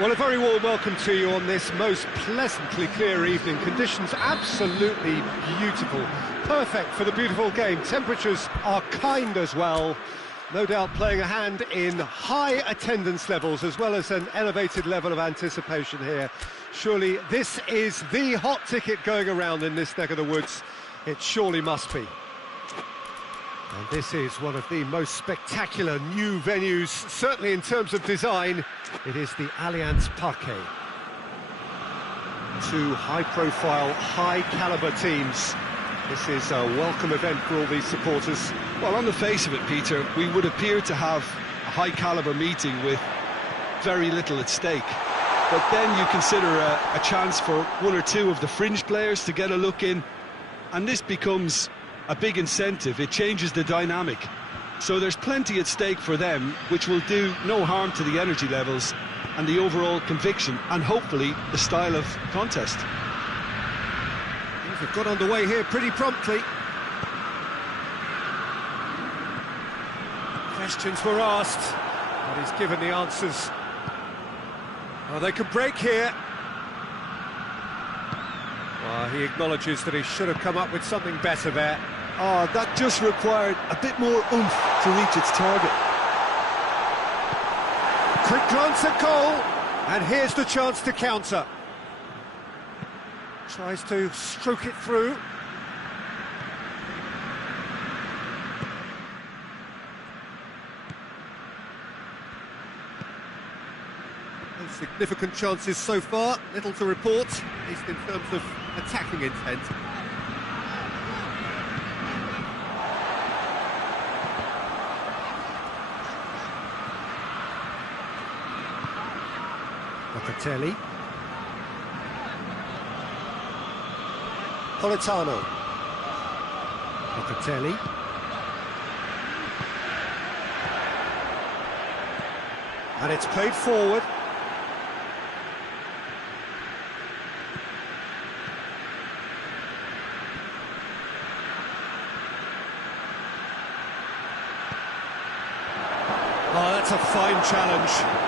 Well, a very warm welcome to you on this most pleasantly clear evening. Conditions absolutely beautiful. Perfect for the beautiful game. Temperatures are kind as well. No doubt playing a hand in high attendance levels as well as an elevated level of anticipation here. Surely this is the hot ticket going around in this neck of the woods. It surely must be. And this is one of the most spectacular new venues, certainly in terms of design. It is the Allianz Parque. Two high-profile, high-caliber teams. This is a welcome event for all these supporters. Well, on the face of it, Peter, we would appear to have a high-caliber meeting with very little at stake. But then you consider a chance for one or two of the fringe players to get a look in, and this becomes a big incentive. It changes the dynamic. So there's plenty at stake for them, which will do no harm to the energy levels and the overall conviction, and hopefully the style of contest. Things have got underway here pretty promptly. Questions were asked, but he's given the answers. Oh, they could break here. Well, he acknowledges that he should have come up with something better there. Oh, that just required a bit more oomph to reach its target. Quick glance at goal, and here's the chance to counter. Tries to stroke it through. No significant chances so far, little to report, at least in terms of attacking intent. Locatelli. Politano. Locatelli. And it's played forward. Oh, that's a fine challenge.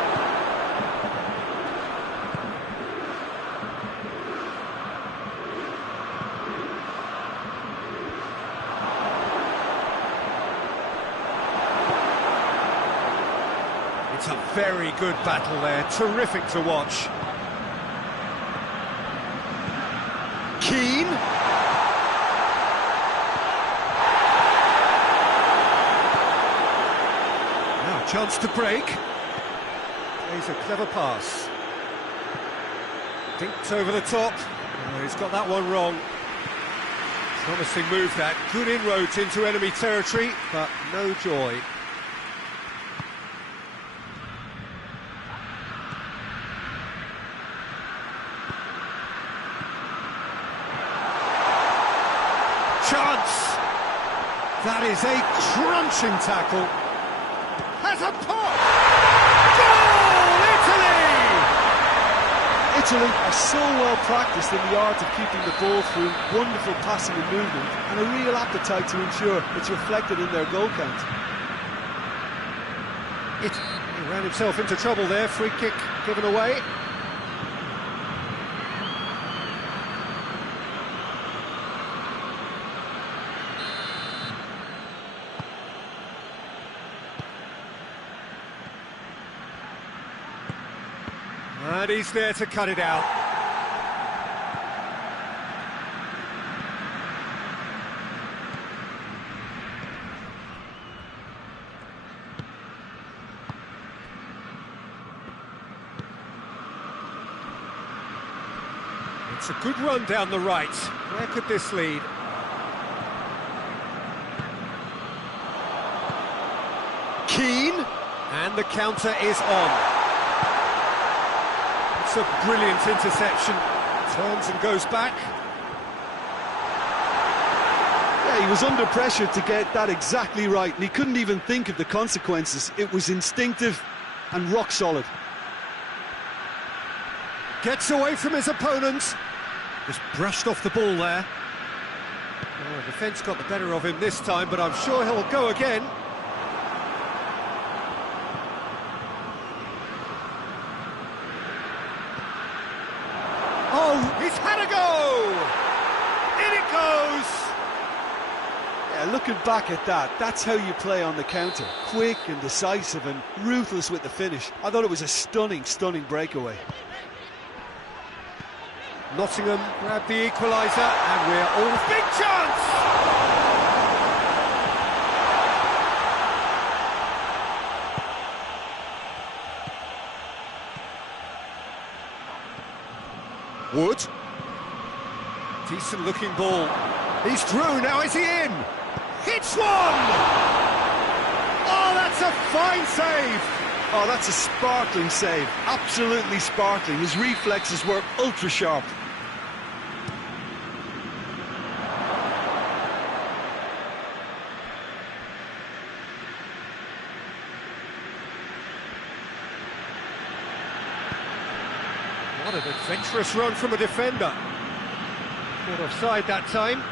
It's a very good battle there, terrific to watch. Keane. Now, chance to break. Plays a clever pass. Dinked over the top. Oh, he's got that one wrong. Promising move that. Good inroads into enemy territory, but no joy. Chance! That is a crunching tackle. Has a pop! Goal! Italy! Italy are so well practiced in the art of keeping the ball through wonderful passing and movement, and a real appetite to ensure it's reflected in their goal count. He ran himself into trouble there, free kick given away. And he's there to cut it out. It's a good run down the right. Where could this lead? Keane, and the counter is on. It's a brilliant interception. Turns and goes back. Yeah, he was under pressure to get that exactly right, and he couldn't even think of the consequences. It was instinctive and rock solid. Gets away from his opponent. Just brushed off the ball there. Oh, the defence got the better of him this time, but I'm sure he'll go again. He's had a go! In it goes! Yeah, looking back at that, that's how you play on the counter. Quick and decisive and ruthless with the finish. I thought it was a stunning, stunning breakaway. Nottingham grab the equaliser, and we're all... Big chance! Wood. Decent looking ball. He's through, now is he in? Hits one! Oh, that's a fine save! Oh, that's a sparkling save. Absolutely sparkling. His reflexes were ultra sharp. What an adventurous run from a defender. Caught offside that time.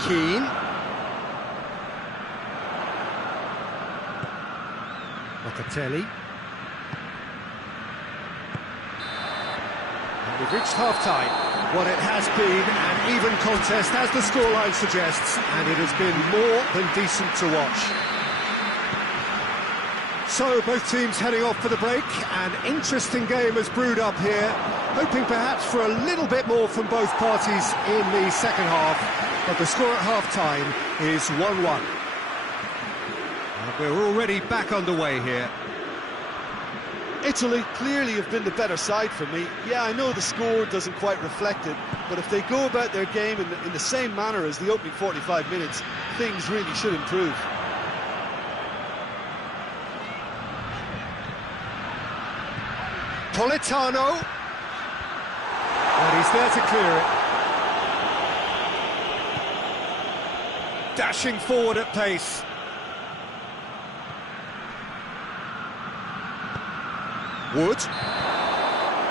Keane. Locatelli. We've reached half-time. What it has been an even contest, as the scoreline suggests, and it has been more than decent to watch. So, both teams heading off for the break. An interesting game has brewed up here, hoping perhaps for a little bit more from both parties in the second half, but the score at half-time is 1-1. And we're already back underway here. Italy clearly have been the better side for me. Yeah, I know the score doesn't quite reflect it, but if they go about their game in the same manner as the opening 45 minutes, things really should improve. Politano. And he's there to clear it. Dashing forward at pace. Wood.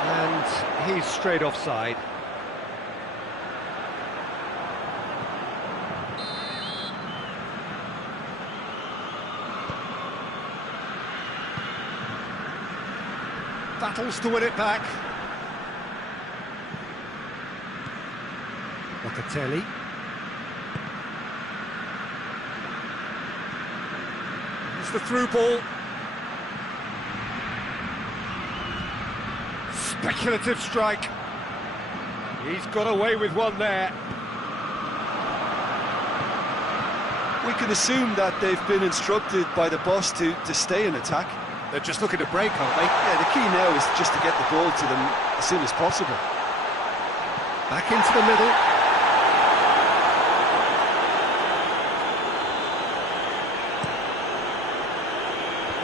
And he's straight offside. Battles to win it back. Locatelli. It's the through ball. Speculative strike. He's got away with one there. We can assume that they've been instructed by the boss to stay in attack. They're just looking to break, aren't they? Yeah, the key now is just to get the ball to them as soon as possible. Back into the middle.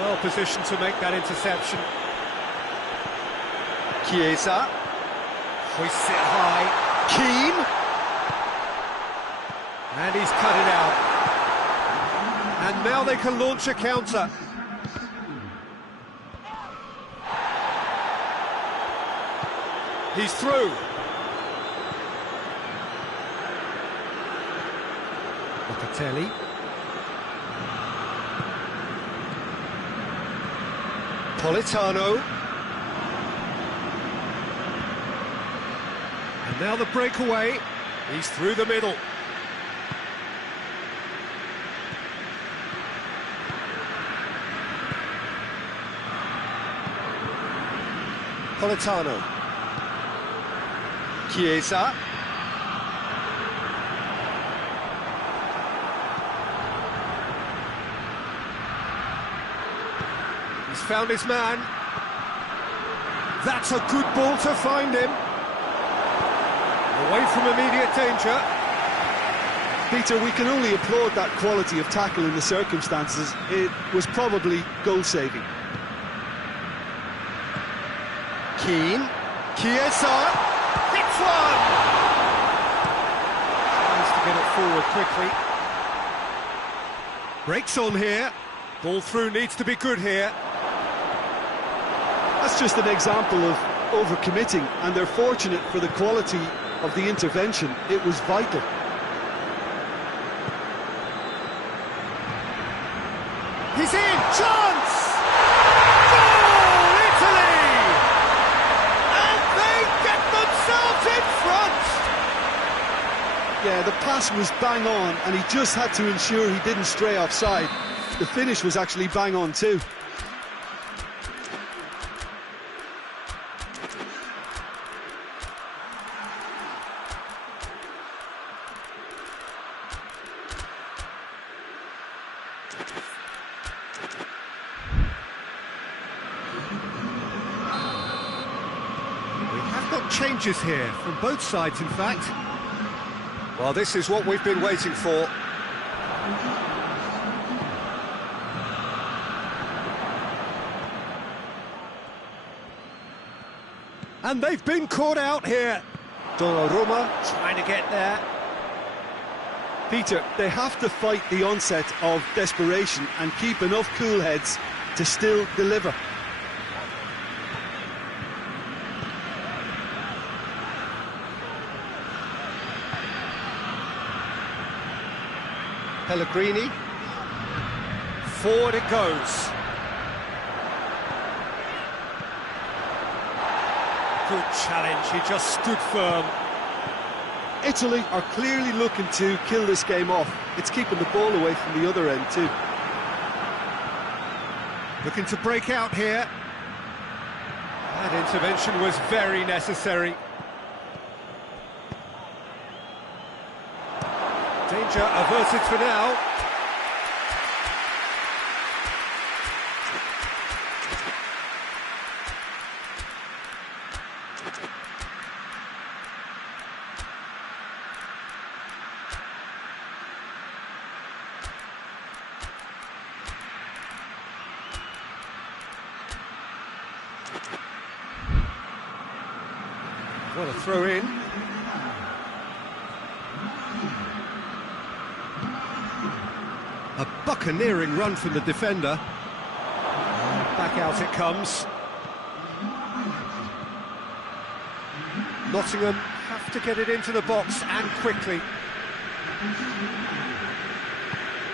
Well positioned to make that interception. Chiesa. Hoists it high. Keane. And he's cut it out. And now they can launch a counter. He's through. Locatelli. Politano. And now the breakaway. He's through the middle. Politano. Chiesa. He's found his man. That's a good ball to find him. Away from immediate danger. Peter, we can only applaud that quality of tackle in the circumstances. It was probably goal-saving. Keane. Chiesa. Hits one! Tries to get it forward quickly. Breaks on here. Ball through needs to be good here. That's just an example of overcommitting, and they're fortunate for the quality of the intervention. It was vital. He's in! Chance! Goal, Italy! And they get themselves in front! Yeah, the pass was bang on, and he just had to ensure he didn't stray offside. The finish was actually bang on too. We have got changes here, from both sides in fact. Well, this is what we've been waiting for. And they've been caught out here. Donnarumma trying to get there. Peter, they have to fight the onset of desperation and keep enough cool heads to still deliver. Pellegrini. Forward it goes. Good challenge, he just stood firm. Italy are clearly looking to kill this game off. It's keeping the ball away from the other end too. Looking to break out here. That intervention was very necessary. Danger averted for now. What a throw in. A buccaneering run from the defender. Back out it comes. Nottingham have to get it into the box and quickly.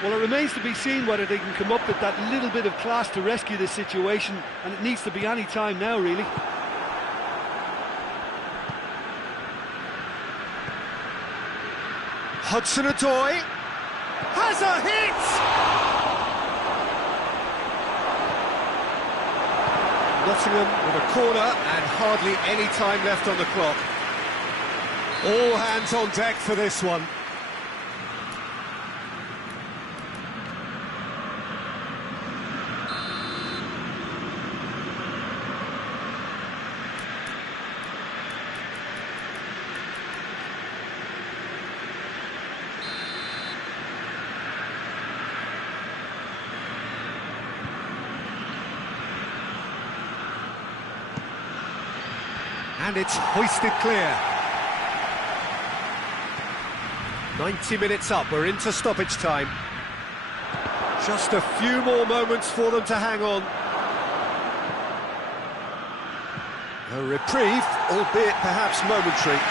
Well, it remains to be seen whether they can come up with that little bit of class to rescue this situation, and it needs to be any time now, really. Hudson-Odoi has a hit! Nottingham with a corner and hardly any time left on the clock. All hands on deck for this one. And it's hoisted clear. 90 minutes up, we're into stoppage time. Just a few more moments for them to hang on. A reprieve, albeit perhaps momentary.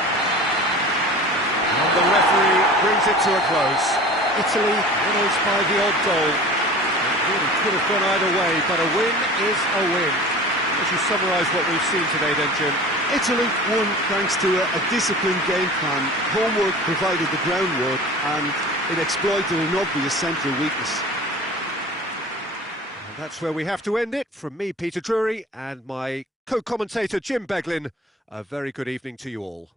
And the referee brings it to a close. Italy winners by the odd goal. It really could have gone either way, but a win is a win. As you summarise what we've seen today then, Jim? Italy won thanks to a disciplined game plan. Homework provided the groundwork, and it exploited an obvious central weakness. And that's where we have to end it. From me, Peter Drury, and my co-commentator, Jim Beglin, a very good evening to you all.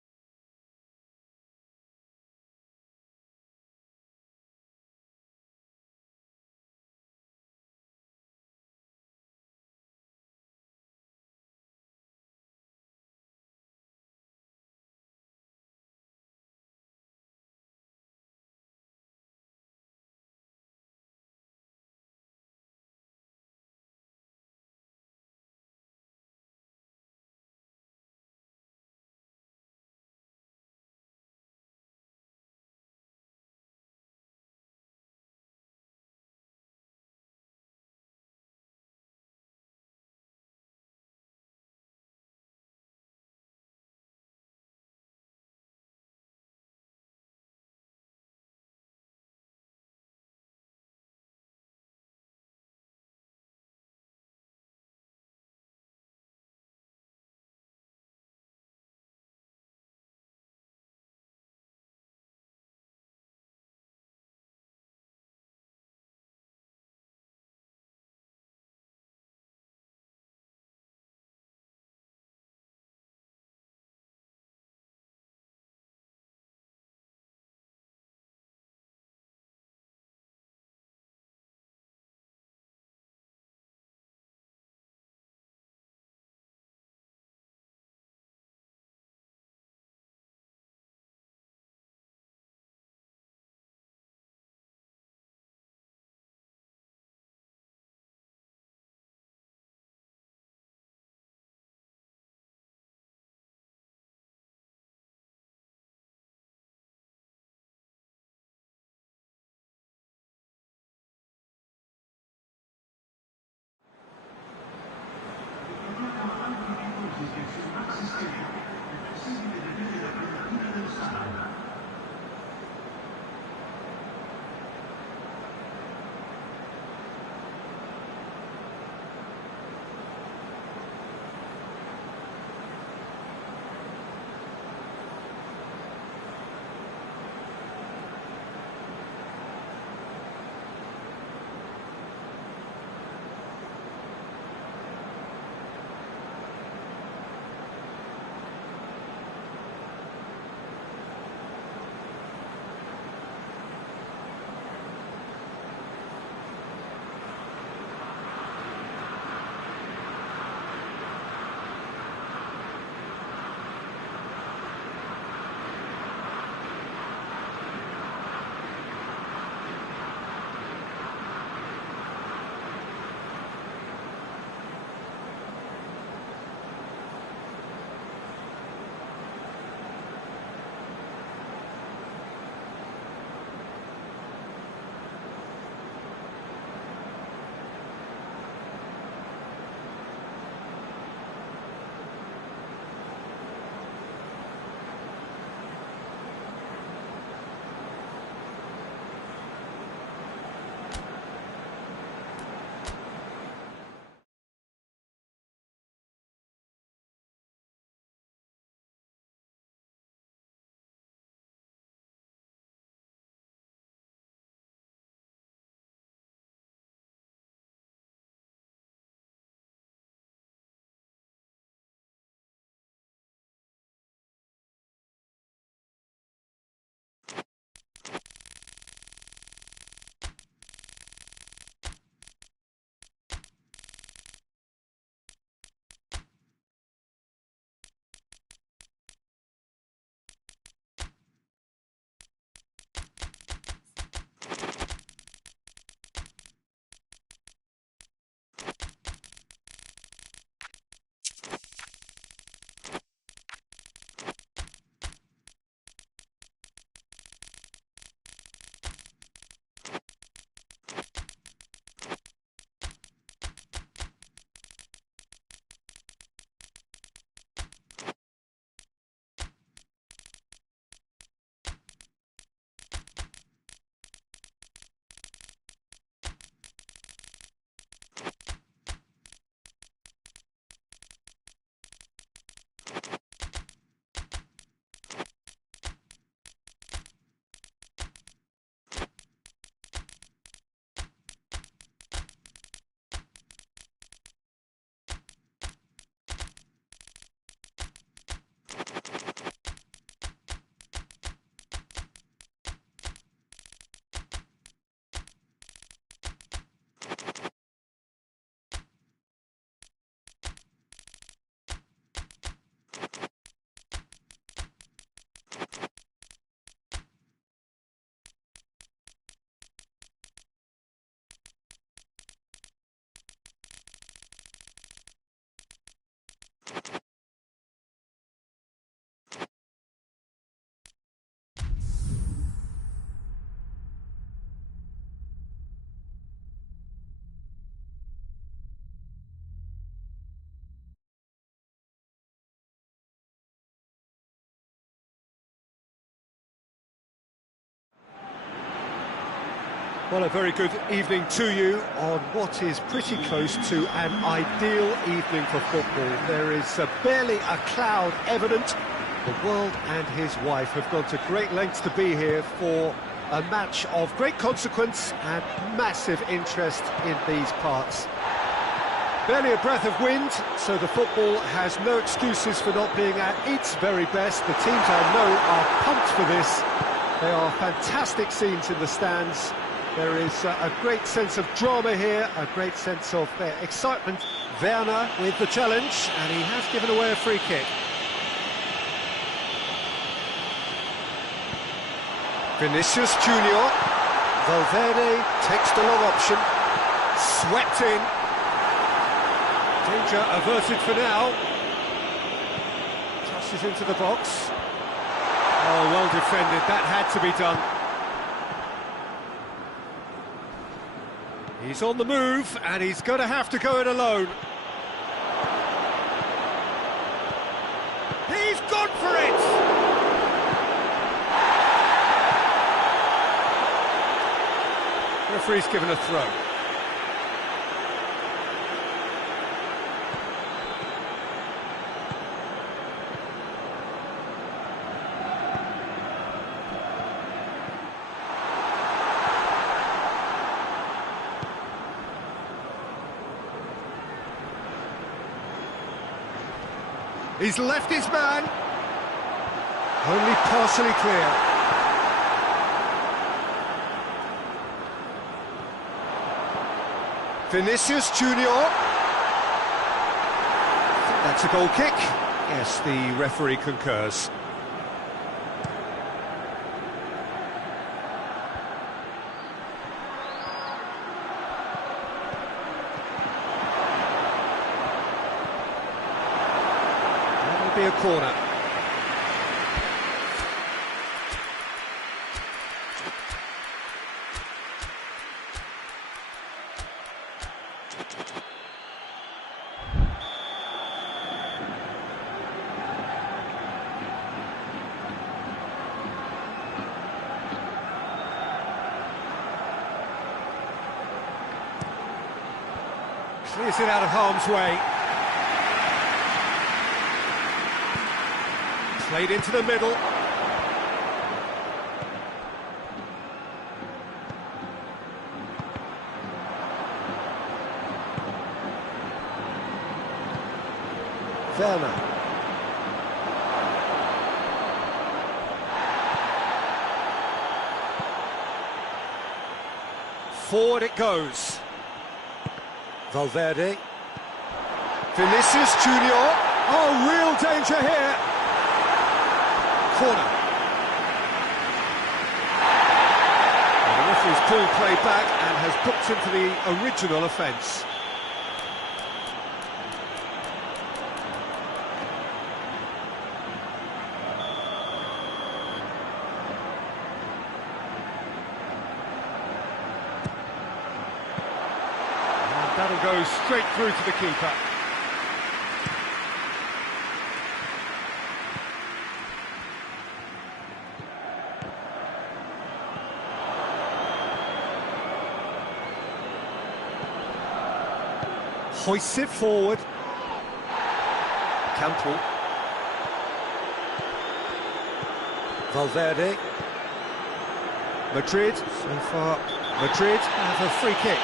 Well, a very good evening to you on what is pretty close to an ideal evening for football. There is barely a cloud evident. The world and his wife have gone to great lengths to be here for a match of great consequence and massive interest in these parts. Barely a breath of wind, so the football has no excuses for not being at its very best. The teams I know are pumped for this. They are fantastic scenes in the stands. There is a great sense of drama here, a great sense of excitement. Werner with the challenge, and he has given away a free kick. Vinicius Junior. Valverde takes the long option. Swept in. Danger averted for now. Tosses into the box. Oh, well defended. That had to be done. He's on the move, and he's going to have to go it alone. He's gone for it! Referee's given a throw. He's left his man. Only partially clear. Vinicius Junior. I think that's a goal kick. Yes, the referee concurs. Be a corner. Clears it out of harm's way. Played into the middle. Werner. Forward it goes. Valverde. Vinicius Junior. Oh, real danger here. Corner. Well, the referee's pulled play back and has booked him for the original offence. And that'll go straight through to the keeper. Hoists it forward. Campbell. Valverde. Madrid. So far, Madrid have a free kick.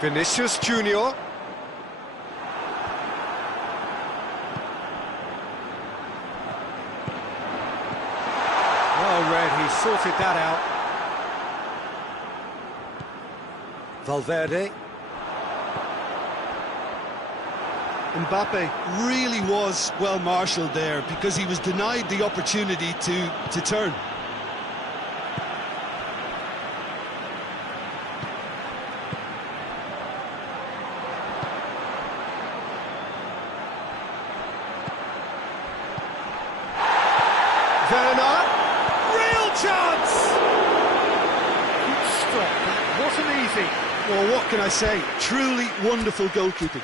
Vinicius Junior. Red, he sorted that out. Valverde. Mbappe really was well marshalled there because he was denied the opportunity to turn. Werner, real chance! Good stop, that easy. Well, what can I say? Truly wonderful goalkeeping.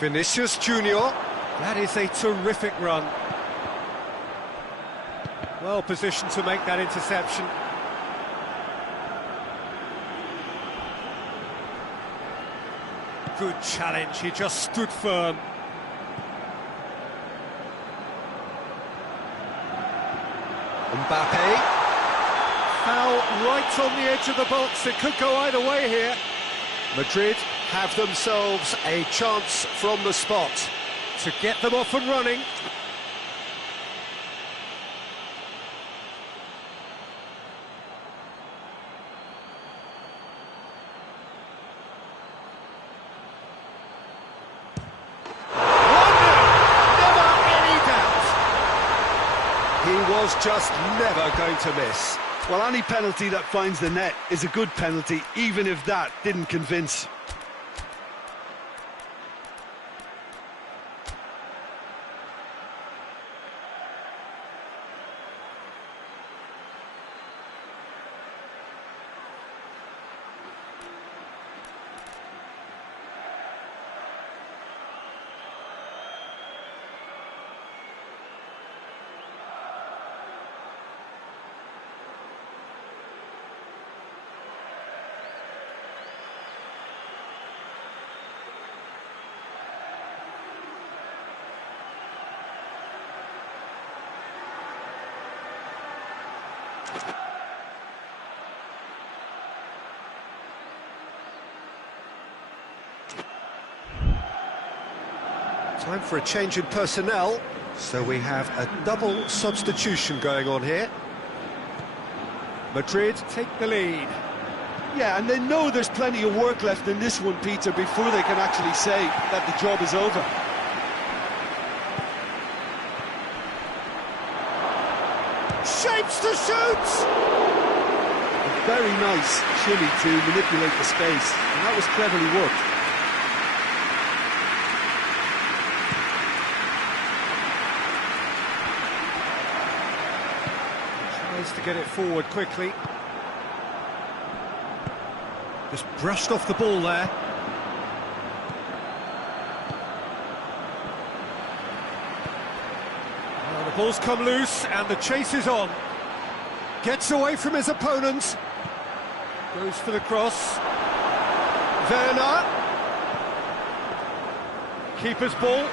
Vinicius Junior, that is a terrific run. Well positioned to make that interception. Good challenge, he just stood firm. Mbappe. Foul right on the edge of the box, it could go either way here. Madrid have themselves a chance from the spot to get them off and running. Never any doubt. He was just never going to miss. Well, any penalty that finds the net is a good penalty, even if that didn't convince. Time for a change in personnel, so we have a double substitution going on here. Madrid take the lead. Yeah, and they know there's plenty of work left in this one, Peter, before they can actually say that the job is over. Shapes to shoot! A very nice shimmy to manipulate the space, and that was cleverly worked. Tries to get it forward quickly. Just brushed off the ball there. Well, the ball's come loose and the chase is on. Gets away from his opponent. Goes for the cross. Werner. Keeper's ball.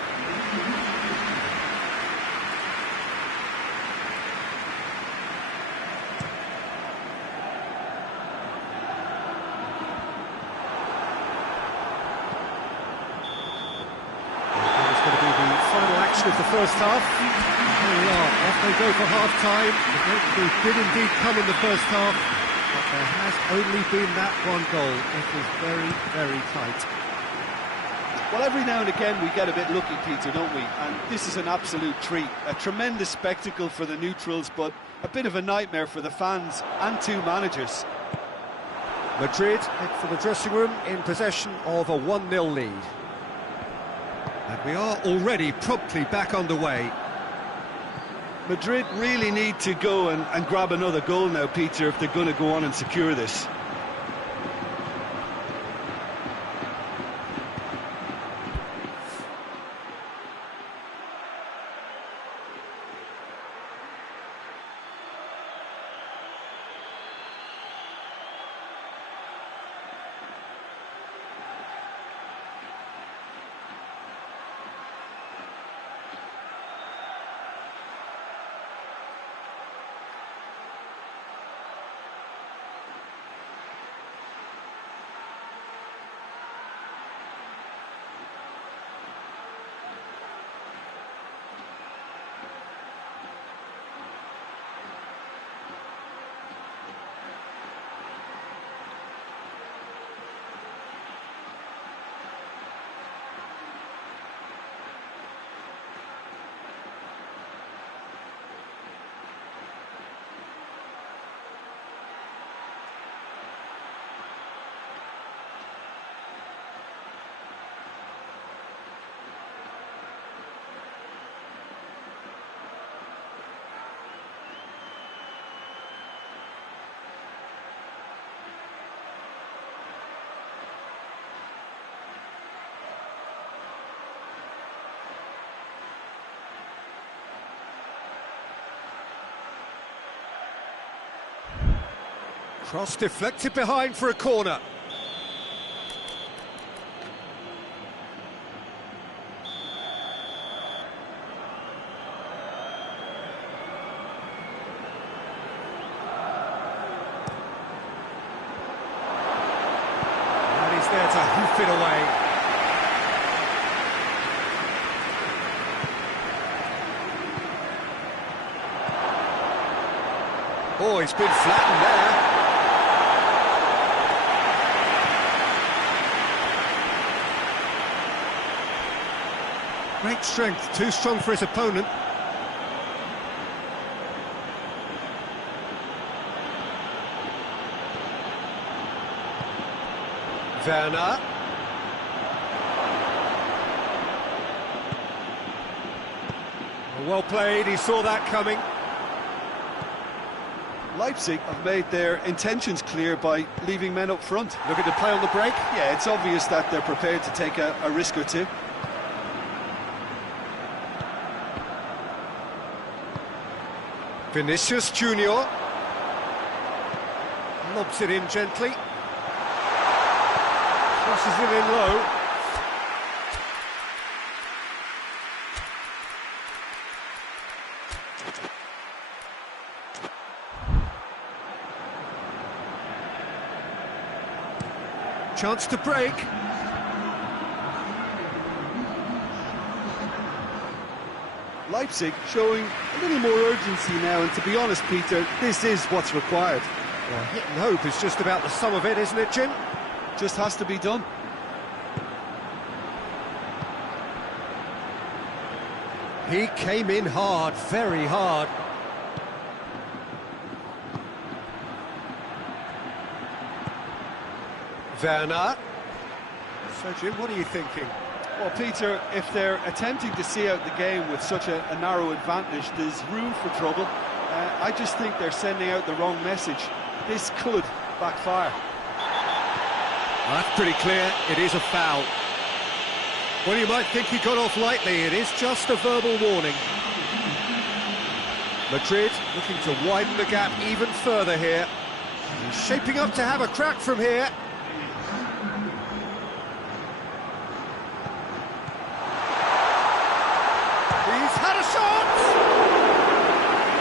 Of the first half. Here we are, off they go for half-time. The breakthrough did indeed come in the first half, but there has only been that one goal. It was very, very tight. Well, every now and again we get a bit lucky, Peter, don't we? And this is an absolute treat. A tremendous spectacle for the neutrals, but a bit of a nightmare for the fans and two managers. Madrid head for the dressing room in possession of a 1-0 lead. And we are already promptly back underway. Madrid really need to go and grab another goal now, Peter, if they're going to go on and secure this. Cross deflected behind for a corner. And he's there to hoof it away. Oh, he's been flattened there. Great strength, too strong for his opponent. Werner. Well played, he saw that coming. Leipzig have made their intentions clear by leaving men up front. Looking to play on the break? Yeah, it's obvious that they're prepared to take a risk or two. Vinicius Junior lobs it in gently, crosses it in low. Chance to break. Leipzig showing a little more urgency now, and to be honest, Peter, this is what's required. Well, hit and hope is just about the sum of it, isn't it, Jim? Just has to be done. He came in hard, very hard. Werner. So, Jim, what are you thinking? Well, Peter, if they're attempting to see out the game with such a narrow advantage, there's room for trouble. I just think they're sending out the wrong message. This could backfire. Well, that's pretty clear. It is a foul. Well, you might think he got off lightly. It is just a verbal warning. Madrid looking to widen the gap even further here. He's shaping up to have a crack from here. He's had a shot!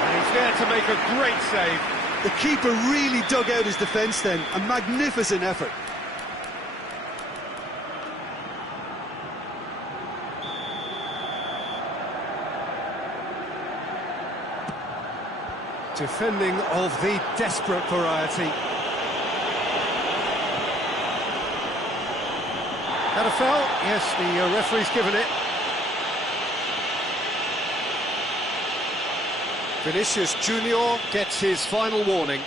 And he's there to make a great save. The keeper really dug out his defence then. A magnificent effort. Defending of the desperate variety. Had a foul? Yes, the referee's given it. Vinicius Junior gets his final warning.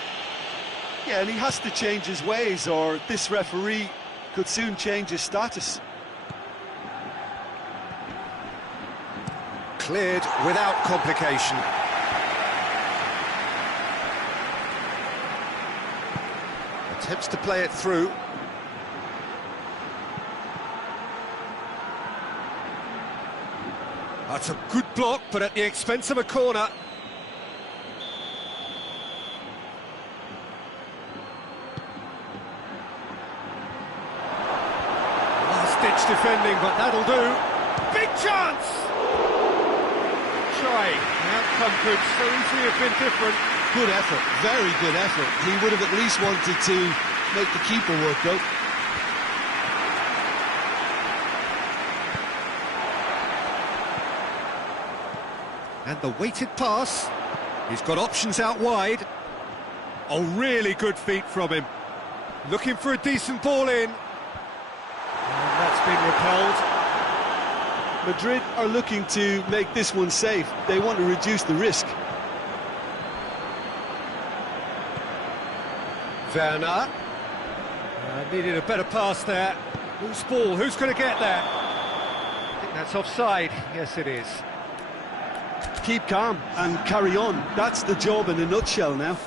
Yeah, and he has to change his ways, or this referee could soon change his status. Cleared without complication. Attempts to play it through. That's a good block, but at the expense of a corner. Last-ditch defending, but that'll do. Big chance! Try. The outcome could so easily have been different. Good effort, very good effort. He would have at least wanted to make the keeper work though. And the weighted pass. He's got options out wide. Oh, really good feet from him. Looking for a decent ball in. And that's been repelled. Madrid are looking to make this one safe. They want to reduce the risk. Werner. Needed a better pass there. Loose ball, who's going to get there? I think that's offside. Yes, it is. Keep calm and carry on. That's the job in a nutshell now.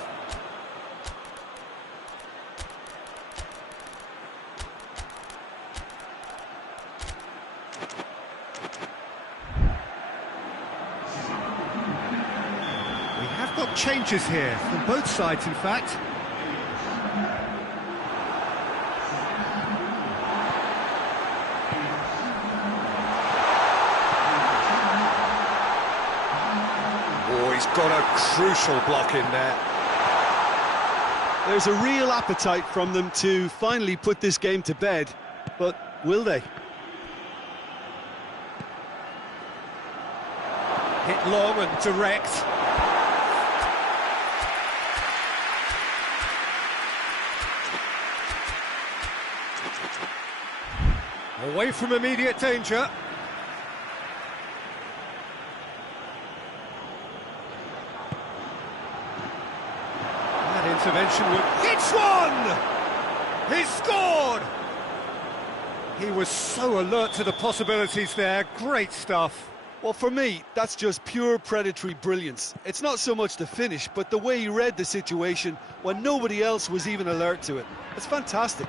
We have got changes here, from both sides in fact. got a crucial block in there. There's a real appetite from them to finally put this game to bed, but will they? Hit long and direct. Away from immediate danger. That intervention would... Hits one! He scored! He was so alert to the possibilities there. Great stuff. Well, for me, that's just pure predatory brilliance. It's not so much the finish, but the way he read the situation when nobody else was even alert to it. It's fantastic.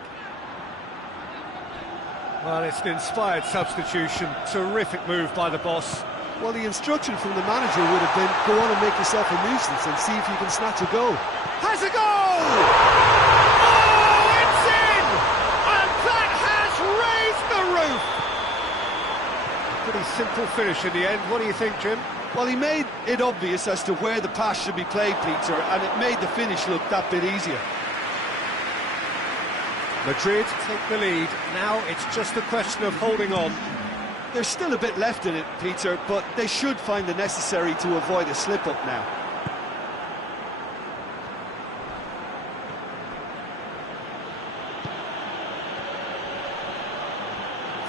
Well, it's an inspired substitution. Terrific move by the boss. Well, the instruction from the manager would have been, go on and make yourself a nuisance and see if you can snatch a goal. Has a goal! Oh, it's in! And that has raised the roof! A pretty simple finish in the end. What do you think, Jim? Well, he made it obvious as to where the pass should be played, Peter, and it made the finish look that bit easier. Madrid take the lead. Now it's just a question of holding on. There's still a bit left in it, Peter, but they should find the necessary to avoid a slip-up now.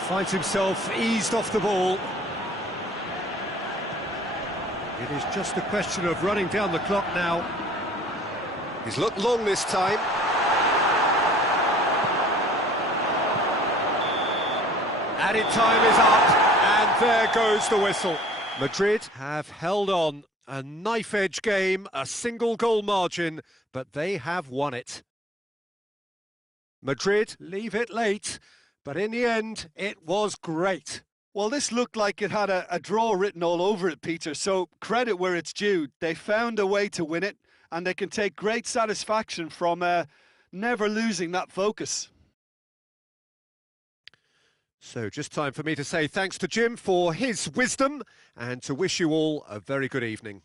Finds himself eased off the ball. It is just a question of running down the clock now. He's looked long this time. Added time is up, and there goes the whistle. Madrid have held on. A knife-edge game, a single-goal margin, but they have won it. Madrid leave it late, but in the end, it was great. Well, this looked like it had a draw written all over it, Peter, so credit where it's due. They found a way to win it, and they can take great satisfaction from never losing that focus. So just time for me to say thanks to Jim for his wisdom and to wish you all a very good evening.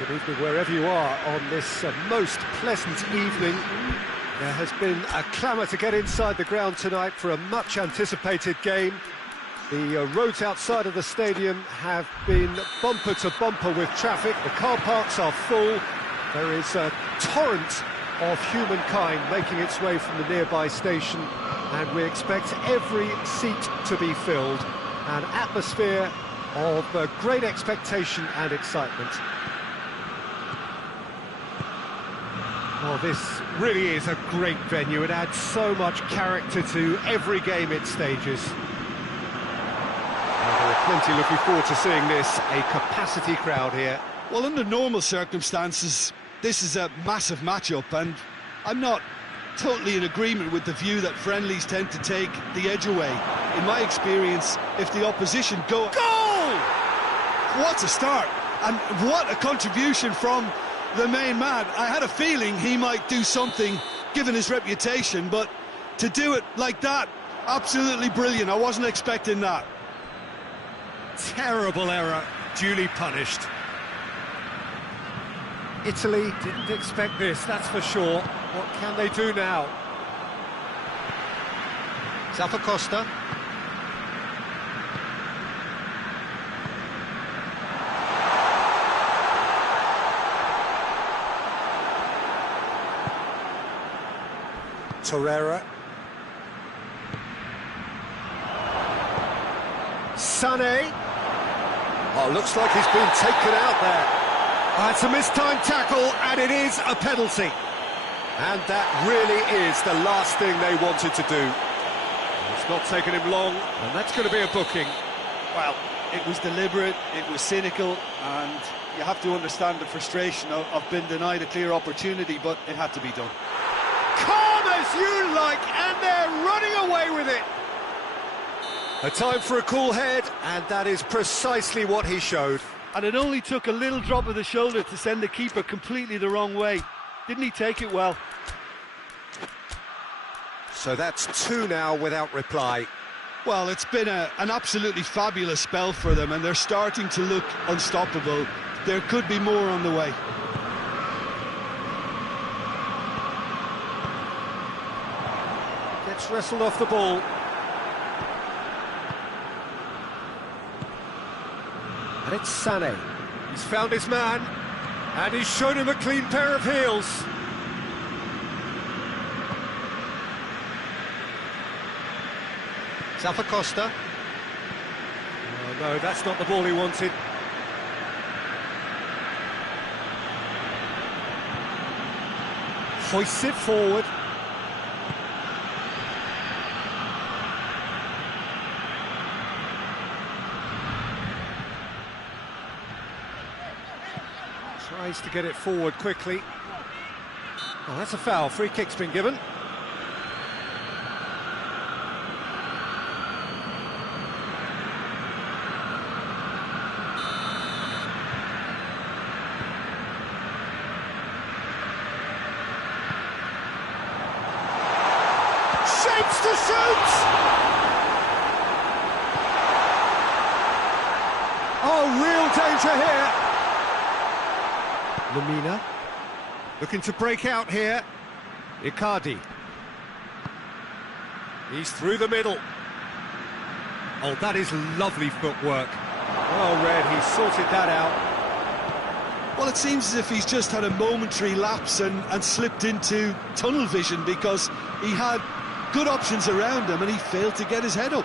Good evening wherever you are on this most pleasant evening. There has been a clamour to get inside the ground tonight for a much anticipated game. The roads outside of the stadium have been bumper to bumper with traffic. The car parks are full. There is a torrent of humankind making its way from the nearby station, and we expect every seat to be filled. An atmosphere of great expectation and excitement. Oh, this really is a great venue. It adds so much character to every game it stages. There are plenty looking forward to seeing this, a capacity crowd here. Well, under normal circumstances, this is a massive matchup, and I'm not totally in agreement with the view that friendlies tend to take the edge away. In my experience, if the opposition go... Goal! What a start, and what a contribution from the main man. I had a feeling he might do something, given his reputation, but to do it like that, absolutely brilliant. I wasn't expecting that. Terrible error, duly punished. Italy didn't expect this, that's for sure. What can they do now? Zappacosta. Torreira. Sané. Oh, looks like he's been taken out there. It's a mistimed tackle, and it is a penalty. And that really is the last thing they wanted to do. It's not taken him long, and that's going to be a booking. Well, it was deliberate, it was cynical, and you have to understand the frustration of being denied a clear opportunity, but it had to be done. Calm as you like, and they're running away with it. A time for a cool head, and that is precisely what he showed. And it only took a little drop of the shoulder to send the keeper completely the wrong way. Didn't he take it well? So that's two now without reply. Well, it's been an absolutely fabulous spell for them, and they're starting to look unstoppable. There could be more on the way. Gets wrestled off the ball. And it's Sané. He's found his man, and he's shown him a clean pair of heels. Zappacosta. Oh no, that's not the ball he wanted. Hoists it forward. Tries to get it forward quickly. Oh, that's a foul. Free kick's been given. Shapes to shoot! Oh, real danger here. Lamina, looking to break out here. Icardi. He's through the middle. Oh, that is lovely footwork. Well read, he sorted that out. Well, it seems as if he's just had a momentary lapse and slipped into tunnel vision, because he had good options around him and he failed to get his head up.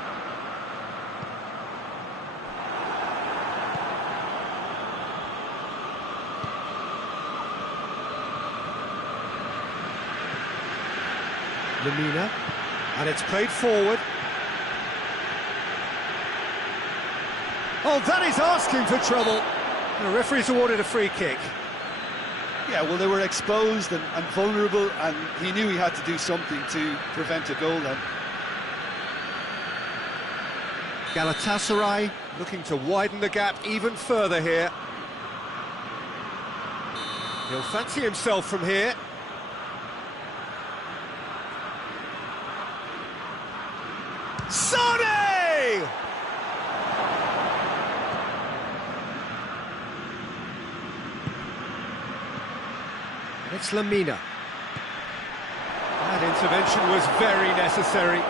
Lamina, and it's played forward. Oh, that is asking for trouble. The referee's awarded a free kick. Yeah, well, they were exposed and vulnerable, and he knew he had to do something to prevent a goal then. Galatasaray looking to widen the gap even further here. He'll fancy himself from here. Sané! It's Lamina. That intervention was very necessary.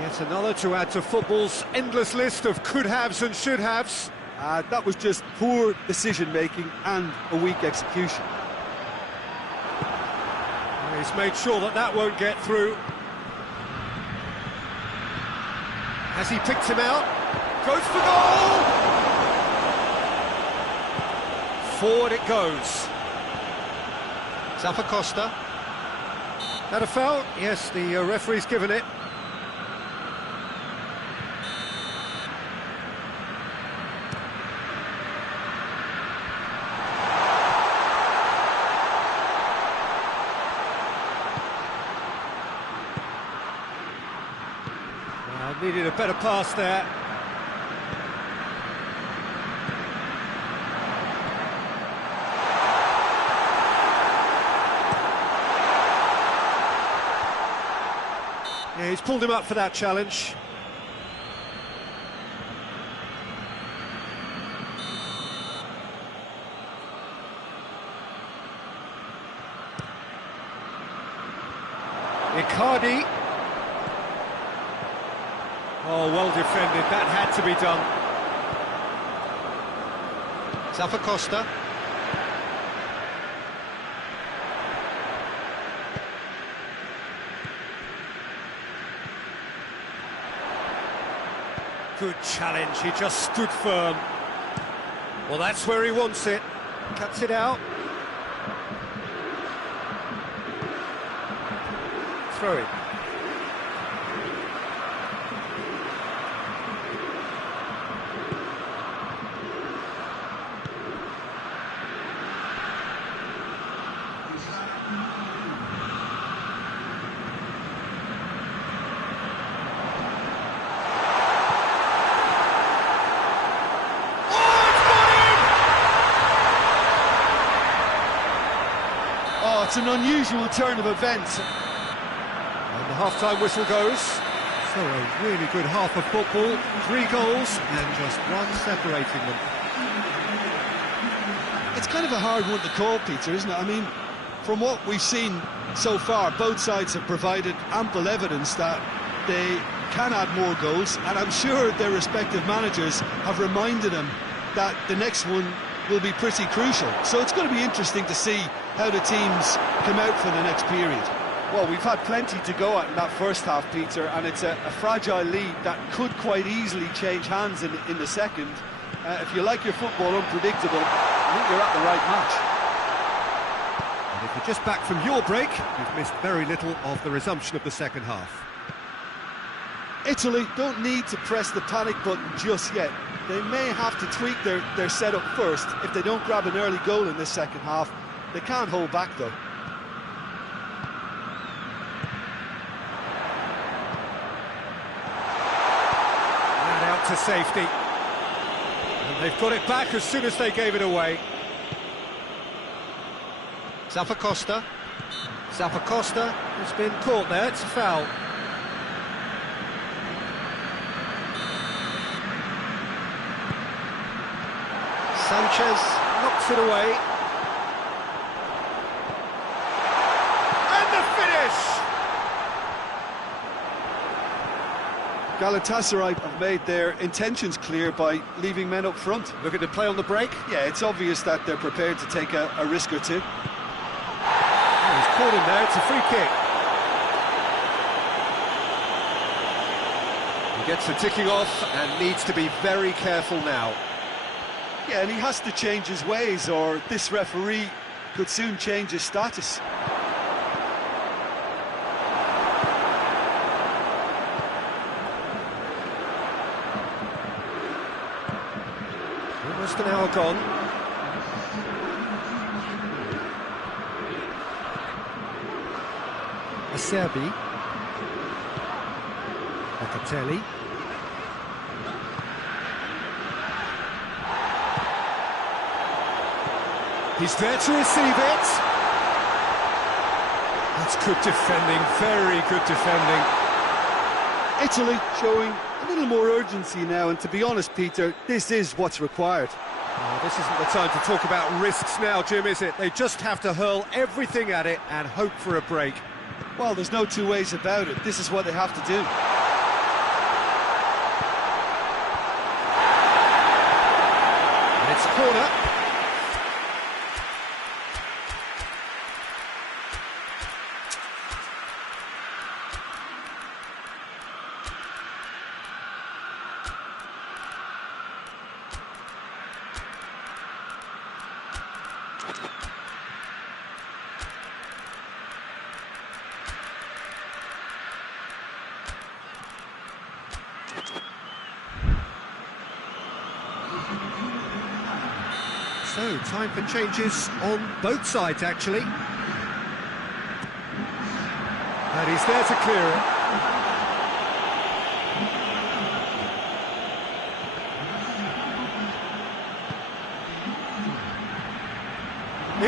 Yet another to add to football's endless list of could-haves and should-haves. That was just poor decision-making and a weak execution. He's made sure that that won't get through. Has he picked him out? Goes for goal! Forward it goes. Costa. That a foul? Yes, the referee's given it. Needed a better pass there. Yeah, he's pulled him up for that challenge. Icardi. Oh, well defended, that had to be done. Costa. Good challenge, he just stood firm. Well, that's where he wants it. Cuts it out. Throw it. It's an unusual turn of events. And the half-time whistle goes. So a really good half of football, 3 goals and just one separating them. It's kind of a hard one to call, Peter, isn't it? I mean, from what we've seen so far, both sides have provided ample evidence that they can add more goals, and I'm sure their respective managers have reminded them that the next one will be pretty crucial. So it's going to be interesting to see how the teams come out for the next period. Well, we've had plenty to go at in that first half, Peter, and it's a fragile lead that could quite easily change hands in the second. If you like your football unpredictable, I think you're at the right match. And if you're just back from your break, you've missed very little of the resumption of the second half. Italy don't need to press the panic button just yet. They may have to tweak their setup first if they don't grab an early goal in this second half. They can't hold back, though. And out to safety. And they've got it back as soon as they gave it away. Costa. Costa has been caught there, it's a foul. Sanchez knocks it away. And the finish! Galatasaray have made their intentions clear by leaving men up front. Look at the play on the break. Yeah, it's obvious that they're prepared to take a risk or two. Oh, he's caught him there, it's a free kick. He gets the ticking off and needs to be very careful now. Yeah, and he has to change his ways, or this referee could soon change his status. Almost an hour gone. Acerbi. Locatelli. He's there to receive it. That's good defending, very good defending. Italy showing a little more urgency now, and to be honest, Peter, this is what's required. Oh, this isn't the time to talk about risks now, Jim, is it? They just have to hurl everything at it and hope for a break. Well, there's no two ways about it. This is what they have to do. And it's a corner. No, time for changes on both sides, actually. And he's there to clear it.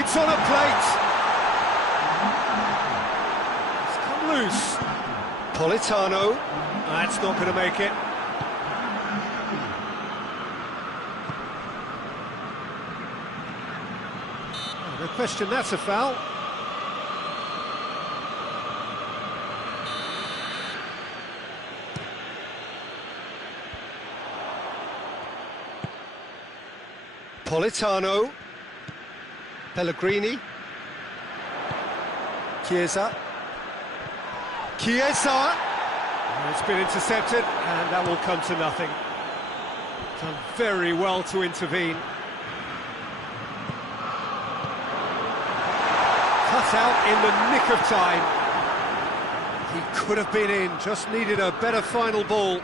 It's on a plate. It's come loose. Politano. That's not going to make it. Oh, no question, that's a foul. Politano. Pellegrini. Chiesa. Chiesa! It's been intercepted, and that will come to nothing. Done very well to intervene. Cut out in the nick of time. He could have been in, just needed a better final ball.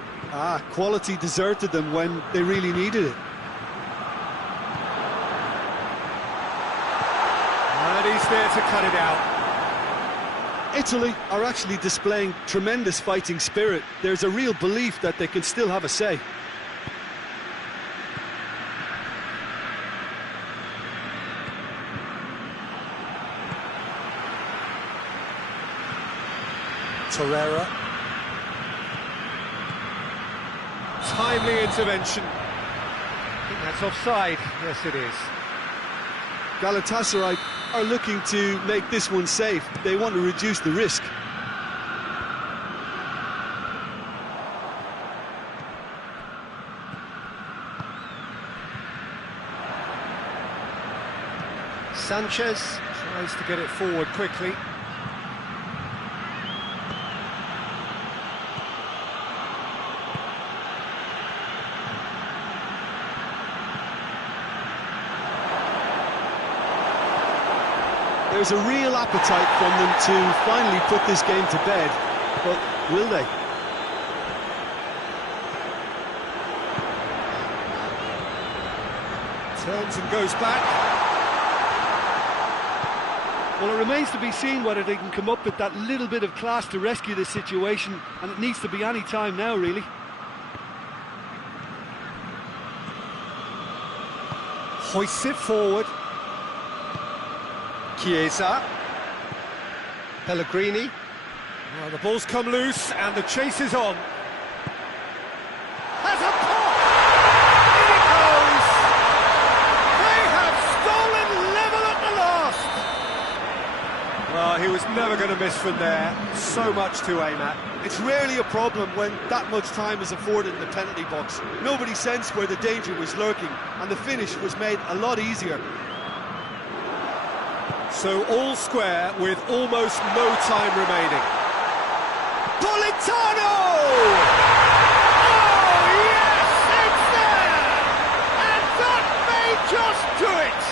Quality deserted them when they really needed it. And he's there to cut it out. Italy are actually displaying tremendous fighting spirit. There's a real belief that they can still have a say. Torreira. Timely intervention. I think that's offside. Yes, it is. Galatasaray are looking to make this one safe. They want to reduce the risk. Sanchez tries to get it forward quickly. There's a real appetite from them to finally put this game to bed, but will they? Turns and goes back. Well, it remains to be seen whether they can come up with that little bit of class to rescue this situation, and it needs to be any time now, really. Hoists it forward. Chiesa. Pellegrini. Well, the ball's come loose and the chase is on. Has a pop! In it goes! They have stolen level at the last! Well, he was never going to miss from there. So much to aim at. It's rarely a problem when that much time is afforded in the penalty box. Nobody sensed where the danger was lurking, and the finish was made a lot easier. So all square with almost no time remaining. Politano! Oh, yes, it's there! And that may just do it!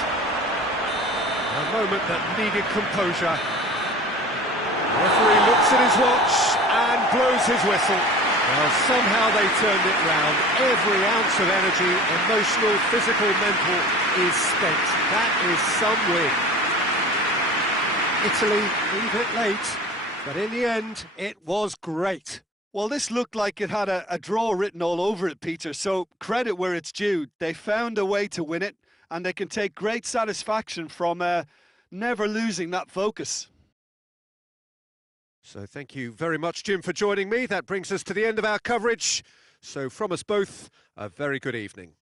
A moment that needed composure. The referee looks at his watch and blows his whistle. Well, somehow they turned it round. Every ounce of energy, emotional, physical, mental, is spent. That is some win. Italy leave it late, but in the end, it was great. Well, this looked like it had a draw written all over it, Peter, so credit where it's due. They found a way to win it, and they can take great satisfaction from never losing that focus. So thank you very much, Jim, for joining me. That brings us to the end of our coverage. So from us both, a very good evening.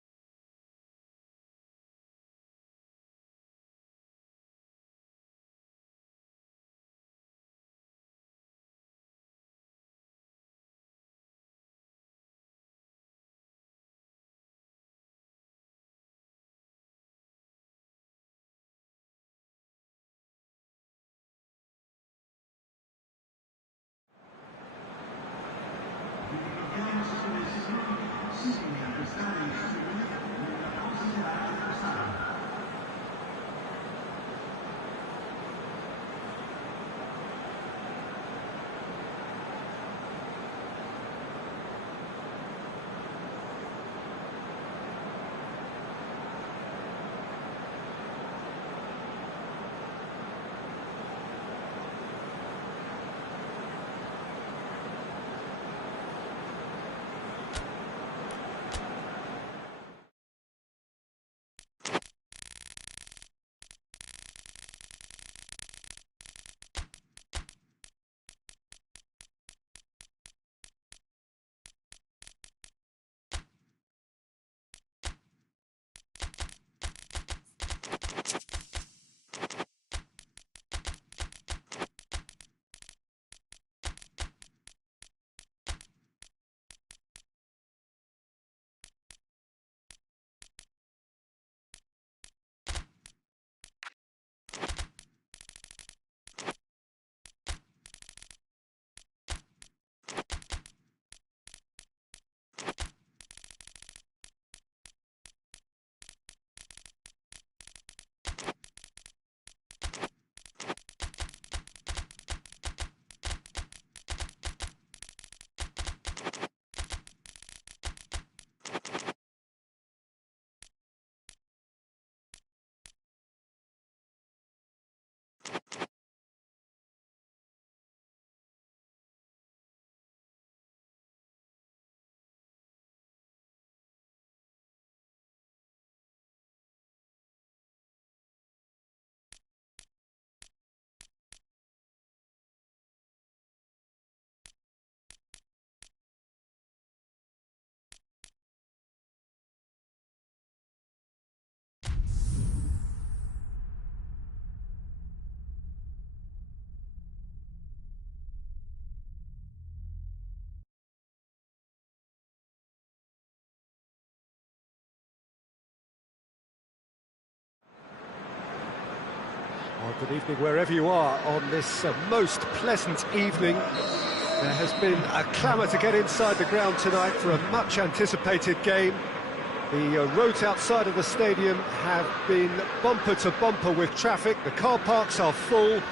Good evening wherever you are on this most pleasant evening. There has been a clamour to get inside the ground tonight for a much anticipated game. The roads outside of the stadium have been bumper to bumper with traffic. The car parks are full.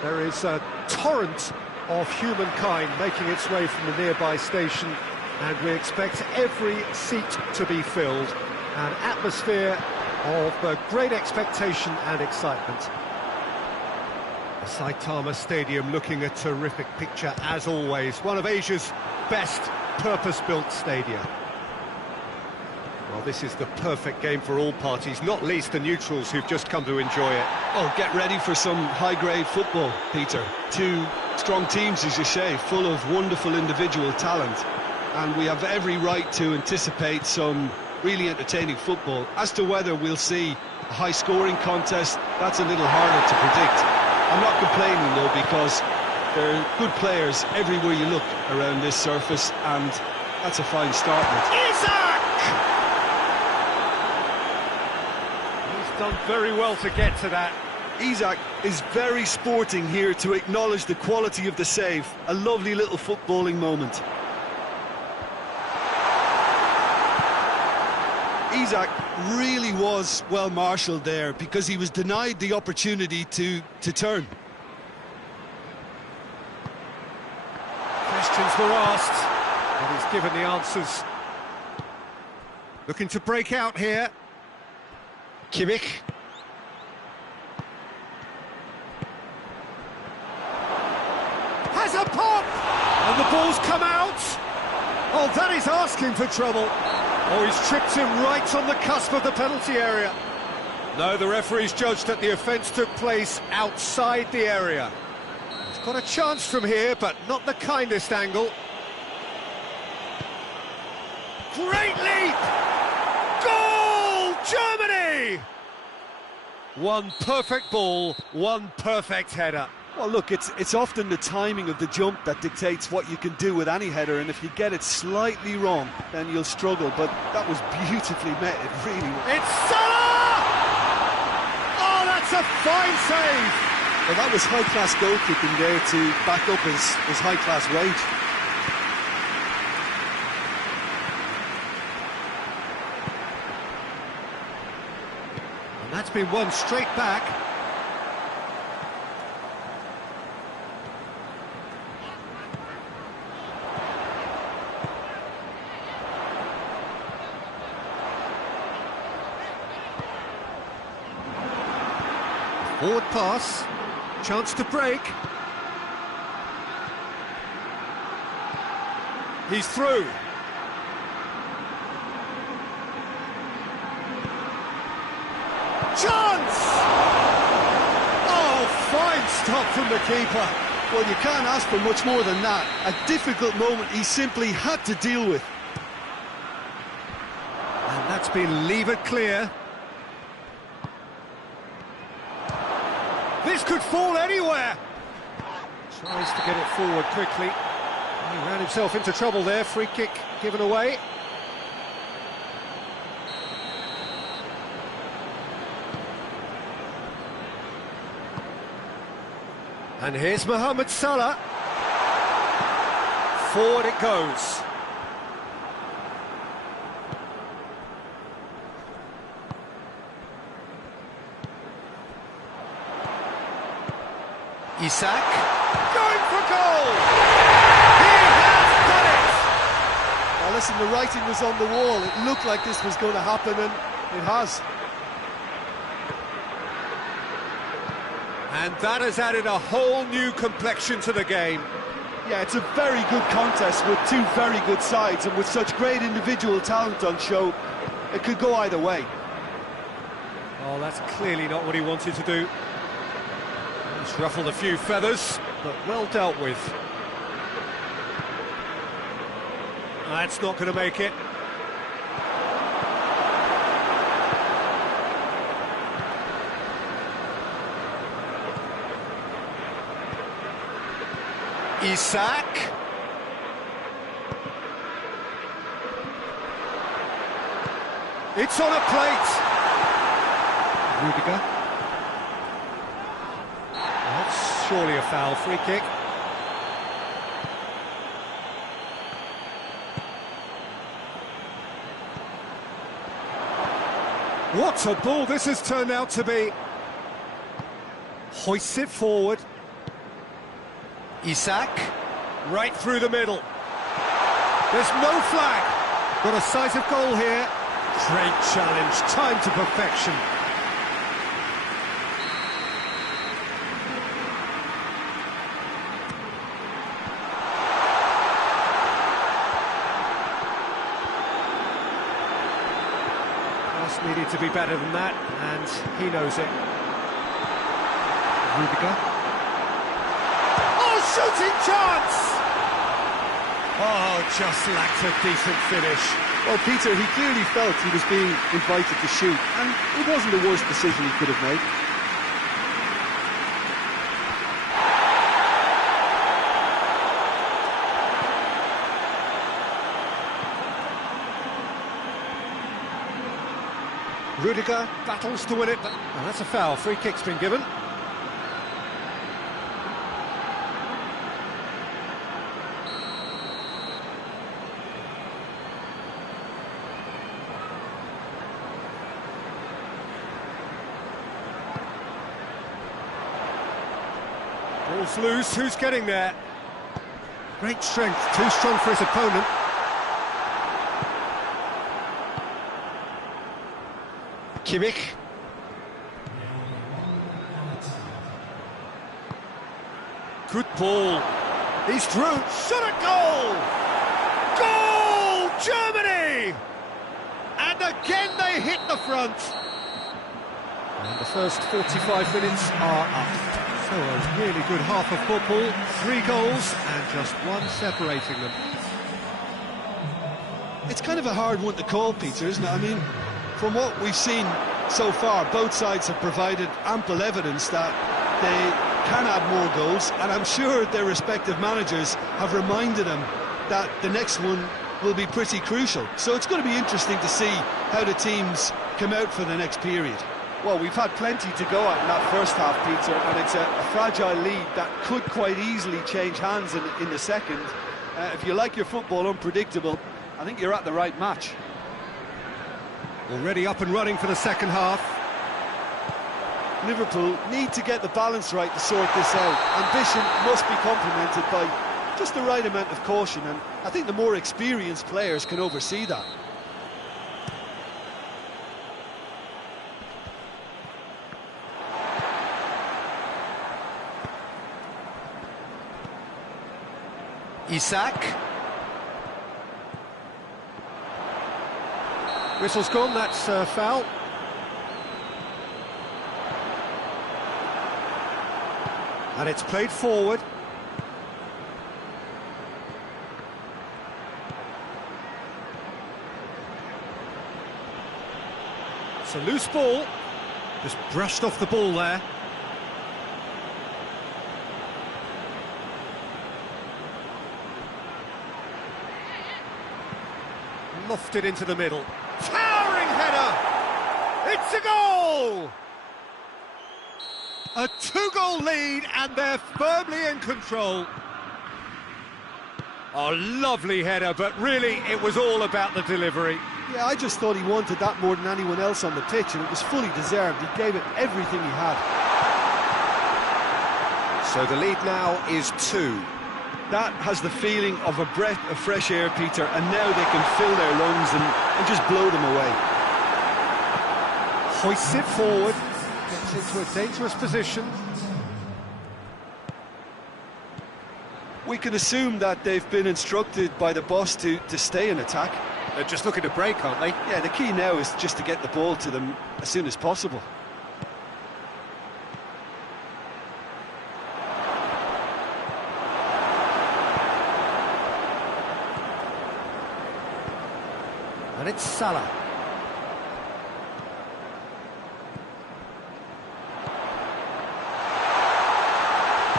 There is a torrent of humankind making its way from the nearby station, and we expect every seat to be filled. An atmosphere of great expectation and excitement. The Saitama Stadium looking a terrific picture as always. One of Asia's best purpose-built stadia. Well, this is the perfect game for all parties, not least the neutrals who've just come to enjoy it. Oh, get ready for some high-grade football, Peter. Two strong teams, as you say, full of wonderful individual talent. And we have every right to anticipate some really entertaining football. As to whether we'll see a high-scoring contest, that's a little harder to predict. I'm not complaining, though, because there are good players everywhere you look around this surface, and that's a fine start. Isaac! He's done very well to get to that. Isaac is very sporting here to acknowledge the quality of the save. A lovely little footballing moment. Isaac really was well marshalled there because he was denied the opportunity to turn. Questions were asked, and he's given the answers. Looking to break out here. Kimmich. Has a pop! And the ball's come out! Oh, that is asking for trouble. Oh, he's tripped him right on the cusp of the penalty area. No, the referee's judged that the offence took place outside the area. He's got a chance from here, but not the kindest angle. Great leap! Goal! Germany! One perfect ball, one perfect header. Well, look, it's often the timing of the jump that dictates what you can do with any header, and if you get it slightly wrong, then you'll struggle. But that was beautifully met, it really was. It's Salah! Oh, that's a fine save! Well, that was high-class goalkeeping there to back up his high-class rage. And that's been won straight back. Forward pass, chance to break. He's through. Chance! Oh, fine stop from the keeper. Well, you can't ask for much more than that. A difficult moment he simply had to deal with. And that's been levered clear. This could fall anywhere. Tries to get it forward quickly. He ran himself into trouble there. Free kick given away. And here's Mohamed Salah. Forward it goes. Isak, going for goal! He has done it! Now listen, the writing was on the wall. It looked like this was going to happen, and it has. And that has added a whole new complexion to the game. Yeah, it's a very good contest with two very good sides, and with such great individual talent on show, it could go either way. Oh, that's clearly not what he wanted to do. He's ruffled a few feathers, but well dealt with. That's not going to make it. Isak. It's on a plate. Rudiger. surely a foul, free kick. What a ball this has turned out to be. Hoists it forward. Isak, right through the middle. There's no flag. Got a sight of goal here. Great challenge, time to perfection. Pass needed to be better than that, and he knows it. Rudiger. Oh, shooting chance! Oh, just lacked a decent finish. Well, Peter, he clearly felt he was being invited to shoot, and it wasn't the worst decision he could have made. Rudiger battles to win it, but that's a foul. Free kick's been given. Ball's loose, who's getting there? Great strength, too strong for his opponent. Kimmich. Good ball. He's through. Shot at goal! Goal! Germany! And again they hit the front. And the first 45 minutes are up. So a really good half of football, 3 goals and just one separating them. It's kind of a hard one to call, Peter, isn't it? I mean, from what we've seen so far, both sides have provided ample evidence that they can add more goals, and I'm sure their respective managers have reminded them that the next one will be pretty crucial. So it's going to be interesting to see how the teams come out for the next period. Well, we've had plenty to go at in that first half, Peter, and it's a fragile lead that could quite easily change hands in the second. If you like your football unpredictable, I think you're at the right match. Already up and running for the second half. Liverpool need to get the balance right to sort this out. Ambition must be complemented by just the right amount of caution, and I think the more experienced players can oversee that. Isak. Whistle's gone, that's a foul. And it's played forward. It's a loose ball. Just brushed off the ball there. Lofted into the middle. Towering header! It's a goal! A 2-goal lead, and they're firmly in control. A lovely header, but really it was all about the delivery. Yeah, I just thought he wanted that more than anyone else on the pitch, and it was fully deserved. He gave it everything he had. So the lead now is 2. That has the feeling of a breath of fresh air, Peter, and now they can fill their lungs and just blow them away. Hoists it forward, gets into a dangerous position. We can assume that they've been instructed by the boss to stay in attack. They're just looking to break, aren't they? Yeah, the key now is just to get the ball to them as soon as possible. And it's Salah.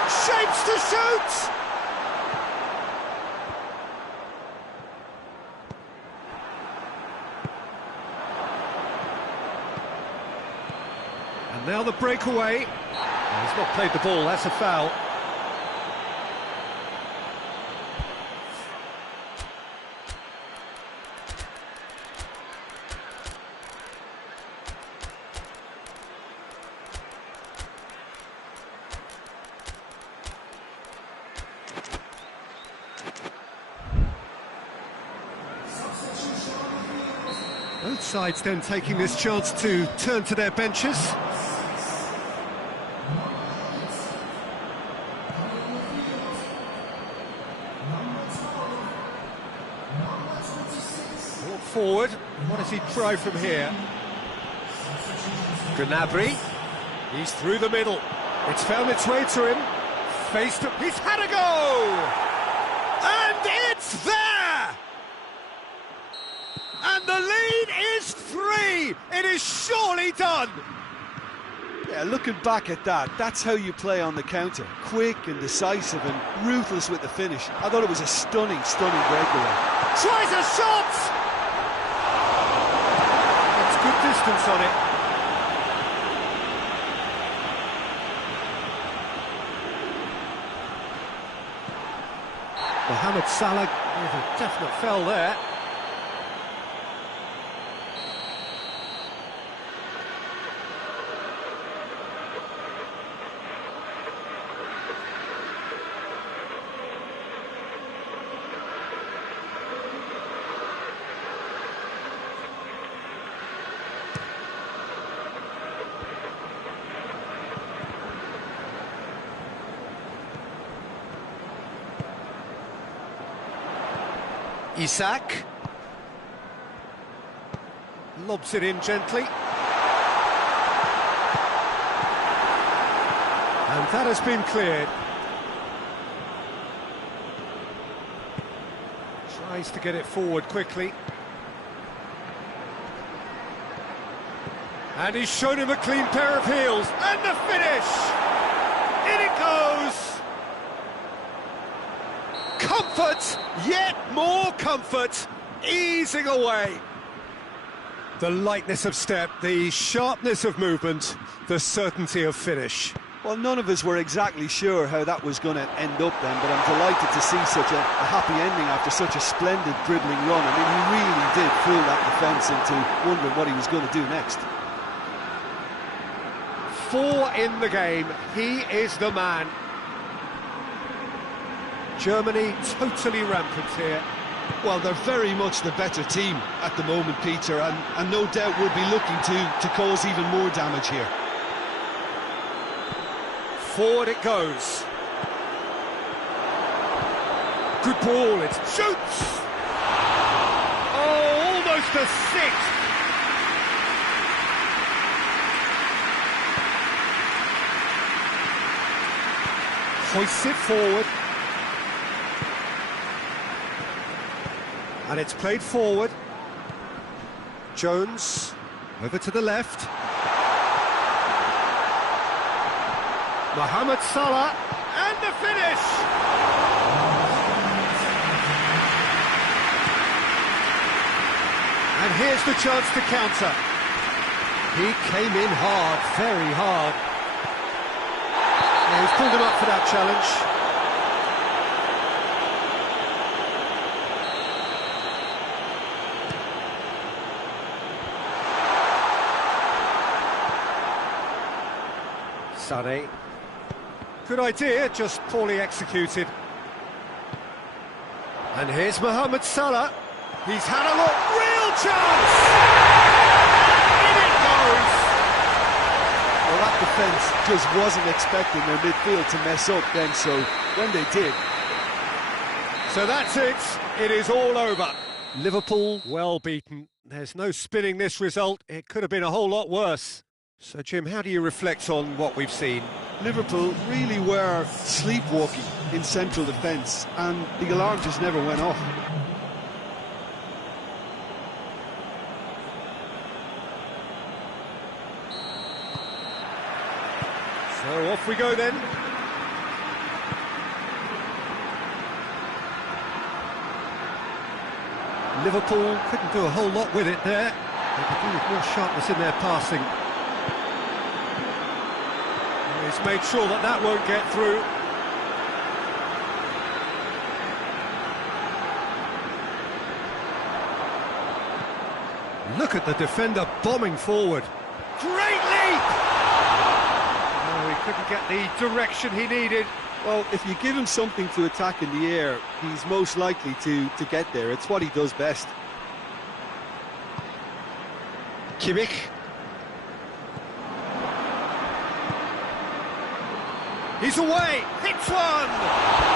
Shapes to shoot! And now the breakaway. He's not played the ball, that's a foul. Both sides then taking this chance to turn to their benches. Walk forward, what does he try from here? Gnabry, he's through the middle. It's found its way to him. Face to, he's had a go! And it's there! And the lead is 3! It is surely done! Yeah, looking back at that, that's how you play on the counter. Quick and decisive and ruthless with the finish. I thought it was a stunning, stunning breakaway. Tries a shot! It's good distance on it. Mohamed Salah with a definite foul there. Isak lobs it in gently, and that has been cleared. Tries to get it forward quickly, and he's shown him a clean pair of heels, and the finish! In it goes! Comfort, yet more comfort, easing away. The lightness of step, the sharpness of movement, the certainty of finish. Well, none of us were exactly sure how that was going to end up then, but I'm delighted to see such a happy ending after such a splendid dribbling run. I mean, he really did fool that defence into wondering what he was going to do next. 4 in the game, he is the man. Germany totally rampant here. Well, they're very much the better team at the moment, Peter, and no doubt will be looking to cause even more damage here. Forward it goes. Good ball, it shoots! Oh, almost a 6! Hoists it forward. And it's played forward. Jones, over to the left. Mohamed Salah, and the finish! And here's the chance to counter. He came in hard, very hard. Yeah, he's pulled him up for that challenge. Sané. Good idea, just poorly executed. And here's Mohamed Salah. He's had a look, real chance! In it goes! Well, that defence just wasn't expecting their midfield to mess up then, so when they did. So that's it, it is all over. Liverpool well beaten. There's no spinning this result, it could have been a whole lot worse. So, Jim, how do you reflect on what we've seen? Liverpool really were sleepwalking in central defence, and the alarm just never went off. So off we go then. Liverpool couldn't do a whole lot with it there. They could do with more sharpness in their passing. He's made sure that that won't get through. Look at the defender bombing forward. Great leap! Oh, he couldn't get the direction he needed. Well, if you give him something to attack in the air, he's most likely to get there. It's what he does best. Kimmich. He's away! Hits one!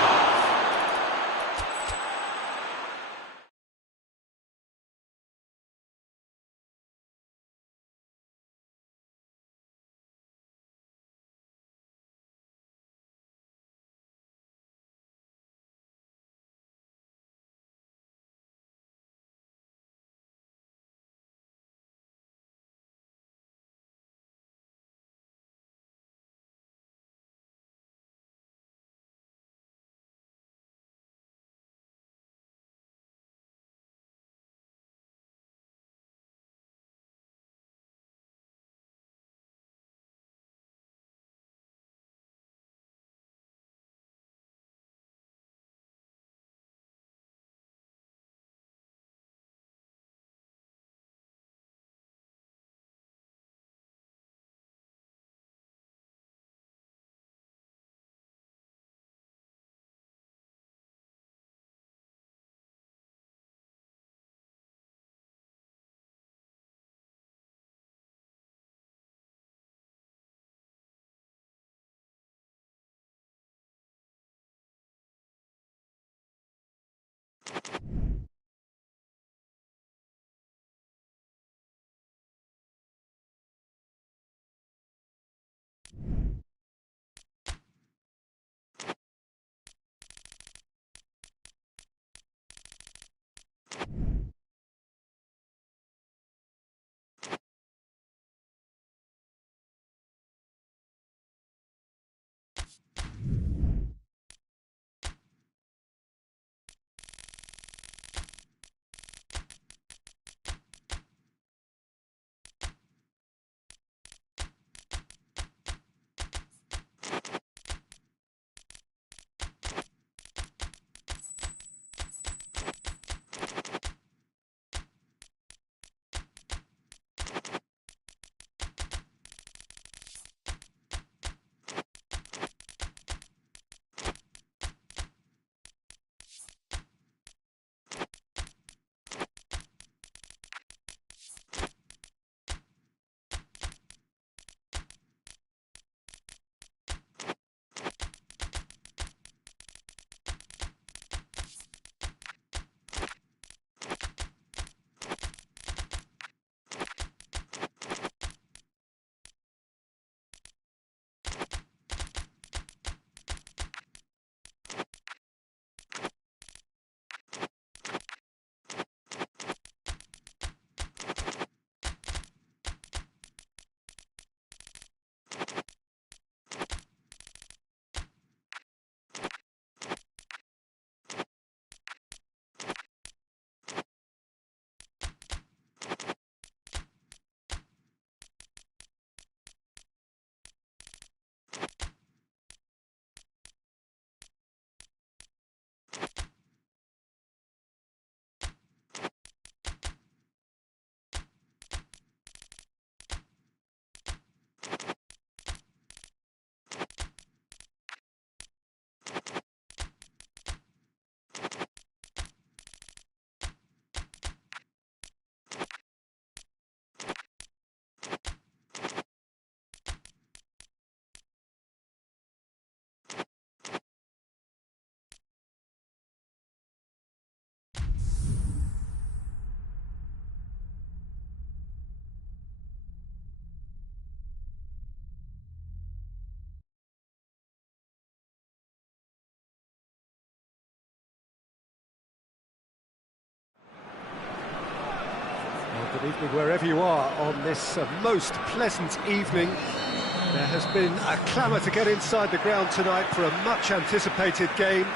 Good evening wherever you are on this most pleasant evening. There has been a clamour to get inside the ground tonight for a much anticipated game.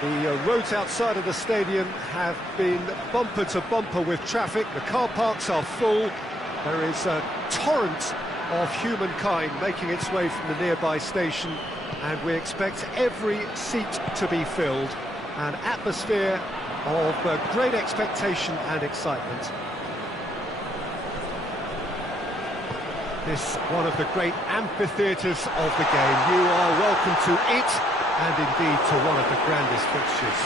The roads outside of the stadium have been bumper to bumper with traffic. The car parks are full. There is a torrent of humankind making its way from the nearby station, and we expect every seat to be filled. An atmosphere of great expectation and excitement. This one of the great amphitheatres of the game. You are welcome to it, and indeed to one of the grandest fixtures.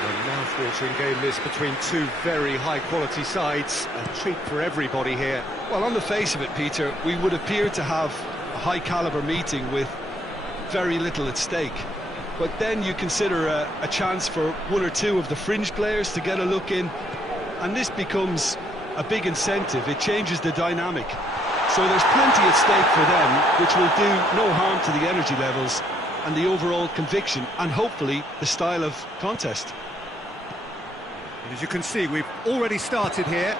A mouth-watering game this between two very high-quality sides. A treat for everybody here. Well, on the face of it, Peter, we would appear to have a high-caliber meeting with very little at stake. But then you consider a chance for one or two of the fringe players to get a look in, and this becomes a big incentive. It changes the dynamic. So there's plenty at stake for them, which will do no harm to the energy levels and the overall conviction, and hopefully the style of contest. And as you can see, we've already started here.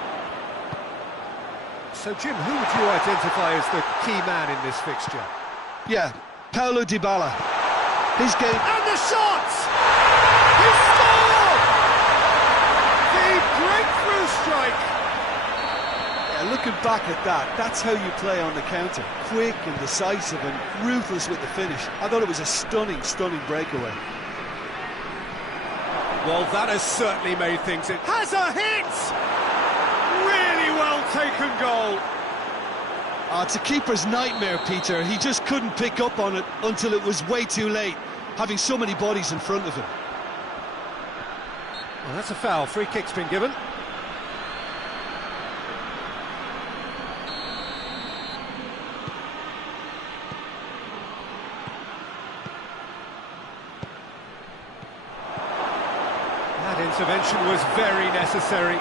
So, Jim, who would you identify as the key man in this fixture? Yeah, Paulo Dybala. His game... And the shot! He scored! The breakthrough strike! Yeah, looking back at that, that's how you play on the counter. Quick and decisive and ruthless with the finish. I thought it was a stunning, stunning breakaway. Well, that has certainly made things... It has a hit! Really well taken goal. It's a keeper's nightmare, Peter. He just couldn't pick up on it until it was way too late, having so many bodies in front of him. Well, that's a foul. Free kick's been given. That intervention was very necessary.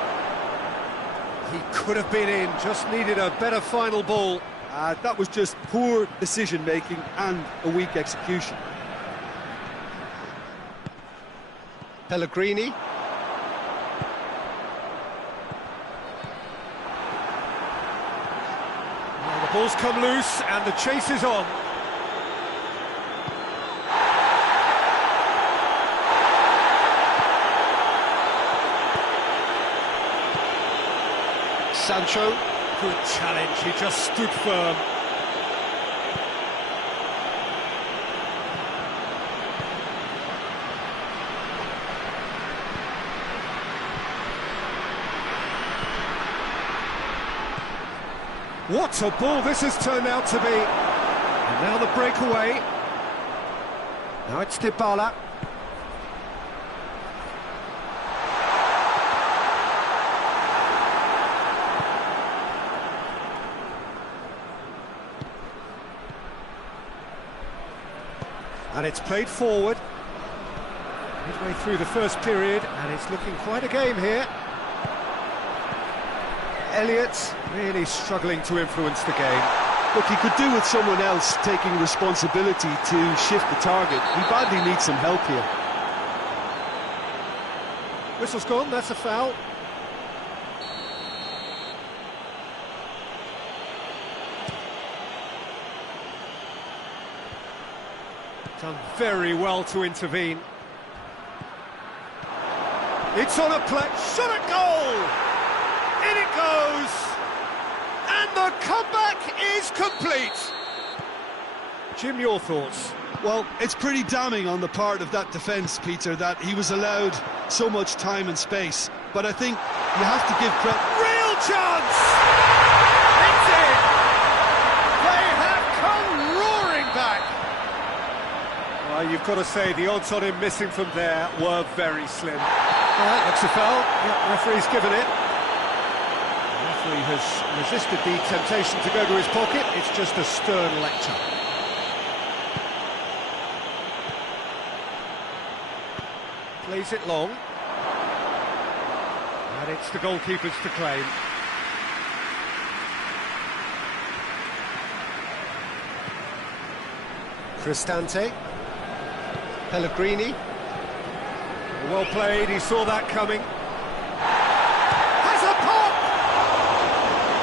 He could have been in, just needed a better final ball. That was just poor decision-making and a weak execution. Pellegrini. Well, the ball's come loose and the chase is on. Sancho, good challenge, he just stood firm. What a ball this has turned out to be. And now the breakaway. Now it's Dybala. And it's played forward, midway through the first period, and it's looking quite a game here. Elliott really struggling to influence the game. Look, he could do with someone else taking responsibility to shift the target. He badly needs some help here. Whistle's gone, that's a foul. Done very well to intervene. It's on a play, shot at goal! In it goes! And the comeback is complete! Jim, your thoughts? Well, it's pretty damning on the part of that defence, Peter, that he was allowed so much time and space. But I think you have to give credit... Real chance! It's in! They have come roaring back! Well, you've got to say, the odds on him missing from there were very slim. Looks a foul. Yep, referee's given it. The referee has resisted the temptation to go to his pocket. It's just a stern lecture. Plays it long. And it's the goalkeepers to claim. Cristante. Pellegrini. Well played, he saw that coming. Has a pop!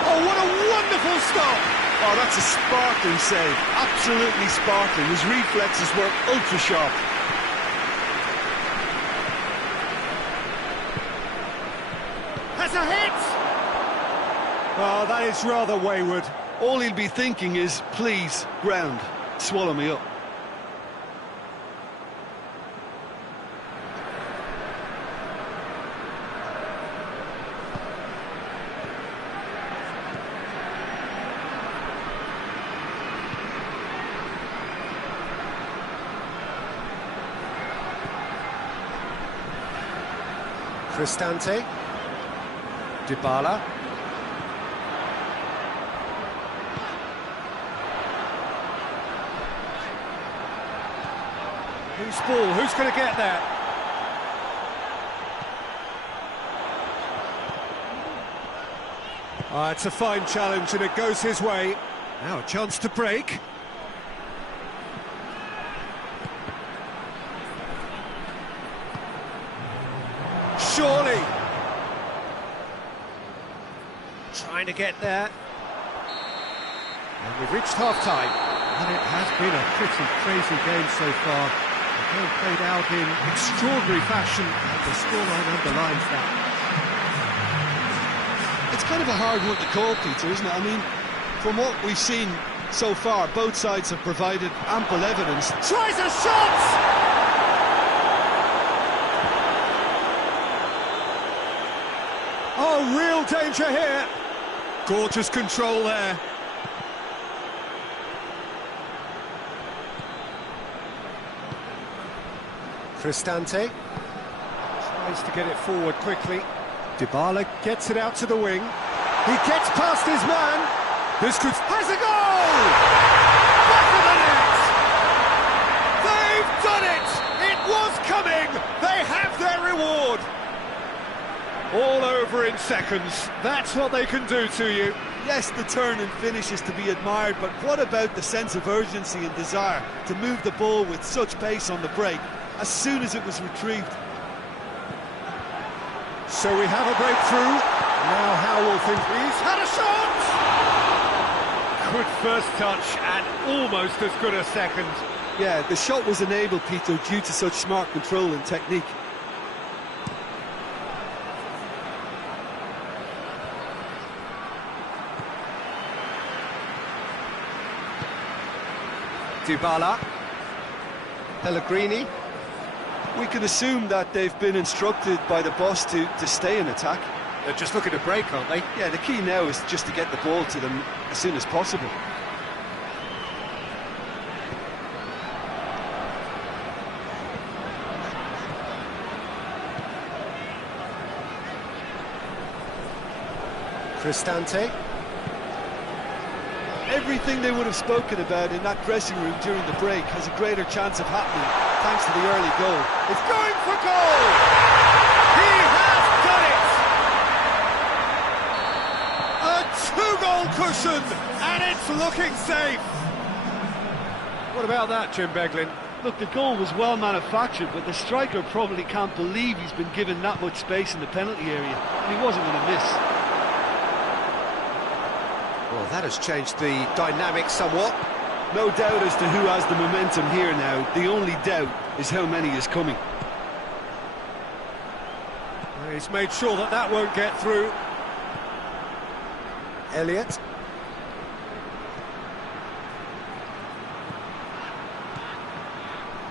Oh, what a wonderful stop! Oh, that's a sparkling save. Absolutely sparkling. His reflexes were ultra sharp. Has a hit! Oh, that is rather wayward. All he'll be thinking is, please, ground, swallow me up. Cristante, Dybala, who's ball, who's going to get there? It's a fine challenge and it goes his way. Now a chance to break. Surely trying to get there, and we've reached half-time, and it has been a pretty crazy game so far. The game played out in extraordinary fashion, and the scoreline underlines that. It's kind of a hard one to call, Peter, isn't it? I mean, from what we've seen so far, both sides have provided ample evidence. Tries a shot! Oh, real danger here. Gorgeous control there. Cristante tries to get it forward quickly. Dybala gets it out to the wing. He gets past his man. This could... has a goal! Back of the net! They've done it! It was coming! They have their reward! All over in seconds. That's what they can do to you. Yes, the turn and finish is to be admired, but what about the sense of urgency and desire to move the ball with such pace on the break as soon as it was retrieved? So we have a breakthrough. Now how will things be? He's had a shot! Good first touch and almost as good a second. Yeah, the shot was enabled, Peter, due to such smart control and technique. Dybala, Pellegrini. We can assume that they've been instructed by the boss to stay in attack. They're just looking to break, aren't they? Yeah, the key now is just to get the ball to them as soon as possible. Cristante. Everything they would have spoken about in that dressing room during the break has a greater chance of happening thanks to the early goal. It's going for goal! He has done it! A 2-goal cushion, and it's looking safe. What about that, Jim Beglin? Look, the goal was well manufactured, but the striker probably can't believe he's been given that much space in the penalty area, and he wasn't going to miss. Well, that has changed the dynamic somewhat. No doubt as to who has the momentum here now. The only doubt is how many is coming. He's made sure that that won't get through. Elliott.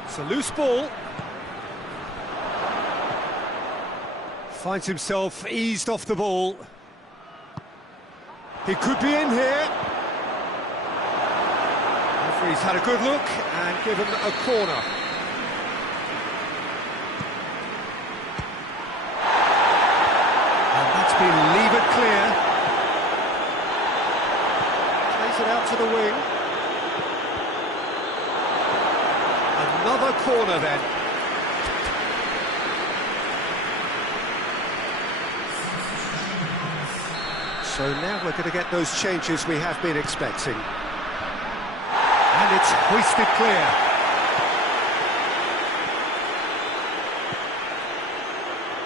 It's a loose ball. Finds himself eased off the ball. He could be in here. Referee's had a good look and given a corner. And that's been levered clear. Plays it out to the wing. Another corner then. So now we're going to get those changes we have been expecting. And it's hoisted clear.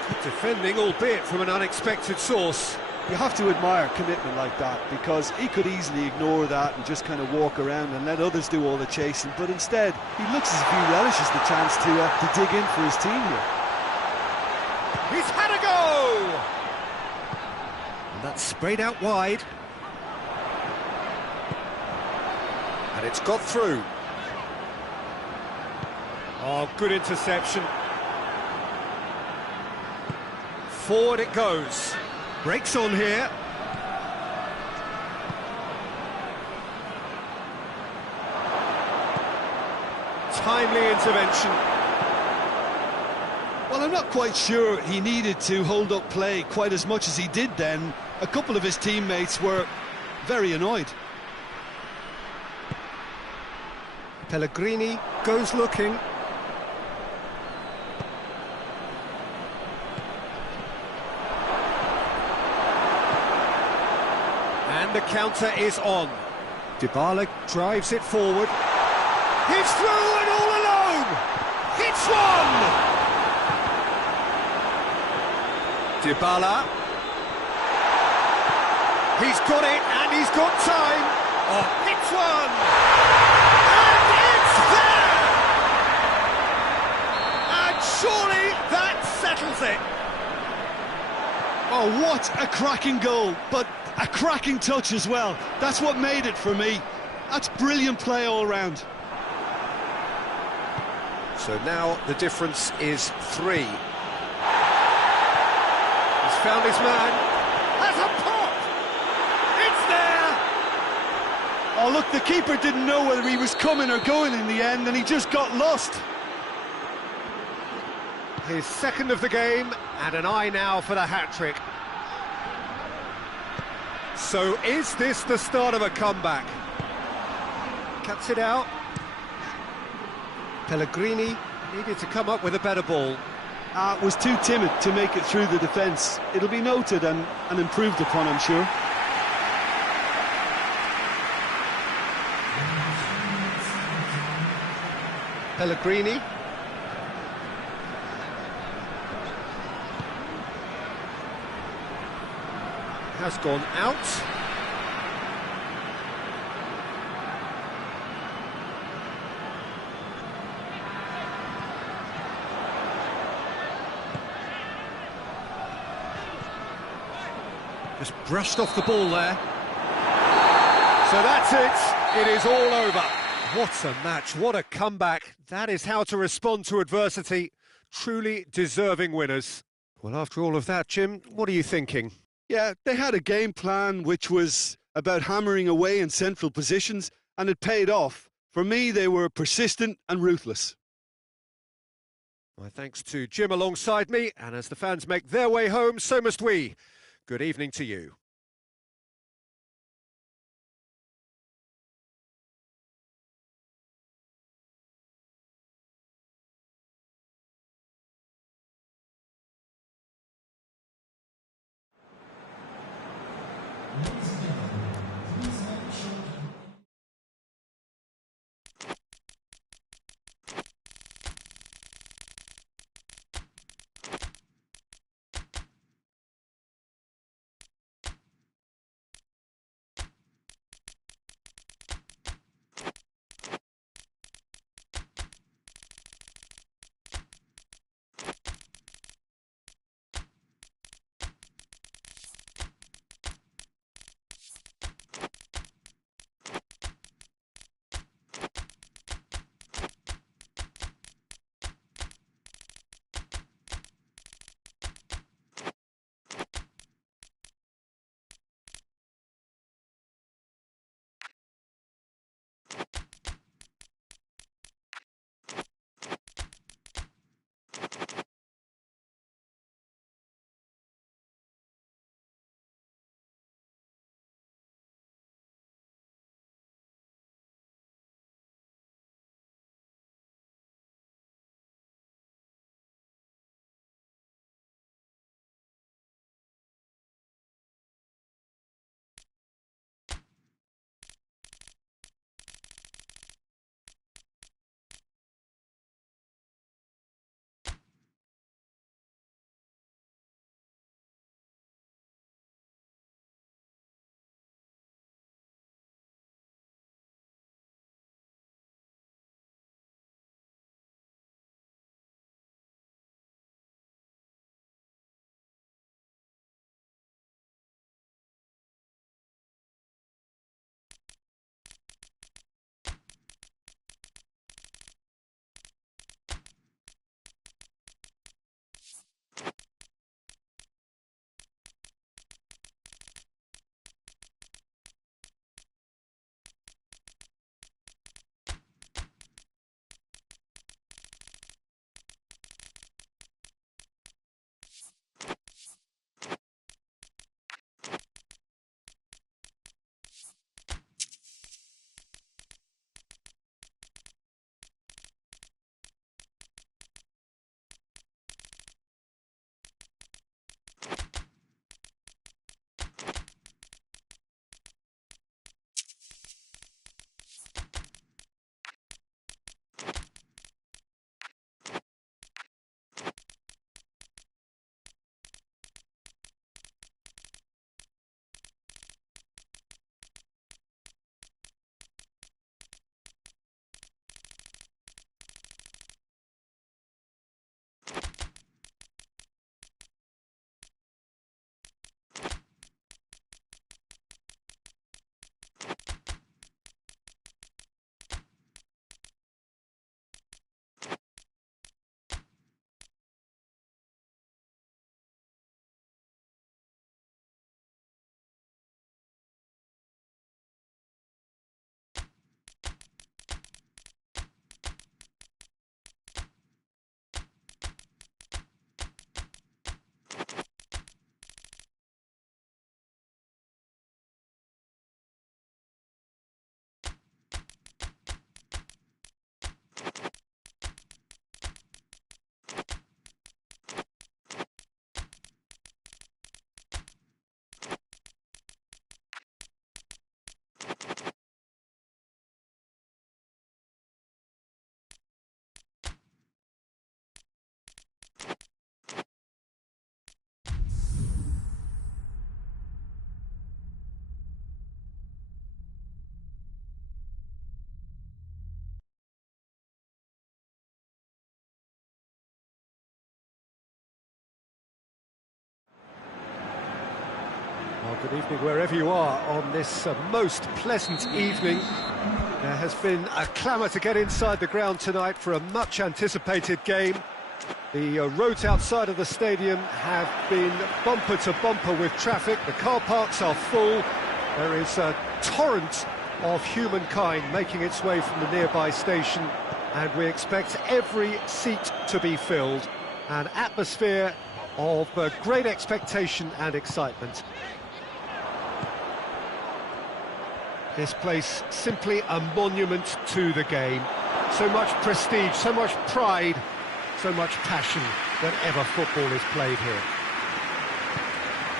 Good defending, albeit from an unexpected source. You have to admire commitment like that, because he could easily ignore that and just kind of walk around and let others do all the chasing, but instead he looks as if he relishes the chance to dig in for his team here. He's had a go! And that's sprayed out wide. And it's got through. Oh, good interception. Forward it goes. Breaks on here. Timely intervention. Well, I'm not quite sure he needed to hold up play quite as much as he did then. A couple of his teammates were very annoyed. Pellegrini goes looking. And the counter is on. Dybala drives it forward. He's through and all alone! Hits one! Dybala. He's got it and he's got time. Oh, hits one! And it's there! And surely that settles it. Oh, what a cracking goal, but a cracking touch as well. That's what made it for me. That's brilliant play all round. So now the difference is 3. He's found his man. Has a pop! It's there! Oh, look, the keeper didn't know whether he was coming or going in the end, and he just got lost. His second of the game, and an eye now for the hat-trick. So is this the start of a comeback? Cuts it out. Pellegrini needed to come up with a better ball. Was too timid to make it through the defence. It'll be noted and improved upon, I'm sure. Pellegrini. Has gone out. Just brushed off the ball there. So that's it. It is all over. What a match, what a comeback. That is how to respond to adversity. Truly deserving winners. Well, after all of that, Jim, what are you thinking? Yeah, they had a game plan which was about hammering away in central positions, and it paid off. For me, they were persistent and ruthless. My thanks to Jim alongside me, and as the fans make their way home, so must we. Good evening to you. Well, good evening wherever you are on this most pleasant evening. There has been a clamour to get inside the ground tonight for a much-anticipated game. The roads outside of the stadium have been bumper to bumper with traffic. The car parks are full. There is a torrent of humankind making its way from the nearby station, and we expect every seat to be filled. An atmosphere of great expectation and excitement. This place simply a monument to the game. So much prestige, so much pride, so much passion whenever football is played here.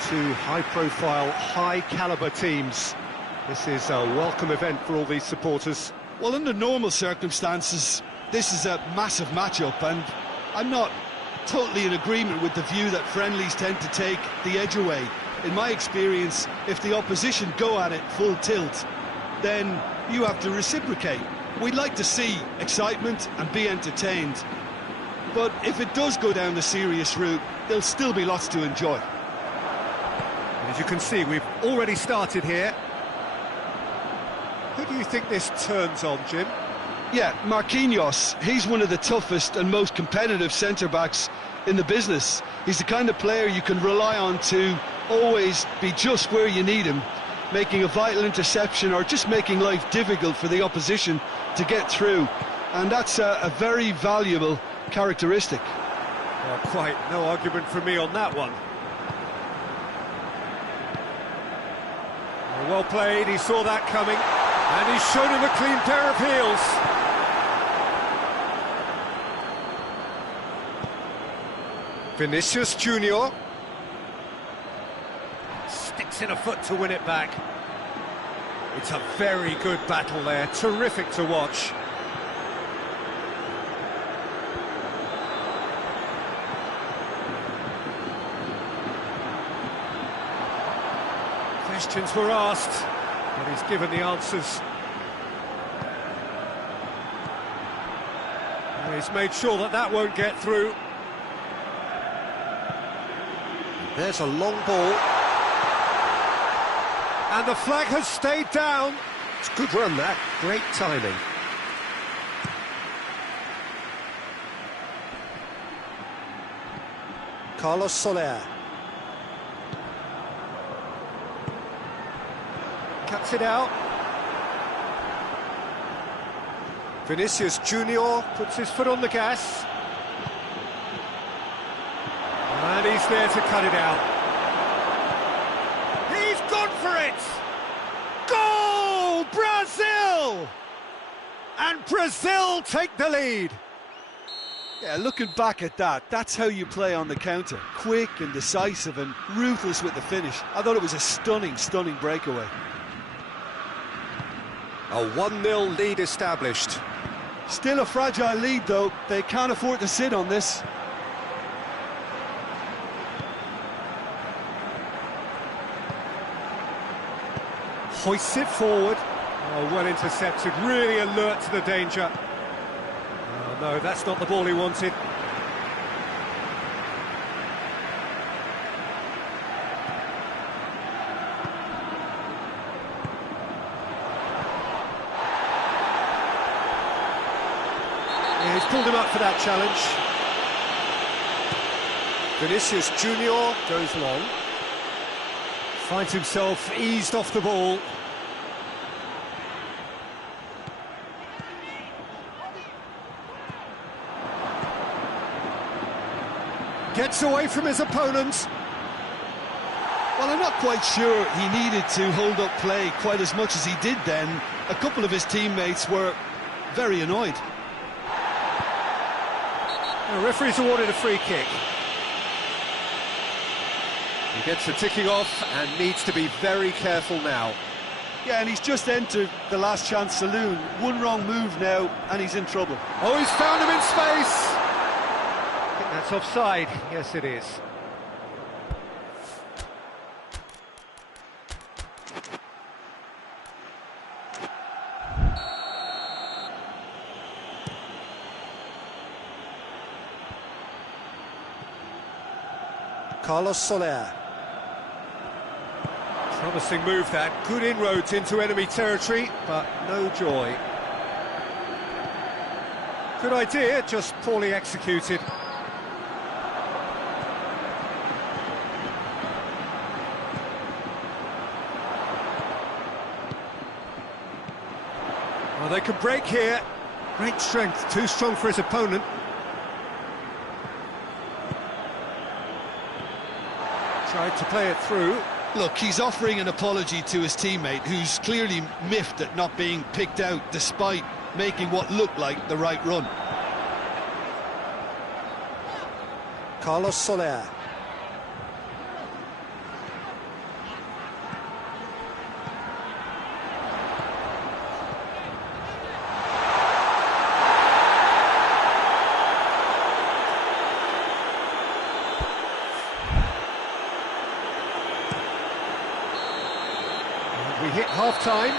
Two high-profile, high-caliber teams. This is a welcome event for all these supporters. Well, under normal circumstances, this is a massive matchup, and I'm not totally in agreement with the view that friendlies tend to take the edge away. In my experience, if the opposition go at it full tilt, then you have to reciprocate. We'd like to see excitement and be entertained, but if it does go down the serious route, there'll still be lots to enjoy. And as you can see, we've already started here. Who do you think this turns on, Jim? Yeah, Marquinhos. He's one of the toughest and most competitive centre-backs in the business. He's the kind of player you can rely on to always be just where you need him, making a vital interception or just making life difficult for the opposition to get through. And that's a very valuable characteristic. Well, quite no argument from me on that one. Well played, he saw that coming, and he's shown him a clean pair of heels. Vinicius Junior sticks in a foot to win it back. It's a very good battle there, terrific to watch. Questions were asked, but he's given the answers. And he's made sure that that won't get through. There's a long ball. And the flag has stayed down. It's a good run, that. Great timing. Carlos Soler. Cuts it out. Vinicius Junior puts his foot on the gas. And he's there to cut it out. He's gone for it! Goal! Brazil! And Brazil take the lead. Yeah, looking back at that, that's how you play on the counter. Quick and decisive and ruthless with the finish. I thought it was a stunning, stunning breakaway. A 1-0 lead established. Still a fragile lead, though. They can't afford to sit on this. Hoists it forward. Oh, well intercepted, really alert to the danger. Oh, no, that's not the ball he wanted. Yeah, he's pulled him up for that challenge. Vinicius Junior goes long. Finds himself eased off the ball. Gets away from his opponent. Well, I'm not quite sure he needed to hold up play quite as much as he did then. A couple of his teammates were very annoyed. The referee's awarded a free kick. He gets the ticking off and needs to be very careful now. Yeah, and he's just entered the last chance saloon. One wrong move now, and he's in trouble. Oh, he's found him in space! I think that's offside. Yes, it is. Carlos Soler. Promising move that, good inroads into enemy territory, but no joy. Good idea, just poorly executed. Well, they could break here. Great strength, too strong for his opponent. Tried to play it through. Look, he's offering an apology to his teammate, who's clearly miffed at not being picked out despite making what looked like the right run. Carlos Soler. We hit half-time,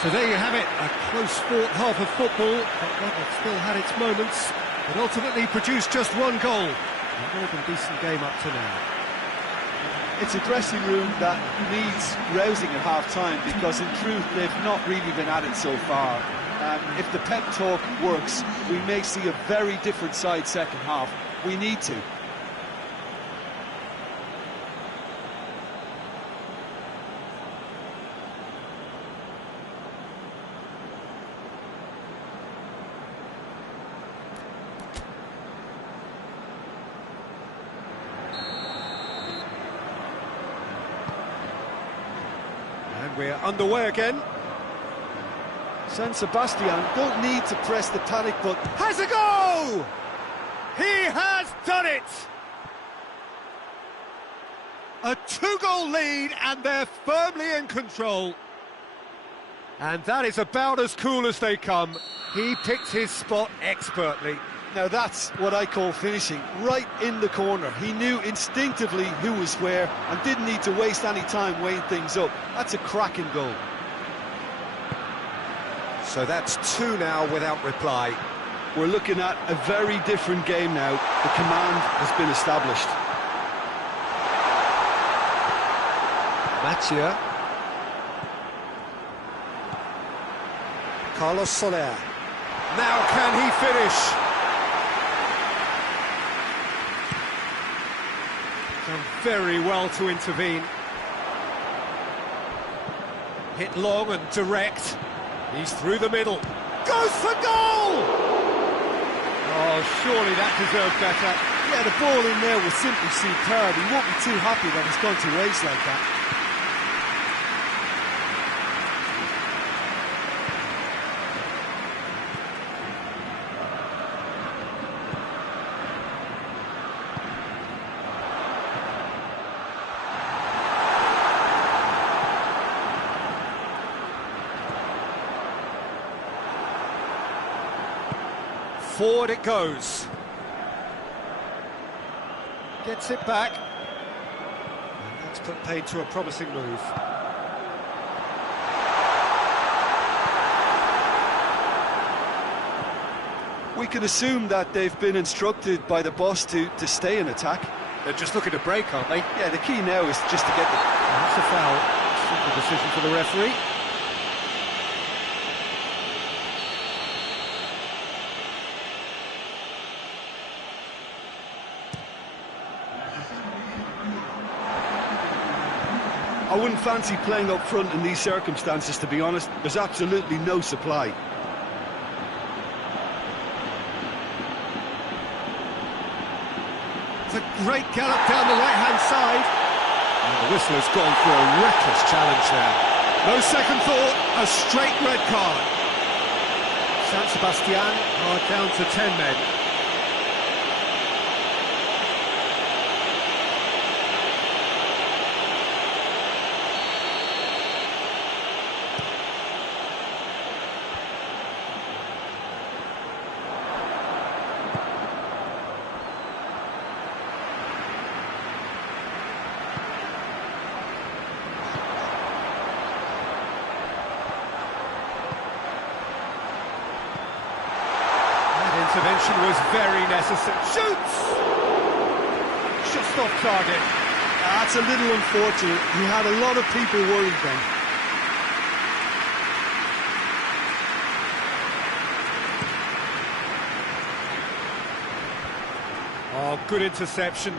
so there you have it, a close-fought half of football, but one that still had its moments, but ultimately produced just one goal. A more than decent game up to now. It's a dressing room that needs rousing at half-time, because in truth they've not really been at it so far. If the pep talk works, we may see a very different side second half. We need to. And we're underway again. San Sebastian don't need to press the panic button. Has a go! He has done it! A two-goal lead, and they're firmly in control. And that is about as cool as they come. He picked his spot expertly. Now that's what I call finishing, right in the corner. He knew instinctively who was where and didn't need to waste any time weighing things up. That's a cracking goal. So that's two now without reply. We're looking at a very different game now. The command has been established. Matia. Carlos Soler. Now can he finish? Done very well to intervene. Hit long and direct. He's through the middle. Goes for goal! Oh, surely that deserved better. Yeah, the ball in there was simply superb. He won't be too happy that he's gone to race like that. Forward it goes. Gets it back. And that's put paid to a promising move. We can assume that they've been instructed by the boss to stay in attack. They're just looking to break, aren't they? Yeah, the key now is just to get the... That's a foul. Simple decision for the referee. I wouldn't fancy playing up front in these circumstances, to be honest. There's absolutely no supply. It's a great gallop down the right-hand side. And the whistle has gone for a reckless challenge there. No second thought, a straight red card. San Sebastian are down to 10 men. Intervention was very necessary. Shoots! Just off target. That's a little unfortunate. He had a lot of people worried then. Oh, good interception.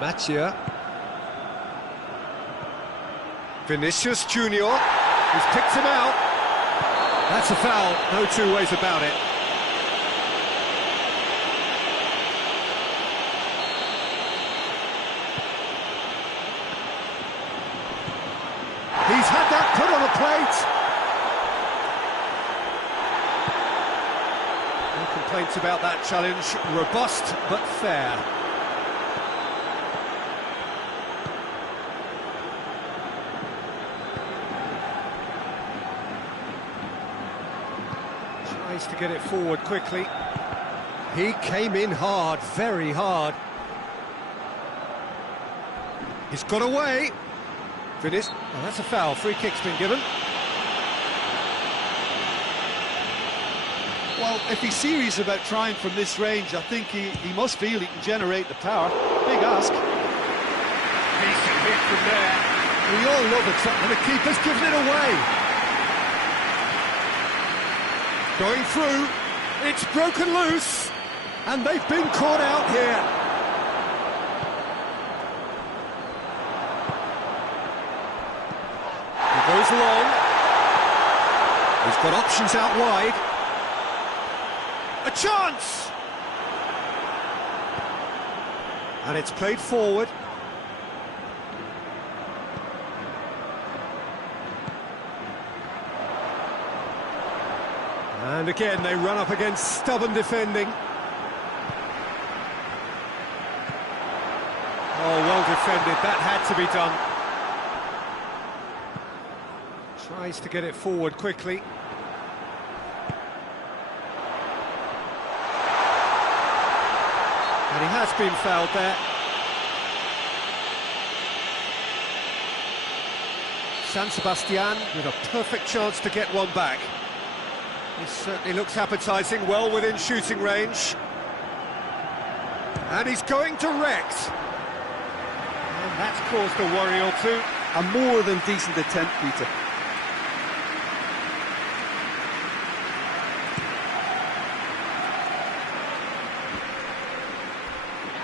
Matia. Vinicius Junior. He's picked him out. That's a foul, no two ways about it. He's had that put on a plate. No complaints about that challenge. Robust but fair. Tries to get it forward quickly. He came in hard, very hard. He's got away. Finish. Oh, that's a foul. Free kick's been given. Well, if he's serious about trying from this range, I think he must feel he can generate the power. Big ask. Decent hit from there. We all love it, and the keeper's given it away. Going through. It's broken loose, and they've been caught out here. Goes long. He's got options out wide. A chance! And it's played forward. And again, they run up against stubborn defending. Oh, well defended. That had to be done. Tries to get it forward quickly. And he has been fouled there. San Sebastian with a perfect chance to get one back. This certainly looks appetising, well within shooting range. And he's going direct. And that's caused a worry or two. A more than decent attempt, Peter.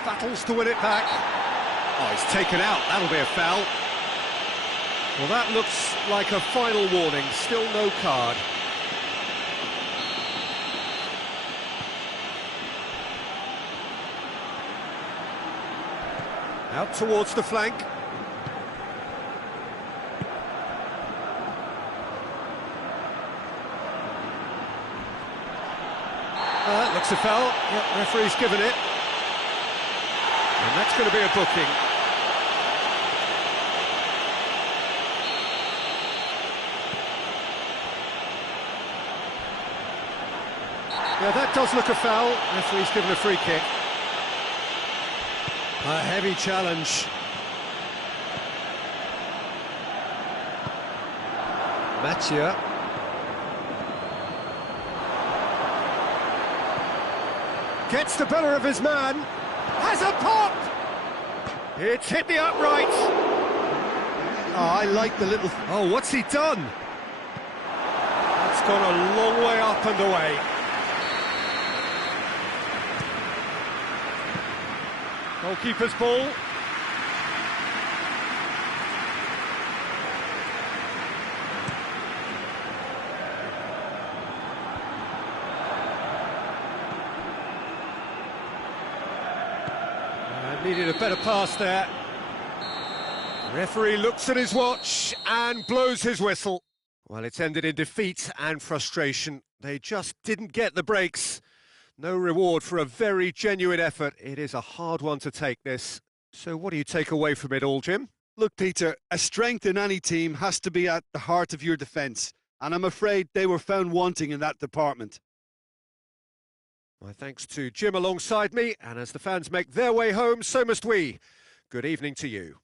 Battles to win it back. Oh, he's taken out. That'll be a foul. Well, that looks like a final warning. Still no card. Out towards the flank. That looks a foul. Yep, referee's given it. And that's going to be a booking. Yeah, that does look a foul. Referee's given a free kick. A heavy challenge. Matia. Gets the better of his man. Has a pop! It's hit the upright. Oh, I like the little... Oh, what's he done? That's gone a long way up and away. Goalkeeper's ball. Needed a better pass there. Referee looks at his watch and blows his whistle. Well, it's ended in defeat and frustration. They just didn't get the breaks. No reward for a very genuine effort. It is a hard one to take, this. So what do you take away from it all, Jim? Look, Peter, a strength in any team has to be at the heart of your defence, and I'm afraid they were found wanting in that department. My thanks to Jim alongside me, and as the fans make their way home, so must we. Good evening to you.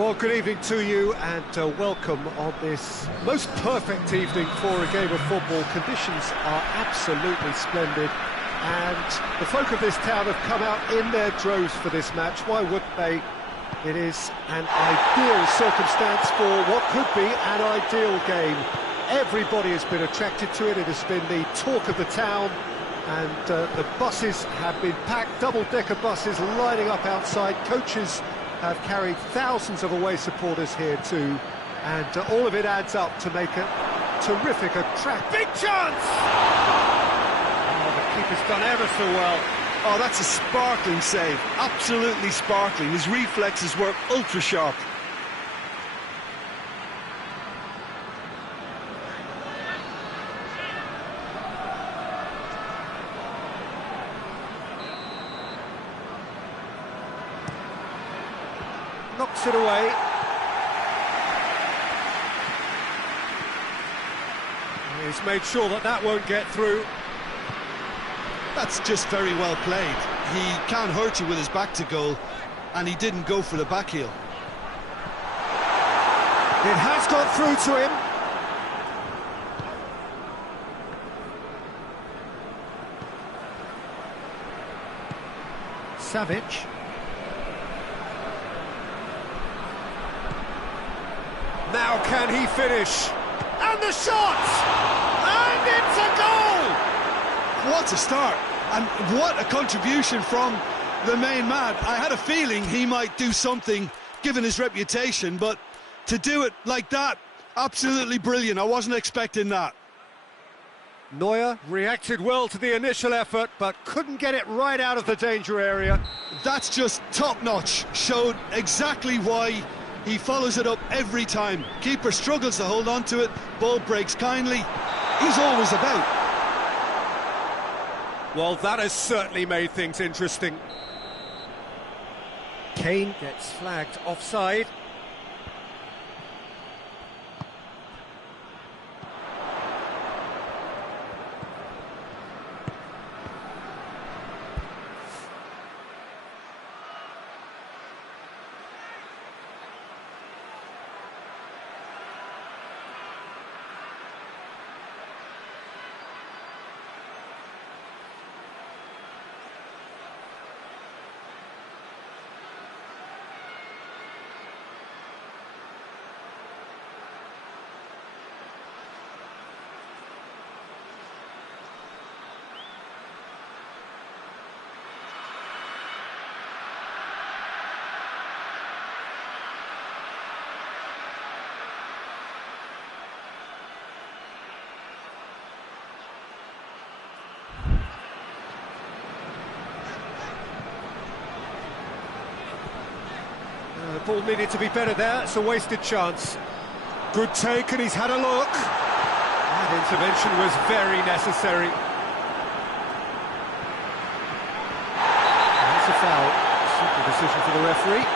Well, good evening to you and welcome on this most perfect evening for a game of football. Conditions are absolutely splendid and the folk of this town have come out in their droves for this match. Why wouldn't they? It is an ideal circumstance for what could be an ideal game. Everybody has been attracted to it. It has been the talk of the town and the buses have been packed, double-decker buses lining up outside. Coaches have carried thousands of away supporters here too, and all of it adds up to make a terrific attract. Big chance! Oh, the keeper's done ever so well. Oh, that's a sparkling save, absolutely sparkling. His reflexes were ultra sharp. Knocks it away. He's made sure that that won't get through. That's just very well played. He can't hurt you with his back to goal, and he didn't go for the back heel. It has got through to him. Savic. Now can he finish? And the shot! And it's a goal! What a start, and what a contribution from the main man. I had a feeling he might do something, given his reputation, but to do it like that, absolutely brilliant. I wasn't expecting that. Neuer reacted well to the initial effort, but couldn't get it right out of the danger area. That's just top-notch, showed exactly why he follows it up every time. Keeper struggles to hold on to it, ball breaks kindly. He's always about. Well, that has certainly made things interesting. Kane gets flagged offside. The ball needed to be better there, it's a wasted chance. Good take and he's had a look. That intervention was very necessary. That's a foul. Simple decision for the referee.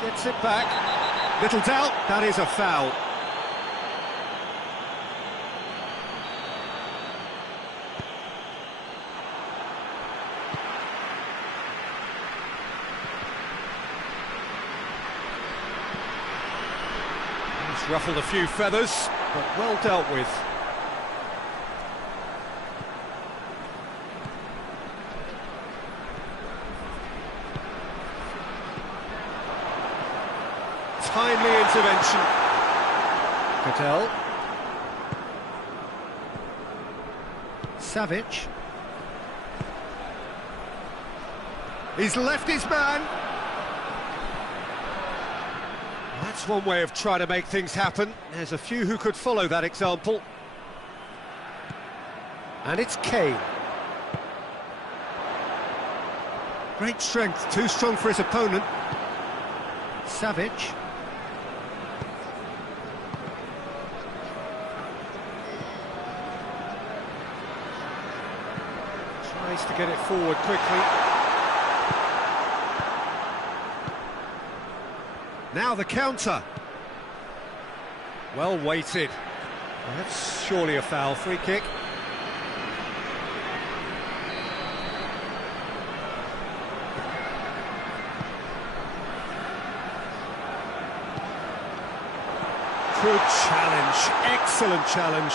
Gets it back. Little doubt, that is a foul. It's ruffled a few feathers, but well dealt with. Timely intervention. Cattell. Savic. He's left his man. That's one way of trying to make things happen. There's a few who could follow that example. And it's Kane. Great strength, too strong for his opponent. Savic. Tries to get it forward quickly. Now the counter. Well weighted. Well, that's surely a foul. Free kick. Good challenge. Excellent challenge.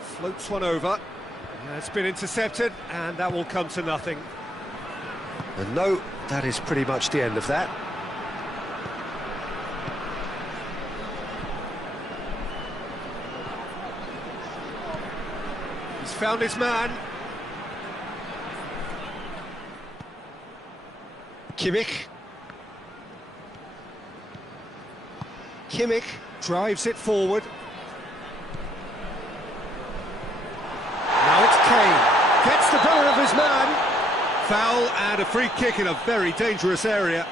Floats one over. It's been intercepted, and that will come to nothing. And no, that is pretty much the end of that. He's found his man. Kimmich. Kimmich drives it forward. Now it's Kane. Gets the better of his man. Foul and a free kick in a very dangerous area.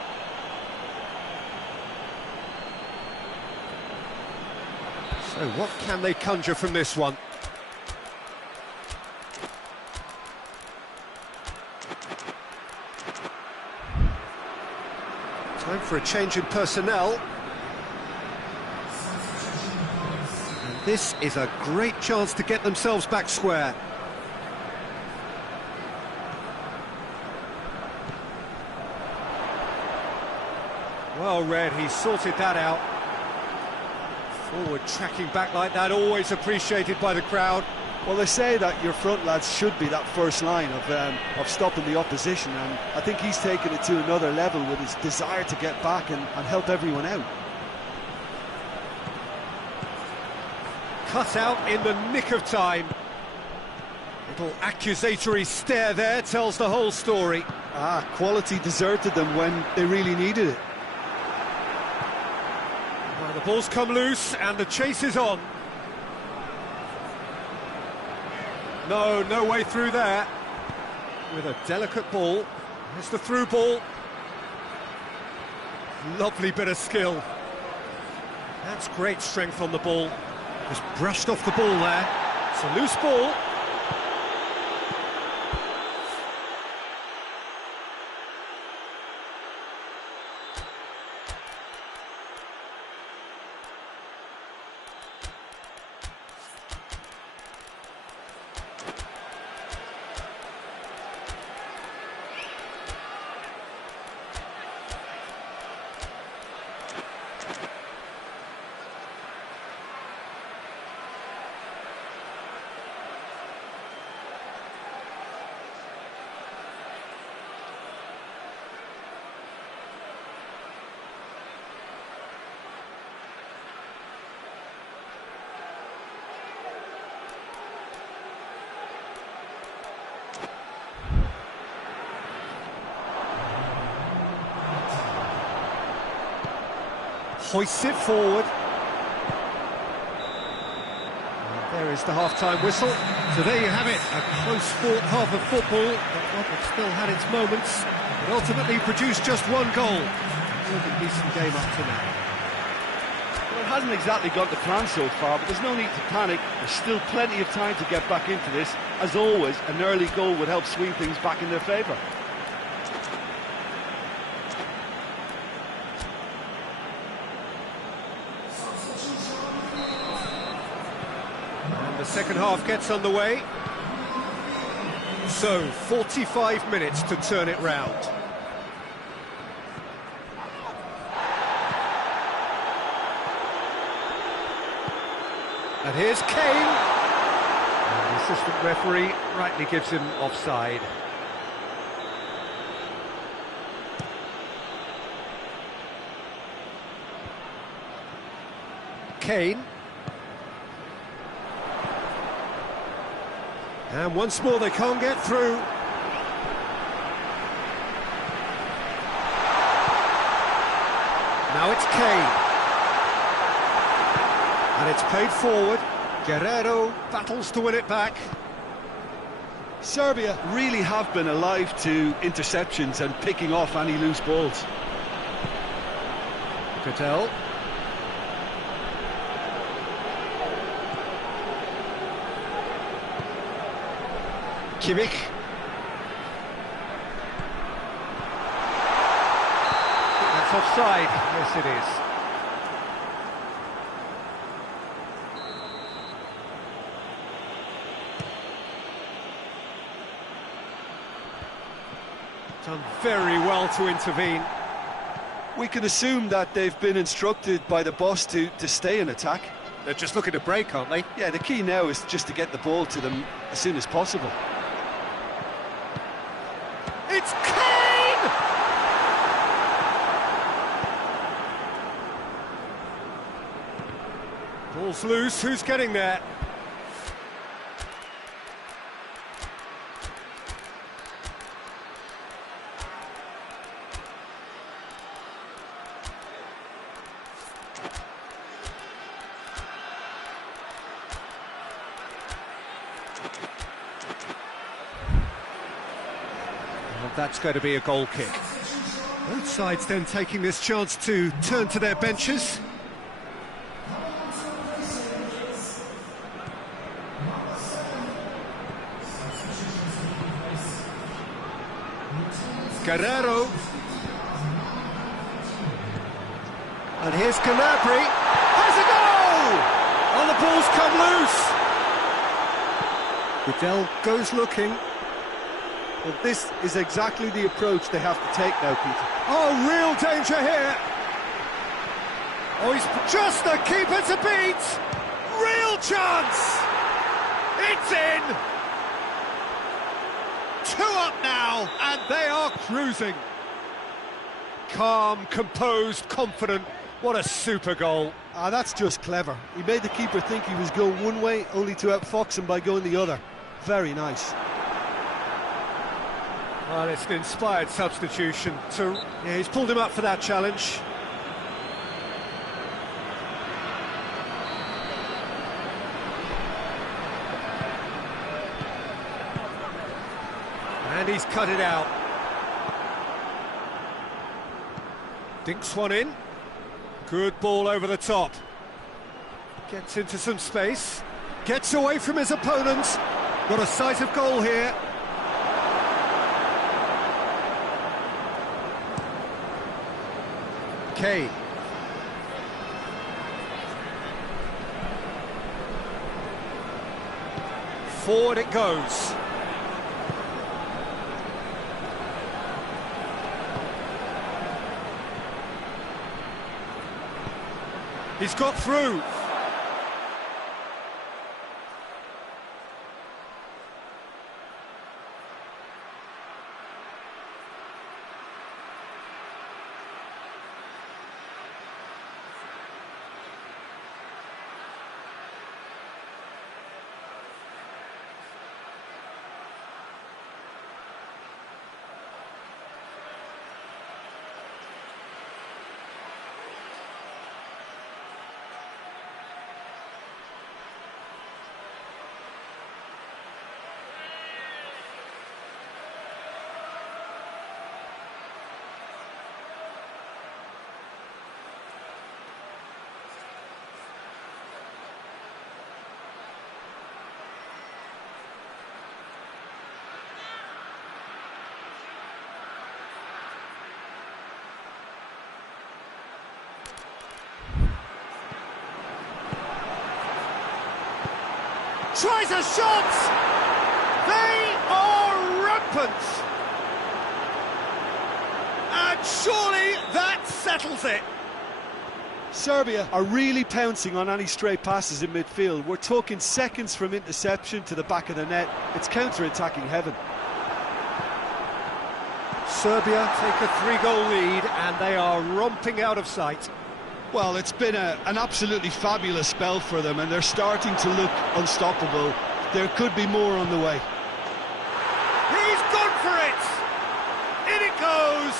So what can they conjure from this one? Time for a change in personnel. And this is a great chance to get themselves back square. Well read, he sorted that out. Forward tracking back like that, always appreciated by the crowd. Well, they say that your front lads should be that first line of stopping the opposition, and I think he's taken it to another level with his desire to get back and help everyone out. Cut out in the nick of time. Little accusatory stare there tells the whole story. Quality deserted them when they really needed it. Well, the ball's come loose and the chase is on. No way through there. With a delicate ball. There's the through ball. Lovely bit of skill. That's great strength on the ball. Just brushed off the ball there. It's a loose ball. Hoists it forward. And there is the half-time whistle. So there you have it, a close-fought half of football, but one that still had its moments, but ultimately produced just one goal. More than decent game up to now. Well, it hasn't exactly got the plan so far, but there's no need to panic. There's still plenty of time to get back into this. As always, an early goal would help swing things back in their favour. The second half gets underway. So, 45 minutes to turn it round. And here's Kane. And the assistant referee rightly gives him offside. Kane. And once more they can't get through. Now it's Kane. And it's played forward. Guerrero battles to win it back. Serbia really have been alive to interceptions and picking off any loose balls. Cattell. Kimmich. that's offside. Yes, it is. Done very well to intervene. We can assume that they've been instructed by the boss to stay in attack. They're just looking to break, aren't they? Yeah, the key now is just to get the ball to them as soon as possible. It's Kane! Ball's loose, who's getting there? Well, that's going to be a goal kick. Both sides then taking this chance to turn to their benches. Guerrero. And here's Canabry. Has a goal! And the ball's come loose. Goodell goes looking. Well, this is exactly the approach they have to take now, Peter. Oh, real danger here. Oh, he's just the keeper to beat. Real chance. It's in. 2 up now, and they are cruising. Calm, composed, confident. What a super goal. That's just clever. He made the keeper think he was going one way, only to outfox him by going the other. Very nice. Well, it's an inspired substitution. Yeah, he's pulled him up for that challenge. And he's cut it out. Dinks one in. Good ball over the top. Gets into some space. Gets away from his opponent. Got a sight of goal here. Kane. Forward it goes. He's got through. Tries a shot! They are rampant! And surely that settles it! Serbia are really pouncing on any stray passes in midfield. We're talking seconds from interception to the back of the net. It's counter-attacking heaven. Serbia take a 3-goal lead and they are romping out of sight. Well, it's been an absolutely fabulous spell for them, and they're starting to look unstoppable. There could be more on the way. He's gone for it! In it goes!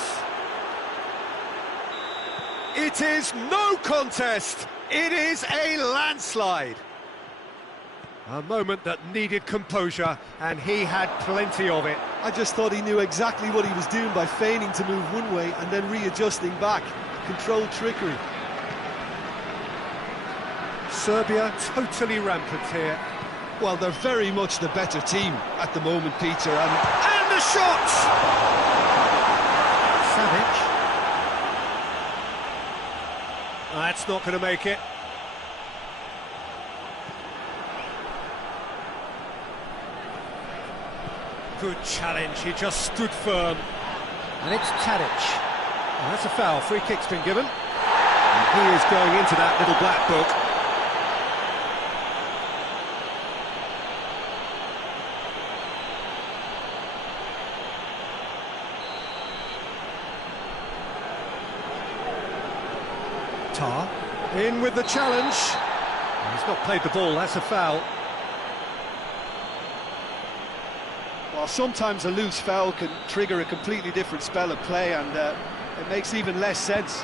It is no contest. It is a landslide. A moment that needed composure, and he had plenty of it. I just thought he knew exactly what he was doing by feigning to move one way and then readjusting back. Controlled trickery. Serbia totally rampant here. Well, they're very much the better team at the moment, Peter. And the shot! Savic. That's not going to make it. Good challenge, he just stood firm. And it's Tadic. Oh, that's a foul, free kick's been given. And he is going into that little black book. In with the challenge. He's not played the ball, that's a foul. Well, sometimes a loose foul can trigger a completely different spell of play, and it makes even less sense.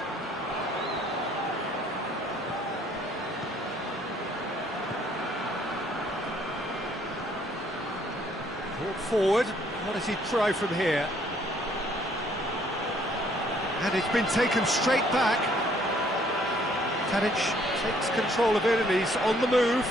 Brought forward, what does he try from here? And it's been taken straight back. Tadic takes control of it and he's on the move.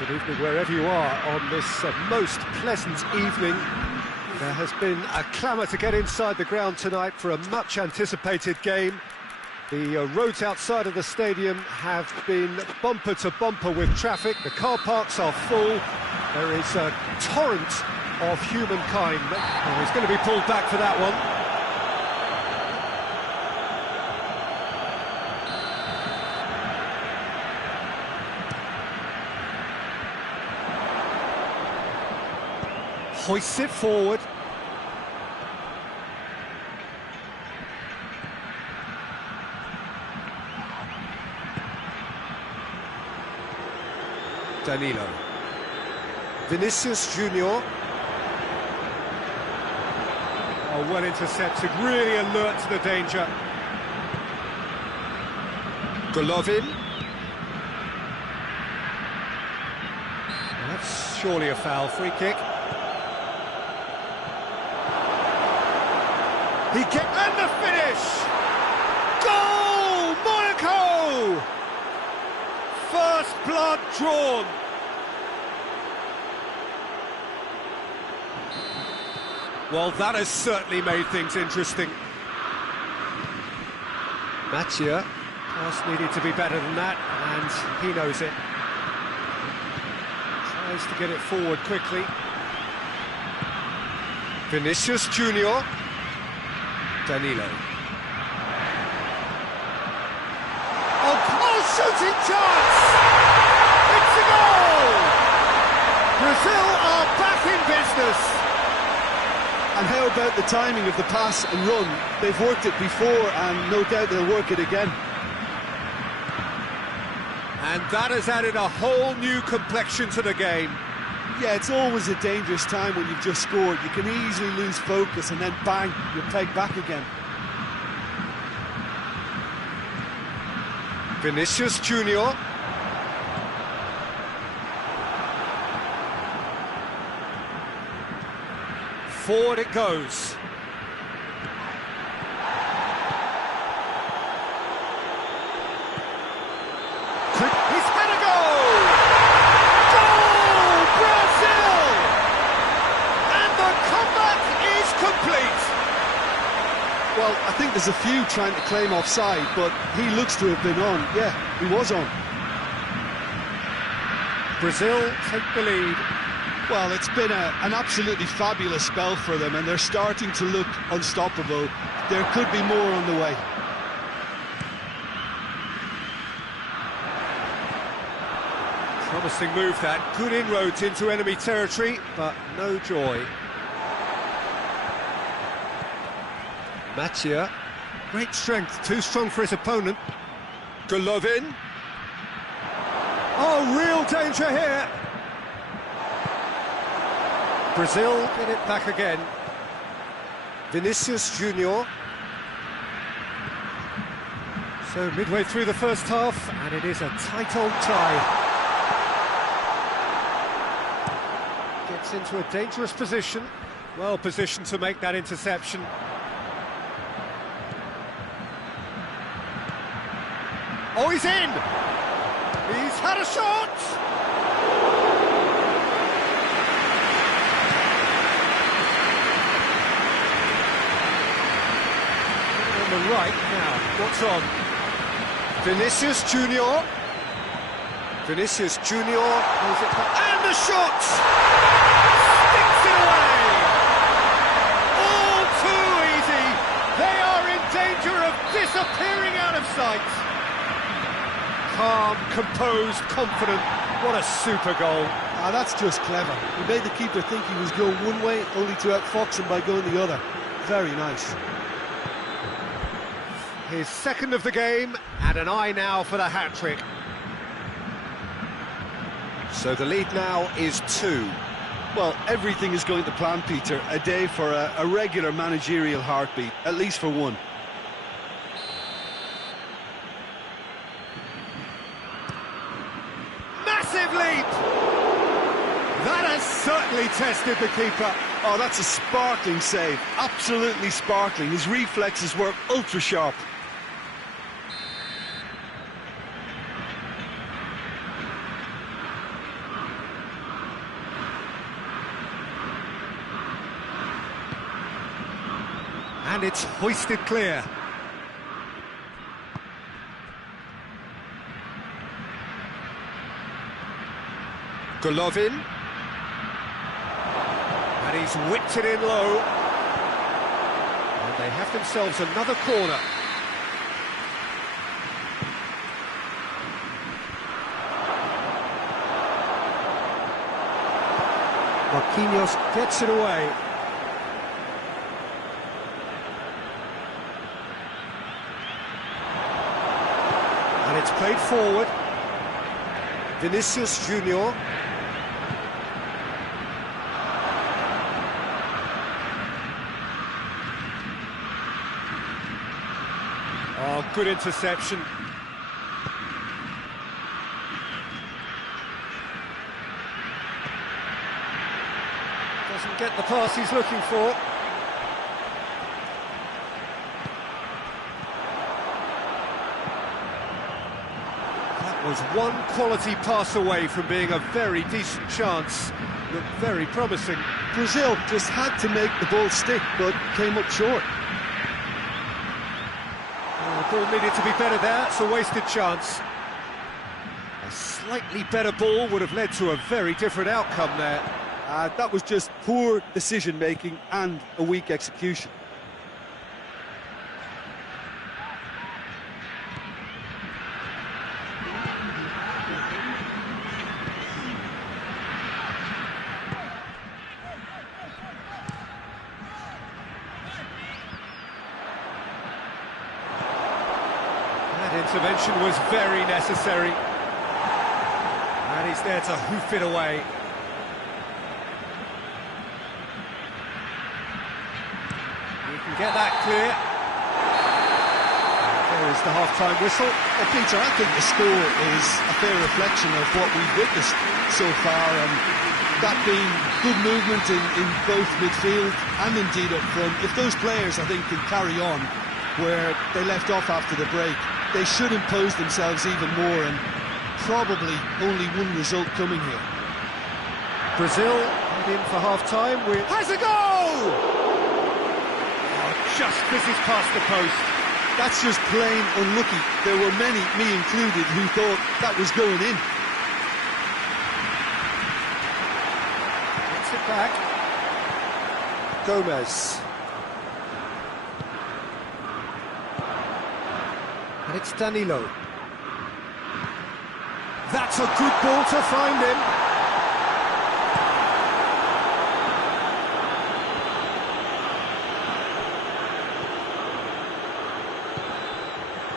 Good evening wherever you are on this most pleasant evening. There has been a clamour to get inside the ground tonight for a much anticipated game. The roads outside of the stadium have been bumper to bumper with traffic. The car parks are full. There is a torrent of humankind. Oh, he's going to be pulled back for that one. Hoists it forward. Danilo. Vinicius Junior. Oh, well intercepted, really alert to the danger. Golovin. That's surely a foul, free kick. And the finish! Goal! Monaco! First blood drawn. Well, that has certainly made things interesting. Mathieu, pass needed to be better than that, and he knows it. Tries to get it forward quickly. Vinicius Junior. Danilo. Oh, shooting chance! It's a goal! Brazil are back in business. And how about the timing of the pass and run? They've worked it before, and no doubt they'll work it again. And that has added a whole new complexion to the game. Yeah, it's always a dangerous time when you've just scored. You can easily lose focus and then bang, you're pegged back again. Vinicius Junior. Forward it goes. He's had a goal! Goal! Brazil! And the comeback is complete. Well, I think there's a few trying to claim offside, but he looks to have been on. Yeah, he was on. Brazil take the lead. Well, it's been an absolutely fabulous spell for them, and they're starting to look unstoppable. There could be more on the way. Promising move that. Good inroads into enemy territory, but no joy. Mattia. Great strength, too strong for his opponent. Golovin. Oh, real danger here. Brazil get it back again. Vinicius Junior. So midway through the first half, and it is a tight old tie. Gets into a dangerous position. Well positioned to make that interception. Oh, he's in! He's had a shot! On the right now, what's on? Vinicius Junior. Vinicius Junior pulls it back. And the shot! Sticks it away! All too easy! They are in danger of disappearing out of sight! Calm, composed, confident. What a super goal. Ah, that's just clever. He made the keeper think he was going one way, only to outfox him by going the other. Very nice. His second of the game, and an eye now for the hat-trick. So the lead now is 2. Well, everything is going to plan, Peter. A day for a regular managerial heartbeat, at least for one. Massive leap! That has certainly tested the keeper. Oh, that's a sparkling save. Absolutely sparkling. His reflexes were ultra-sharp. And it's hoisted clear. Golovin. And he's whipped it in low. And they have themselves another corner. Marquinhos gets it away. And it's played forward. Vinicius Junior. Oh, good interception. Doesn't get the pass he's looking for. That was one quality pass away from being a very decent chance. Looked very promising. Brazil just had to make the ball stick, but came up short. The ball needed to be better there, it's a wasted chance. A slightly better ball would have led to a very different outcome there. That was just poor decision-making and a weak execution. That intervention was very necessary. And he's there to hoof it away. He can get that clear. There is the half-time whistle. Well, Peter, I think the score is a fair reflection of what we've witnessed so far, and that being good movement in both midfield and indeed up front. If those players, I think, can carry on where they left off after the break, they should impose themselves even more, and probably only one result coming here. Brazil head in for half-time with... Has a goal! Oh, just misses past the post. That's just plain unlucky. There were many, me included, who thought that was going in. Gets it back. Gomez. And it's Danilo. That's a good ball to find him.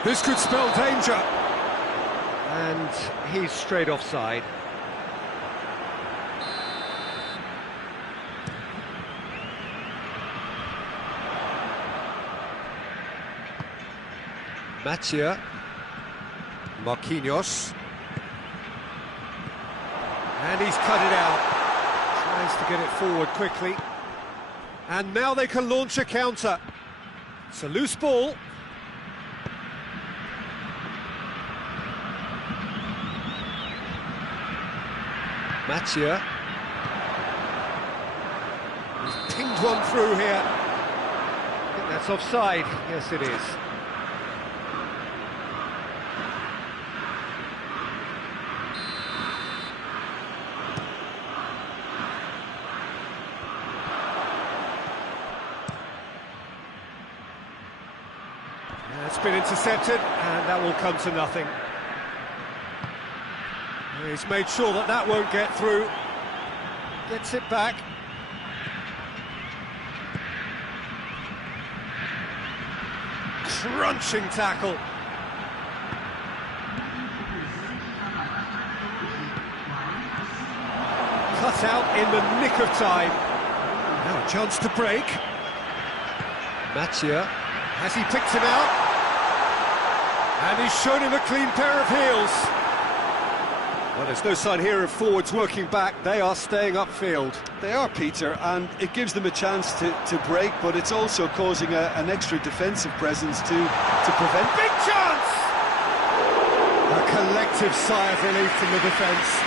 This could spell danger. And he's straight offside. Matia. Marquinhos. And he's cut it out. Tries to get it forward quickly. And now they can launch a counter. It's a loose ball. Matia. He's pinged one through here. I think that's offside. Yes, it is. It's been intercepted, and that will come to nothing. He's made sure that that won't get through. Gets it back. Crunching tackle. Cut out in the nick of time. Now a chance to break. Matia. Has he picked him out? And he's shown him a clean pair of heels. Well, there's no sign here of forwards working back. They are staying upfield. They are, Peter, and it gives them a chance to break, but it's also causing an extra defensive presence to prevent... Big chance! A collective sigh of relief from the defence.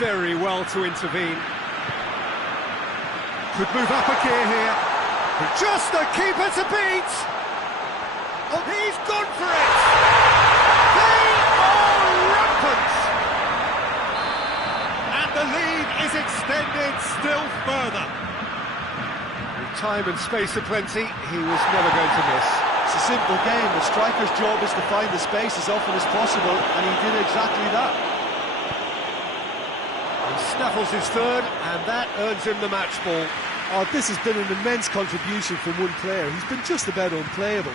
Very well to intervene. Could move up a gear here. But just the keeper to beat. Oh, he's gone for it. They are rampant. And the lead is extended still further. With time and space aplenty, he was never going to miss. It's a simple game. The striker's job is to find the space as often as possible, and he did exactly that. Snaffles his third, and that earns him the match ball. Oh, this has been an immense contribution from one player. He's been just about unplayable.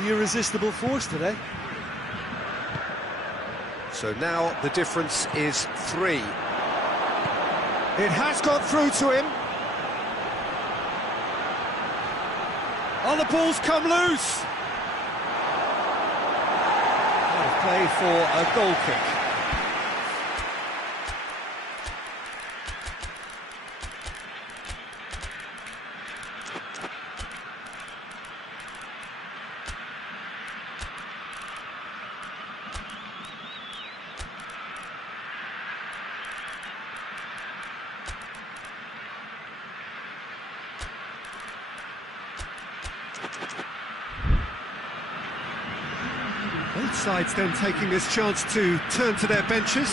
The irresistible force today. So now the difference is 3. It has got through to him. Oh, the ball's come loose. Out of play for a goal kick. Both sides then taking this chance to turn to their benches.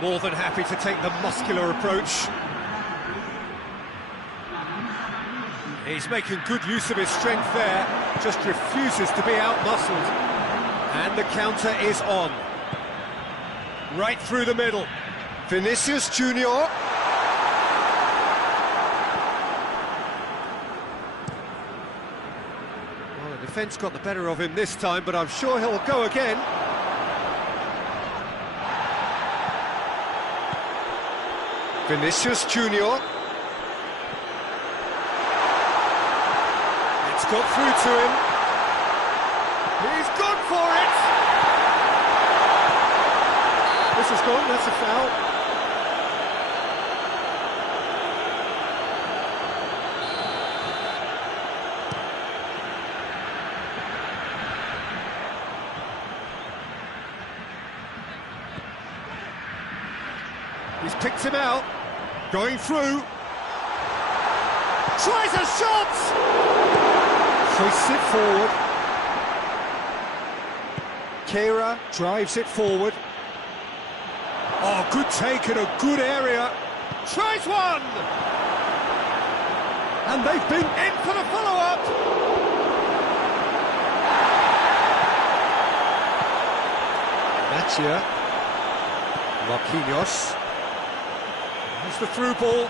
More than happy to take the muscular approach. He's making good use of his strength there, just refuses to be out-muscled. And the counter is on. Right through the middle. Vinicius Junior. Well, the defence got the better of him this time, but I'm sure he'll go again. Vinicius Junior. It's got through to him. He's gone for it! This is gone, that's a foul. He's picked him out. Going through. Tries a shot! Hoists it forward. Kehrer drives it forward. Oh, good take in a good area. Tries one! And they've been in for the follow-up. Natia. Marquinhos. Here's the through ball.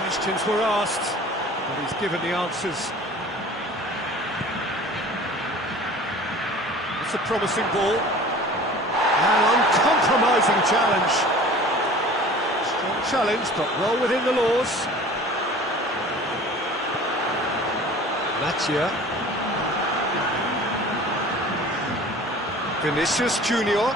Questions were asked, but he's given the answers. It's a promising ball. An uncompromising challenge. Strong challenge, but well within the laws. Natia. Vinicius Junior.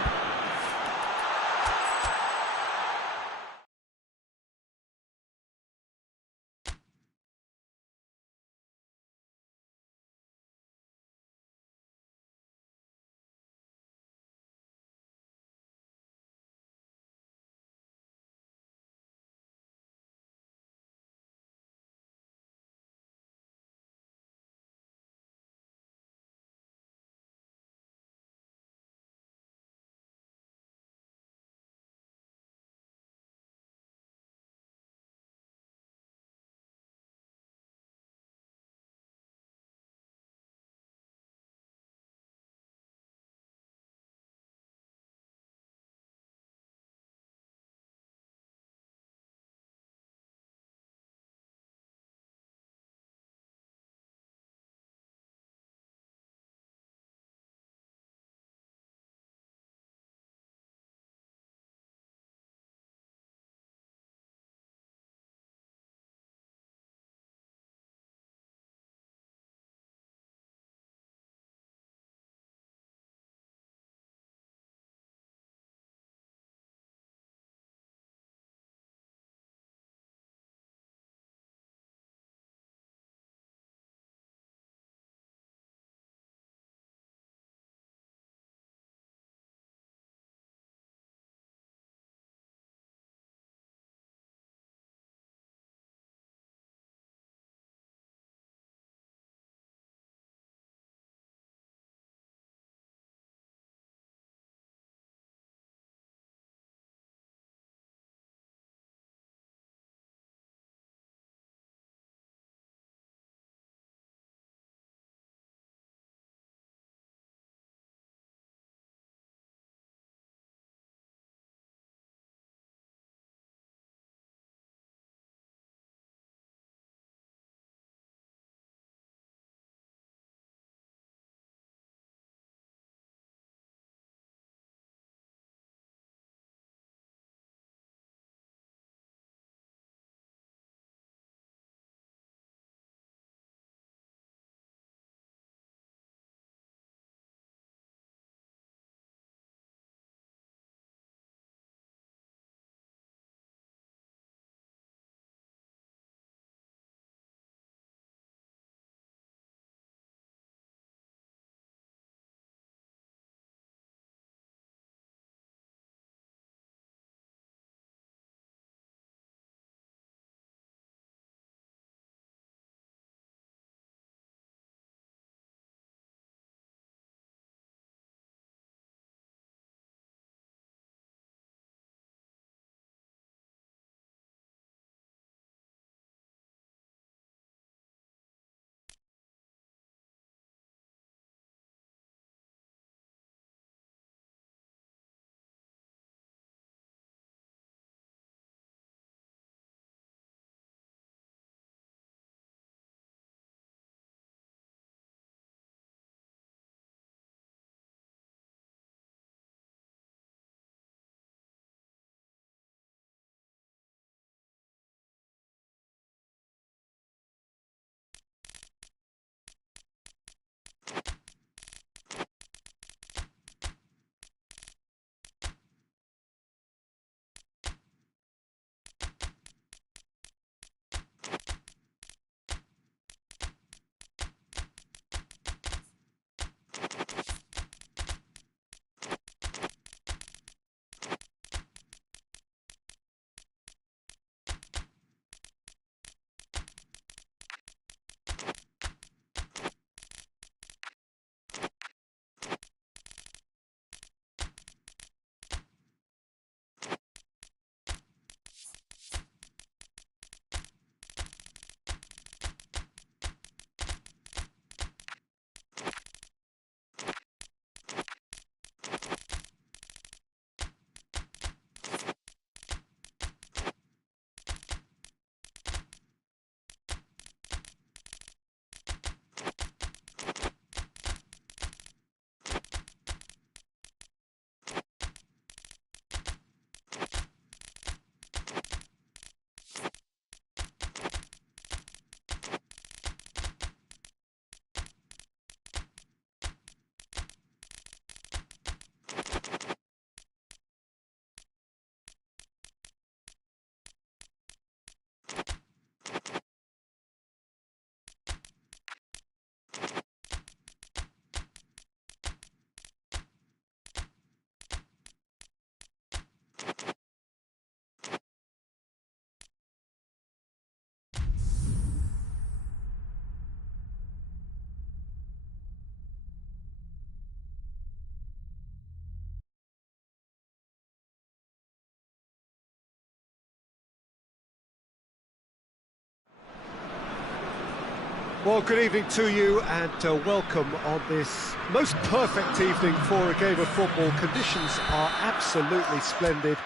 Well, good evening to you and welcome on this most perfect evening for a game of football. Conditions are absolutely splendid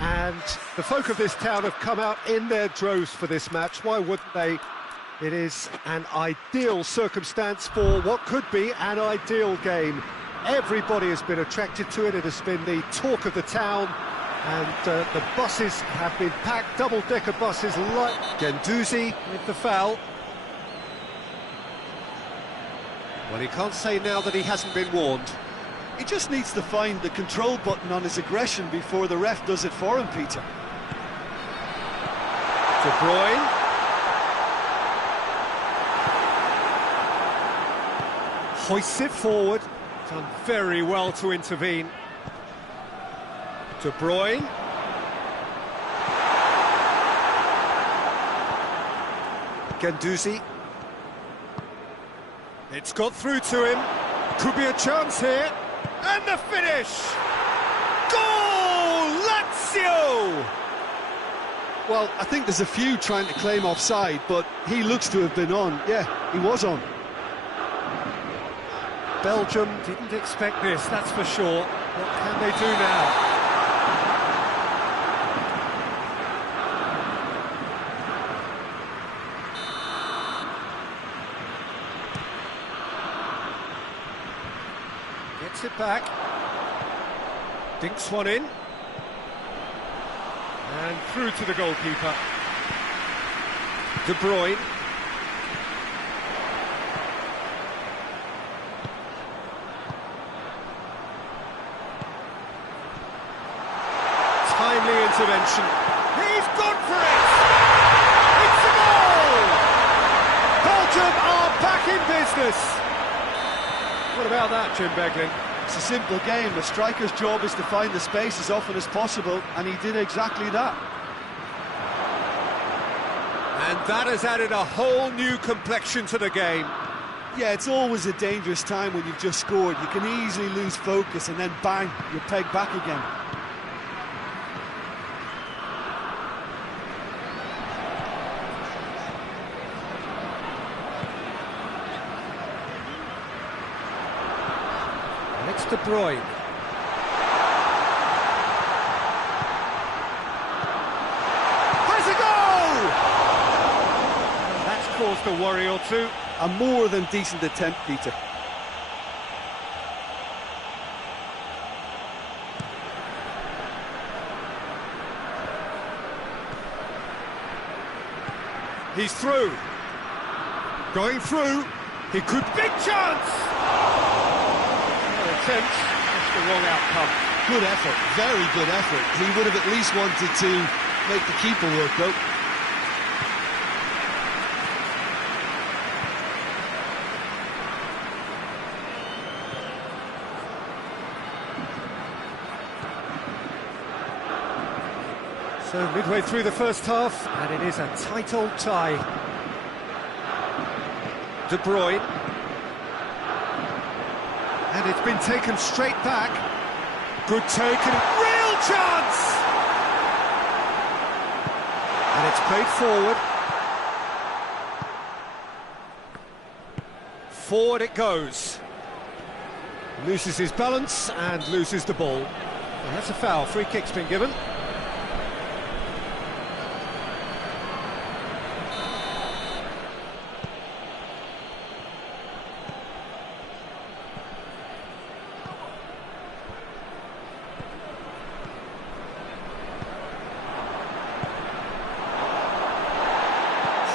and the folk of this town have come out in their droves for this match. Why wouldn't they? It is an ideal circumstance for what could be an ideal game. Everybody has been attracted to it. It has been the talk of the town. And the buses have been packed, double-decker buses like Guendouzi with the foul. Well, he can't say now that he hasn't been warned. He just needs to find the control button on his aggression before the ref does it for him, Peter. De Bruyne. Hoists it forward. Done very well to intervene. De Bruyne. Guendouzi. It's got through to him. Could be a chance here. And the finish! Goal! Lazio! Well, I think there's a few trying to claim offside, but he looks to have been on. Yeah, he was on. Belgium didn't expect this, that's for sure. What can they do now? Gets it back. Dinks one in. And through to the goalkeeper. De Bruyne. Timely intervention. He's gone for it! It's a goal! Belgium are back in business. What about that, Jim Beglin? It's a simple game. The striker's job is to find the space as often as possible, and he did exactly that. And that has added a whole new complexion to the game. Yeah, it's always a dangerous time when you've just scored. You can easily lose focus and then bang, you're pegged back again. It's De Bruyne. Has a goal! And that's caused a worry or two. A more than decent attempt, Peter. He's through. Going through. He could... Big chance! Attempt, just the wrong outcome. Good effort, very good effort. He would have at least wanted to make the keeper work, though. So midway through the first half, and it is a tight old tie. De Bruyne. And it's been taken straight back. Good take and real chance! And it's played forward. Forward it goes. Loses his balance and loses the ball. And that's a foul. Free kick's been given.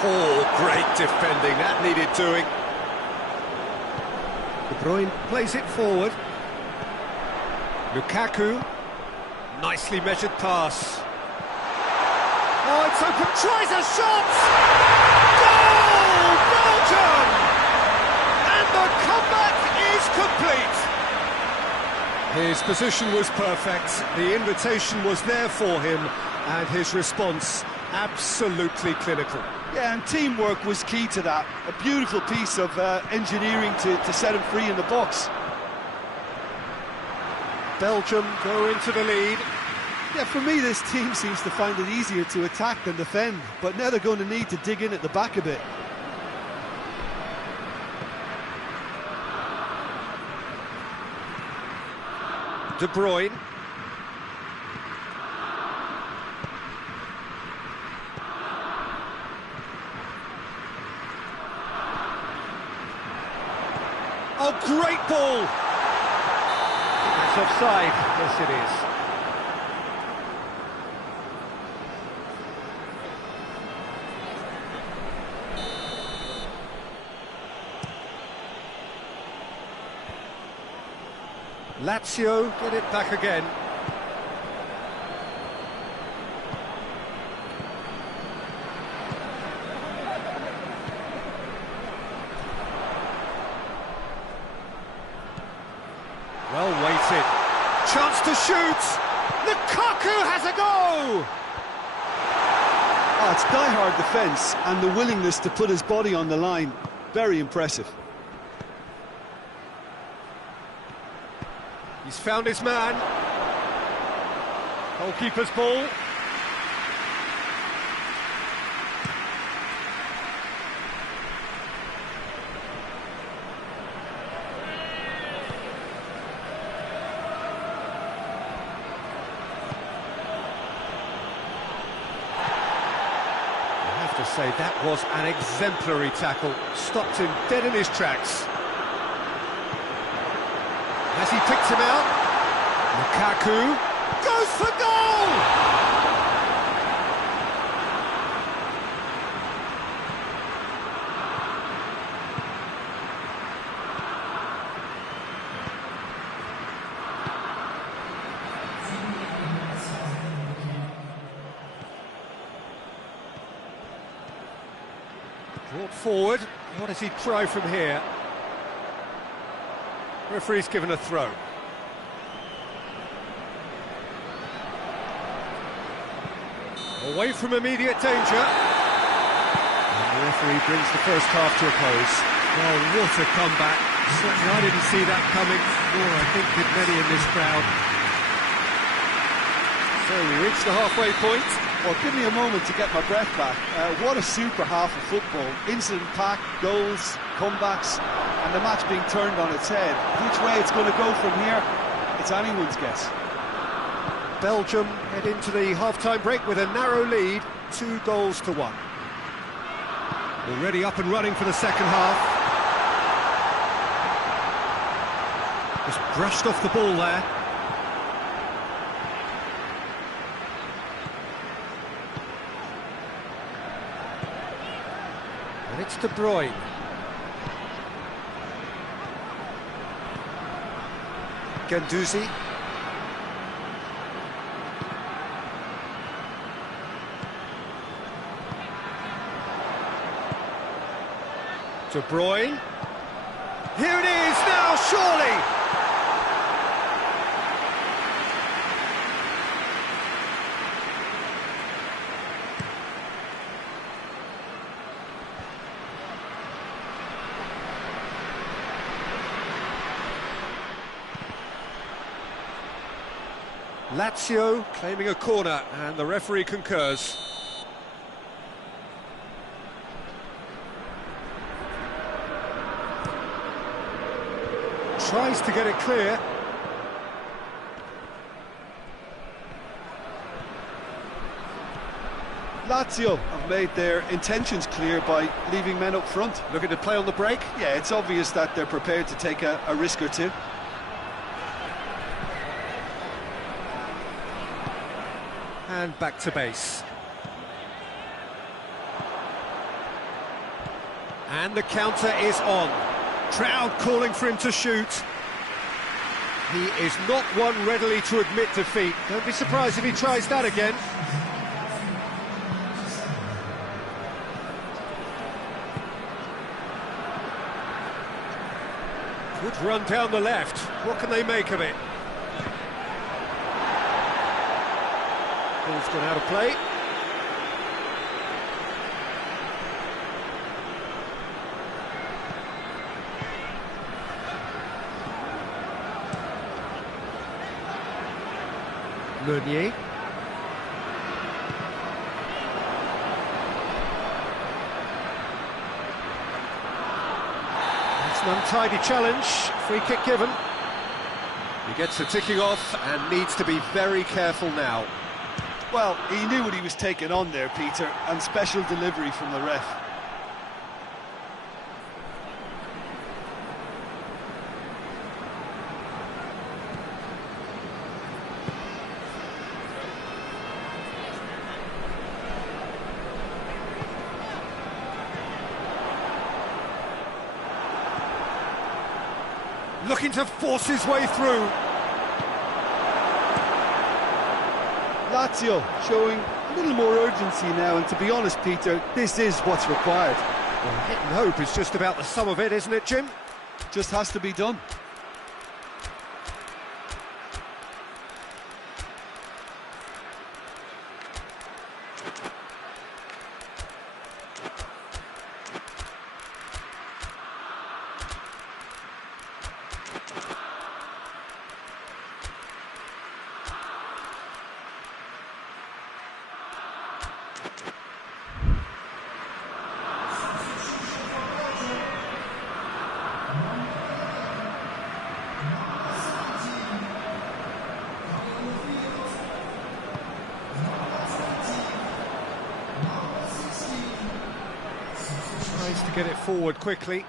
Oh, great defending, that needed doing. De Bruyne plays it forward. Lukaku, nicely measured pass. Oh, it's open, tries a shot! Goal, Belgium! And the comeback is complete. His position was perfect, the invitation was there for him, and his response absolutely clinical. Yeah, and teamwork was key to that. A beautiful piece of engineering to set him free in the box. Belgium go into the lead. Yeah, for me, this team seems to find it easier to attack than defend, but now they're going to need to dig in at the back a bit. De Bruyne. Oh, great ball! That's offside. Yes, it is. Lazio get it back again. Well weighted. Chance to shoot! Lukaku has a go! Oh, it's die-hard defence and the willingness to put his body on the line. Very impressive. He's found his man. Goalkeeper's ball. I have to say, that was an exemplary tackle. Stopped him dead in his tracks. Has he picked him out? Lukaku goes for goal! Brought forward. What does he try from here? Referee's given a throw. Away from immediate danger. And the referee brings the first half to a close. Well, what a comeback. Certainly I didn't see that coming, nor I think did many in this crowd. So we reach the halfway point. Well, give me a moment to get my breath back. What a super half of football. Incident-packed, goals, comebacks, and the match being turned on its head. Which way it's going to go from here, it's anyone's guess. Belgium head into the half-time break with a narrow lead, 2-1. Already up and running for the second half. Just brushed off the ball there. And it's De Bruyne. Guendouzi. De Bruyne. Here it is now, surely! Lazio claiming a corner, and the referee concurs. Tries to get it clear. Lazio have made their intentions clear by leaving men up front. Looking to play on the break. Yeah, it's obvious that they're prepared to take a risk or two. And back to base. And the counter is on. Crowd calling for him to shoot. He is not one readily to admit defeat. Don't be surprised if he tries that again. Good run down the left. What can they make of it? Ball's gone out of play. Meunier. That's an untidy challenge. Free kick given. He gets the ticking off and needs to be very careful now. Well, he knew what he was taking on there, Peter, and special delivery from the ref. Looking to force his way through. Lazio showing a little more urgency now, and to be honest, Peter, this is what's required. Well, hit and hope is just about the sum of it, isn't it, Jim? Just has to be done. Tries to get it forward quickly.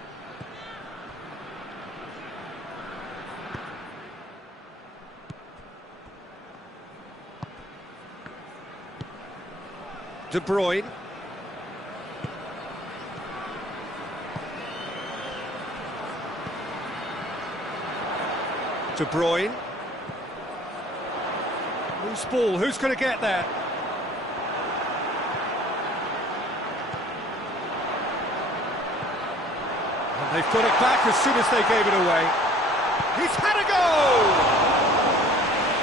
De Bruyne. De Bruyne. Loose ball, who's going to get there? And they've got it back as soon as they gave it away. He's had a goal!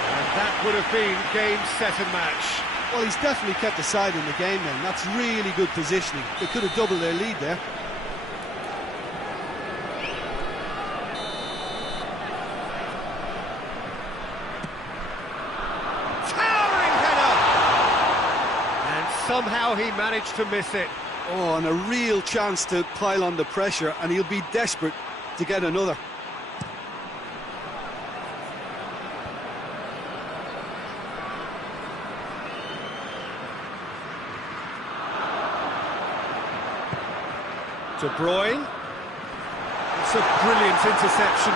And that would have been game, set and match. Well, he's definitely kept the side in the game then. That's really good positioning. They could have doubled their lead there. Towering header! And somehow he managed to miss it. Oh, and a real chance to pile on the pressure, and he'll be desperate to get another. De Bruyne. It's a brilliant interception.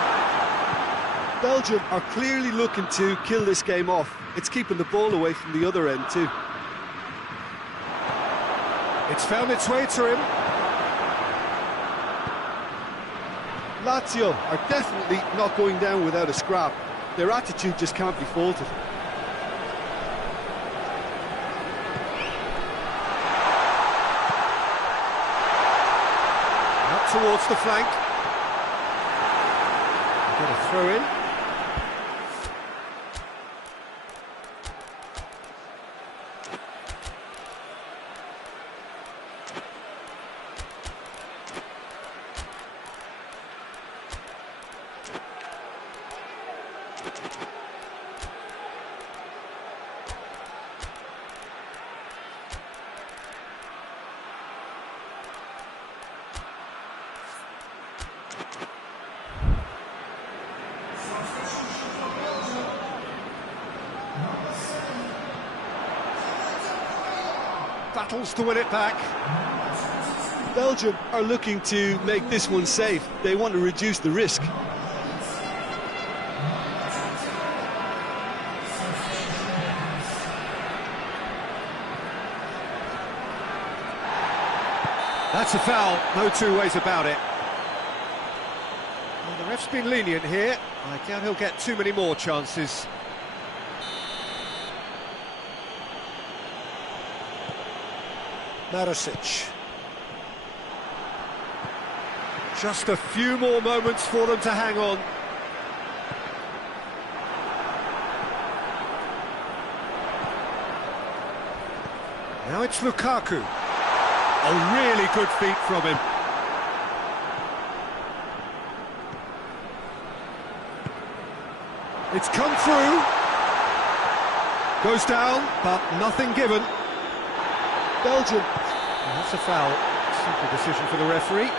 Belgium are clearly looking to kill this game off. It's keeping the ball away from the other end too. It's found its way to him. Lazio are definitely not going down without a scrap. Their attitude just can't be faulted. Out towards the flank. Get a throw in. Battles to win it back. Belgium are looking to make this one safe. They want to reduce the risk. That's a foul, no two ways about it. Well, the ref's been lenient here. I doubt he'll get too many more chances. Marosic. Just a few more moments for them to hang on. Now it's Lukaku. A really good feat from him. It's come through. Goes down, but nothing given. Belgium. That's a foul. Simple decision for the referee.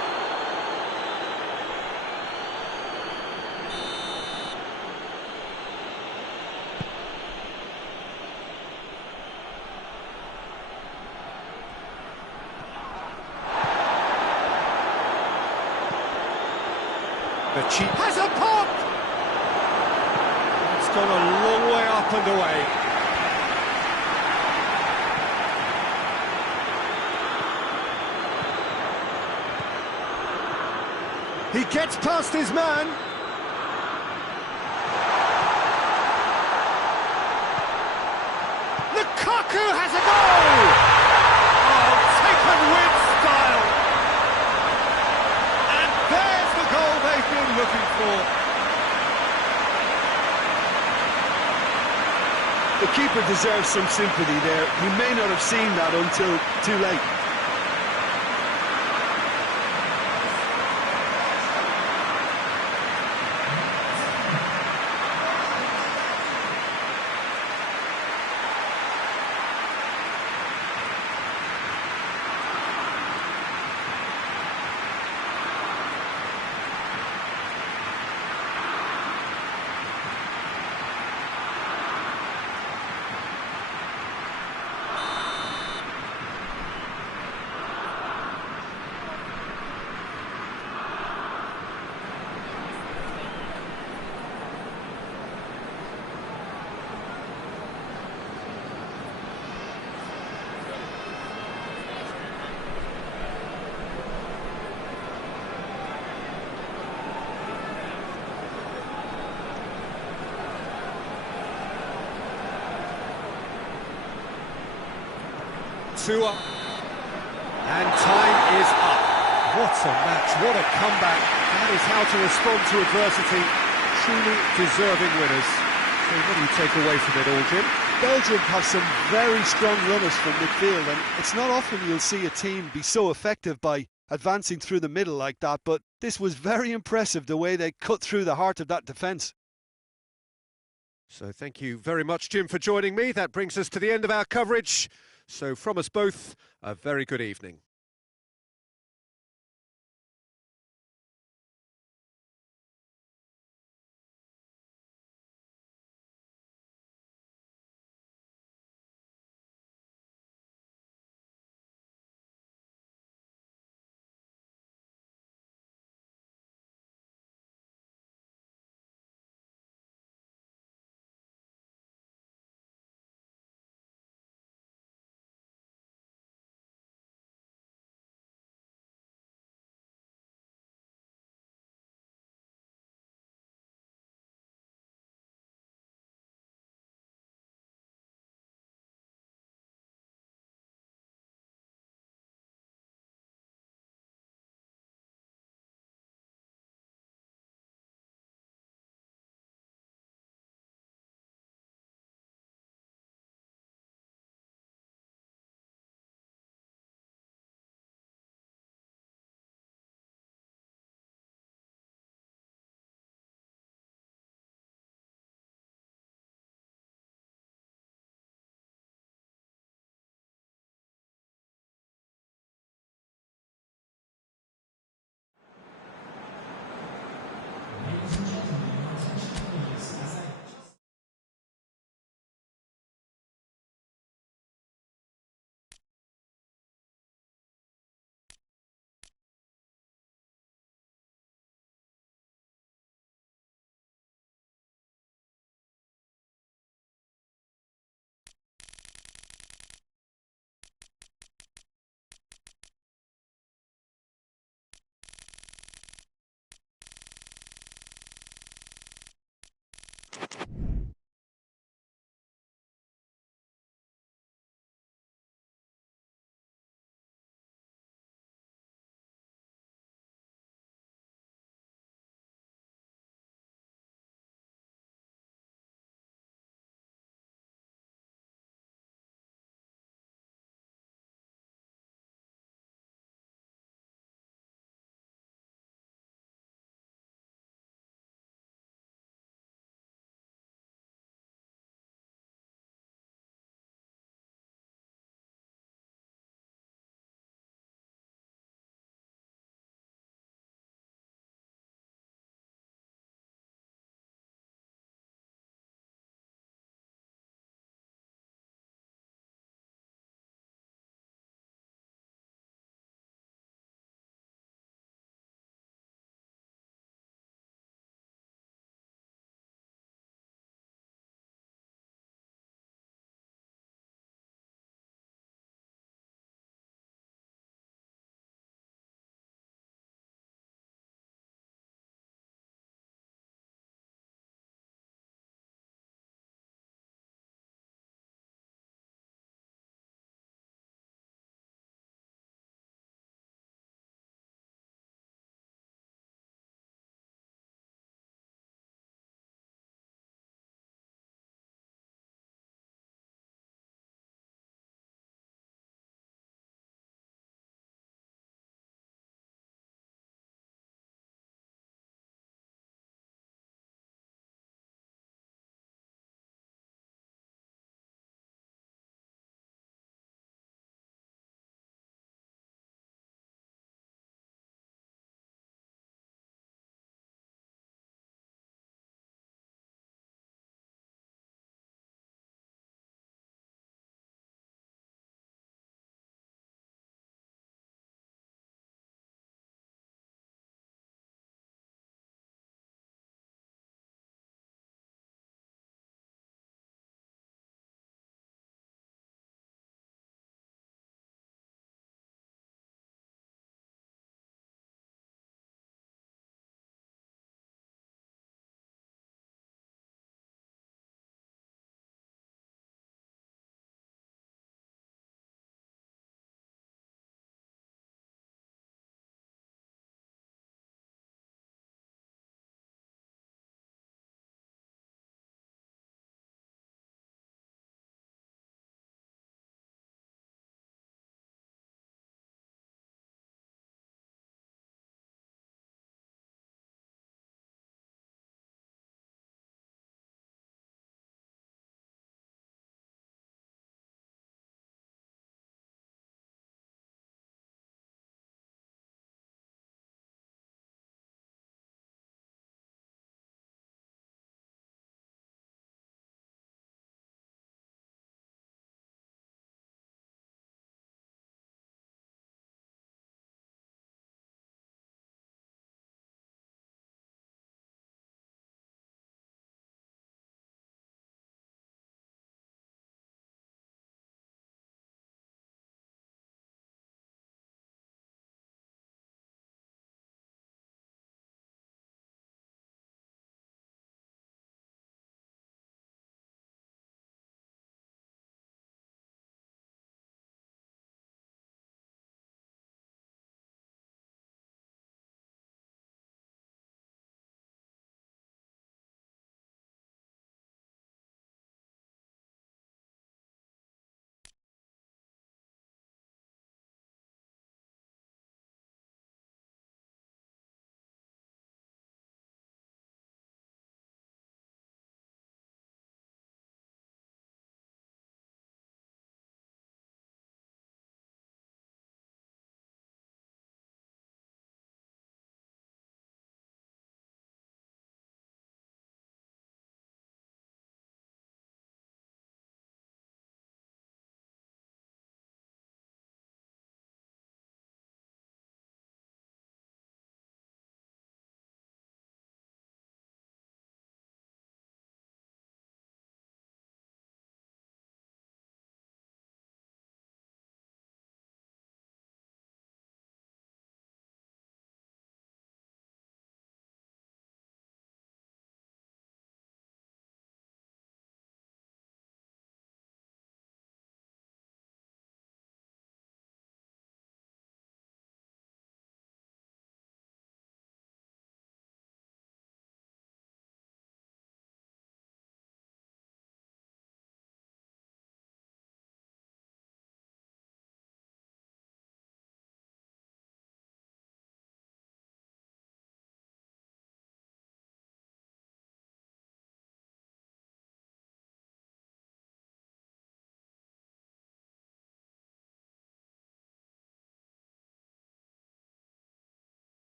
The cheap has a pop! It's gone a long way up and away. He gets past his man. Lukaku has a goal! Oh, taken with style. And there's the goal they've been looking for. The keeper deserves some sympathy there. He may not have seen that until too late. Two up, and time is up. What a match, what a comeback. That is how to respond to adversity. Truly deserving winners. So what do you take away from it all, Jim? Belgium have some very strong runners from midfield, and it's not often you'll see a team be so effective by advancing through the middle like that, but this was very impressive, the way they cut through the heart of that defence. So thank you very much, Jim, for joining me. That brings us to the end of our coverage. So from us both, a very good evening.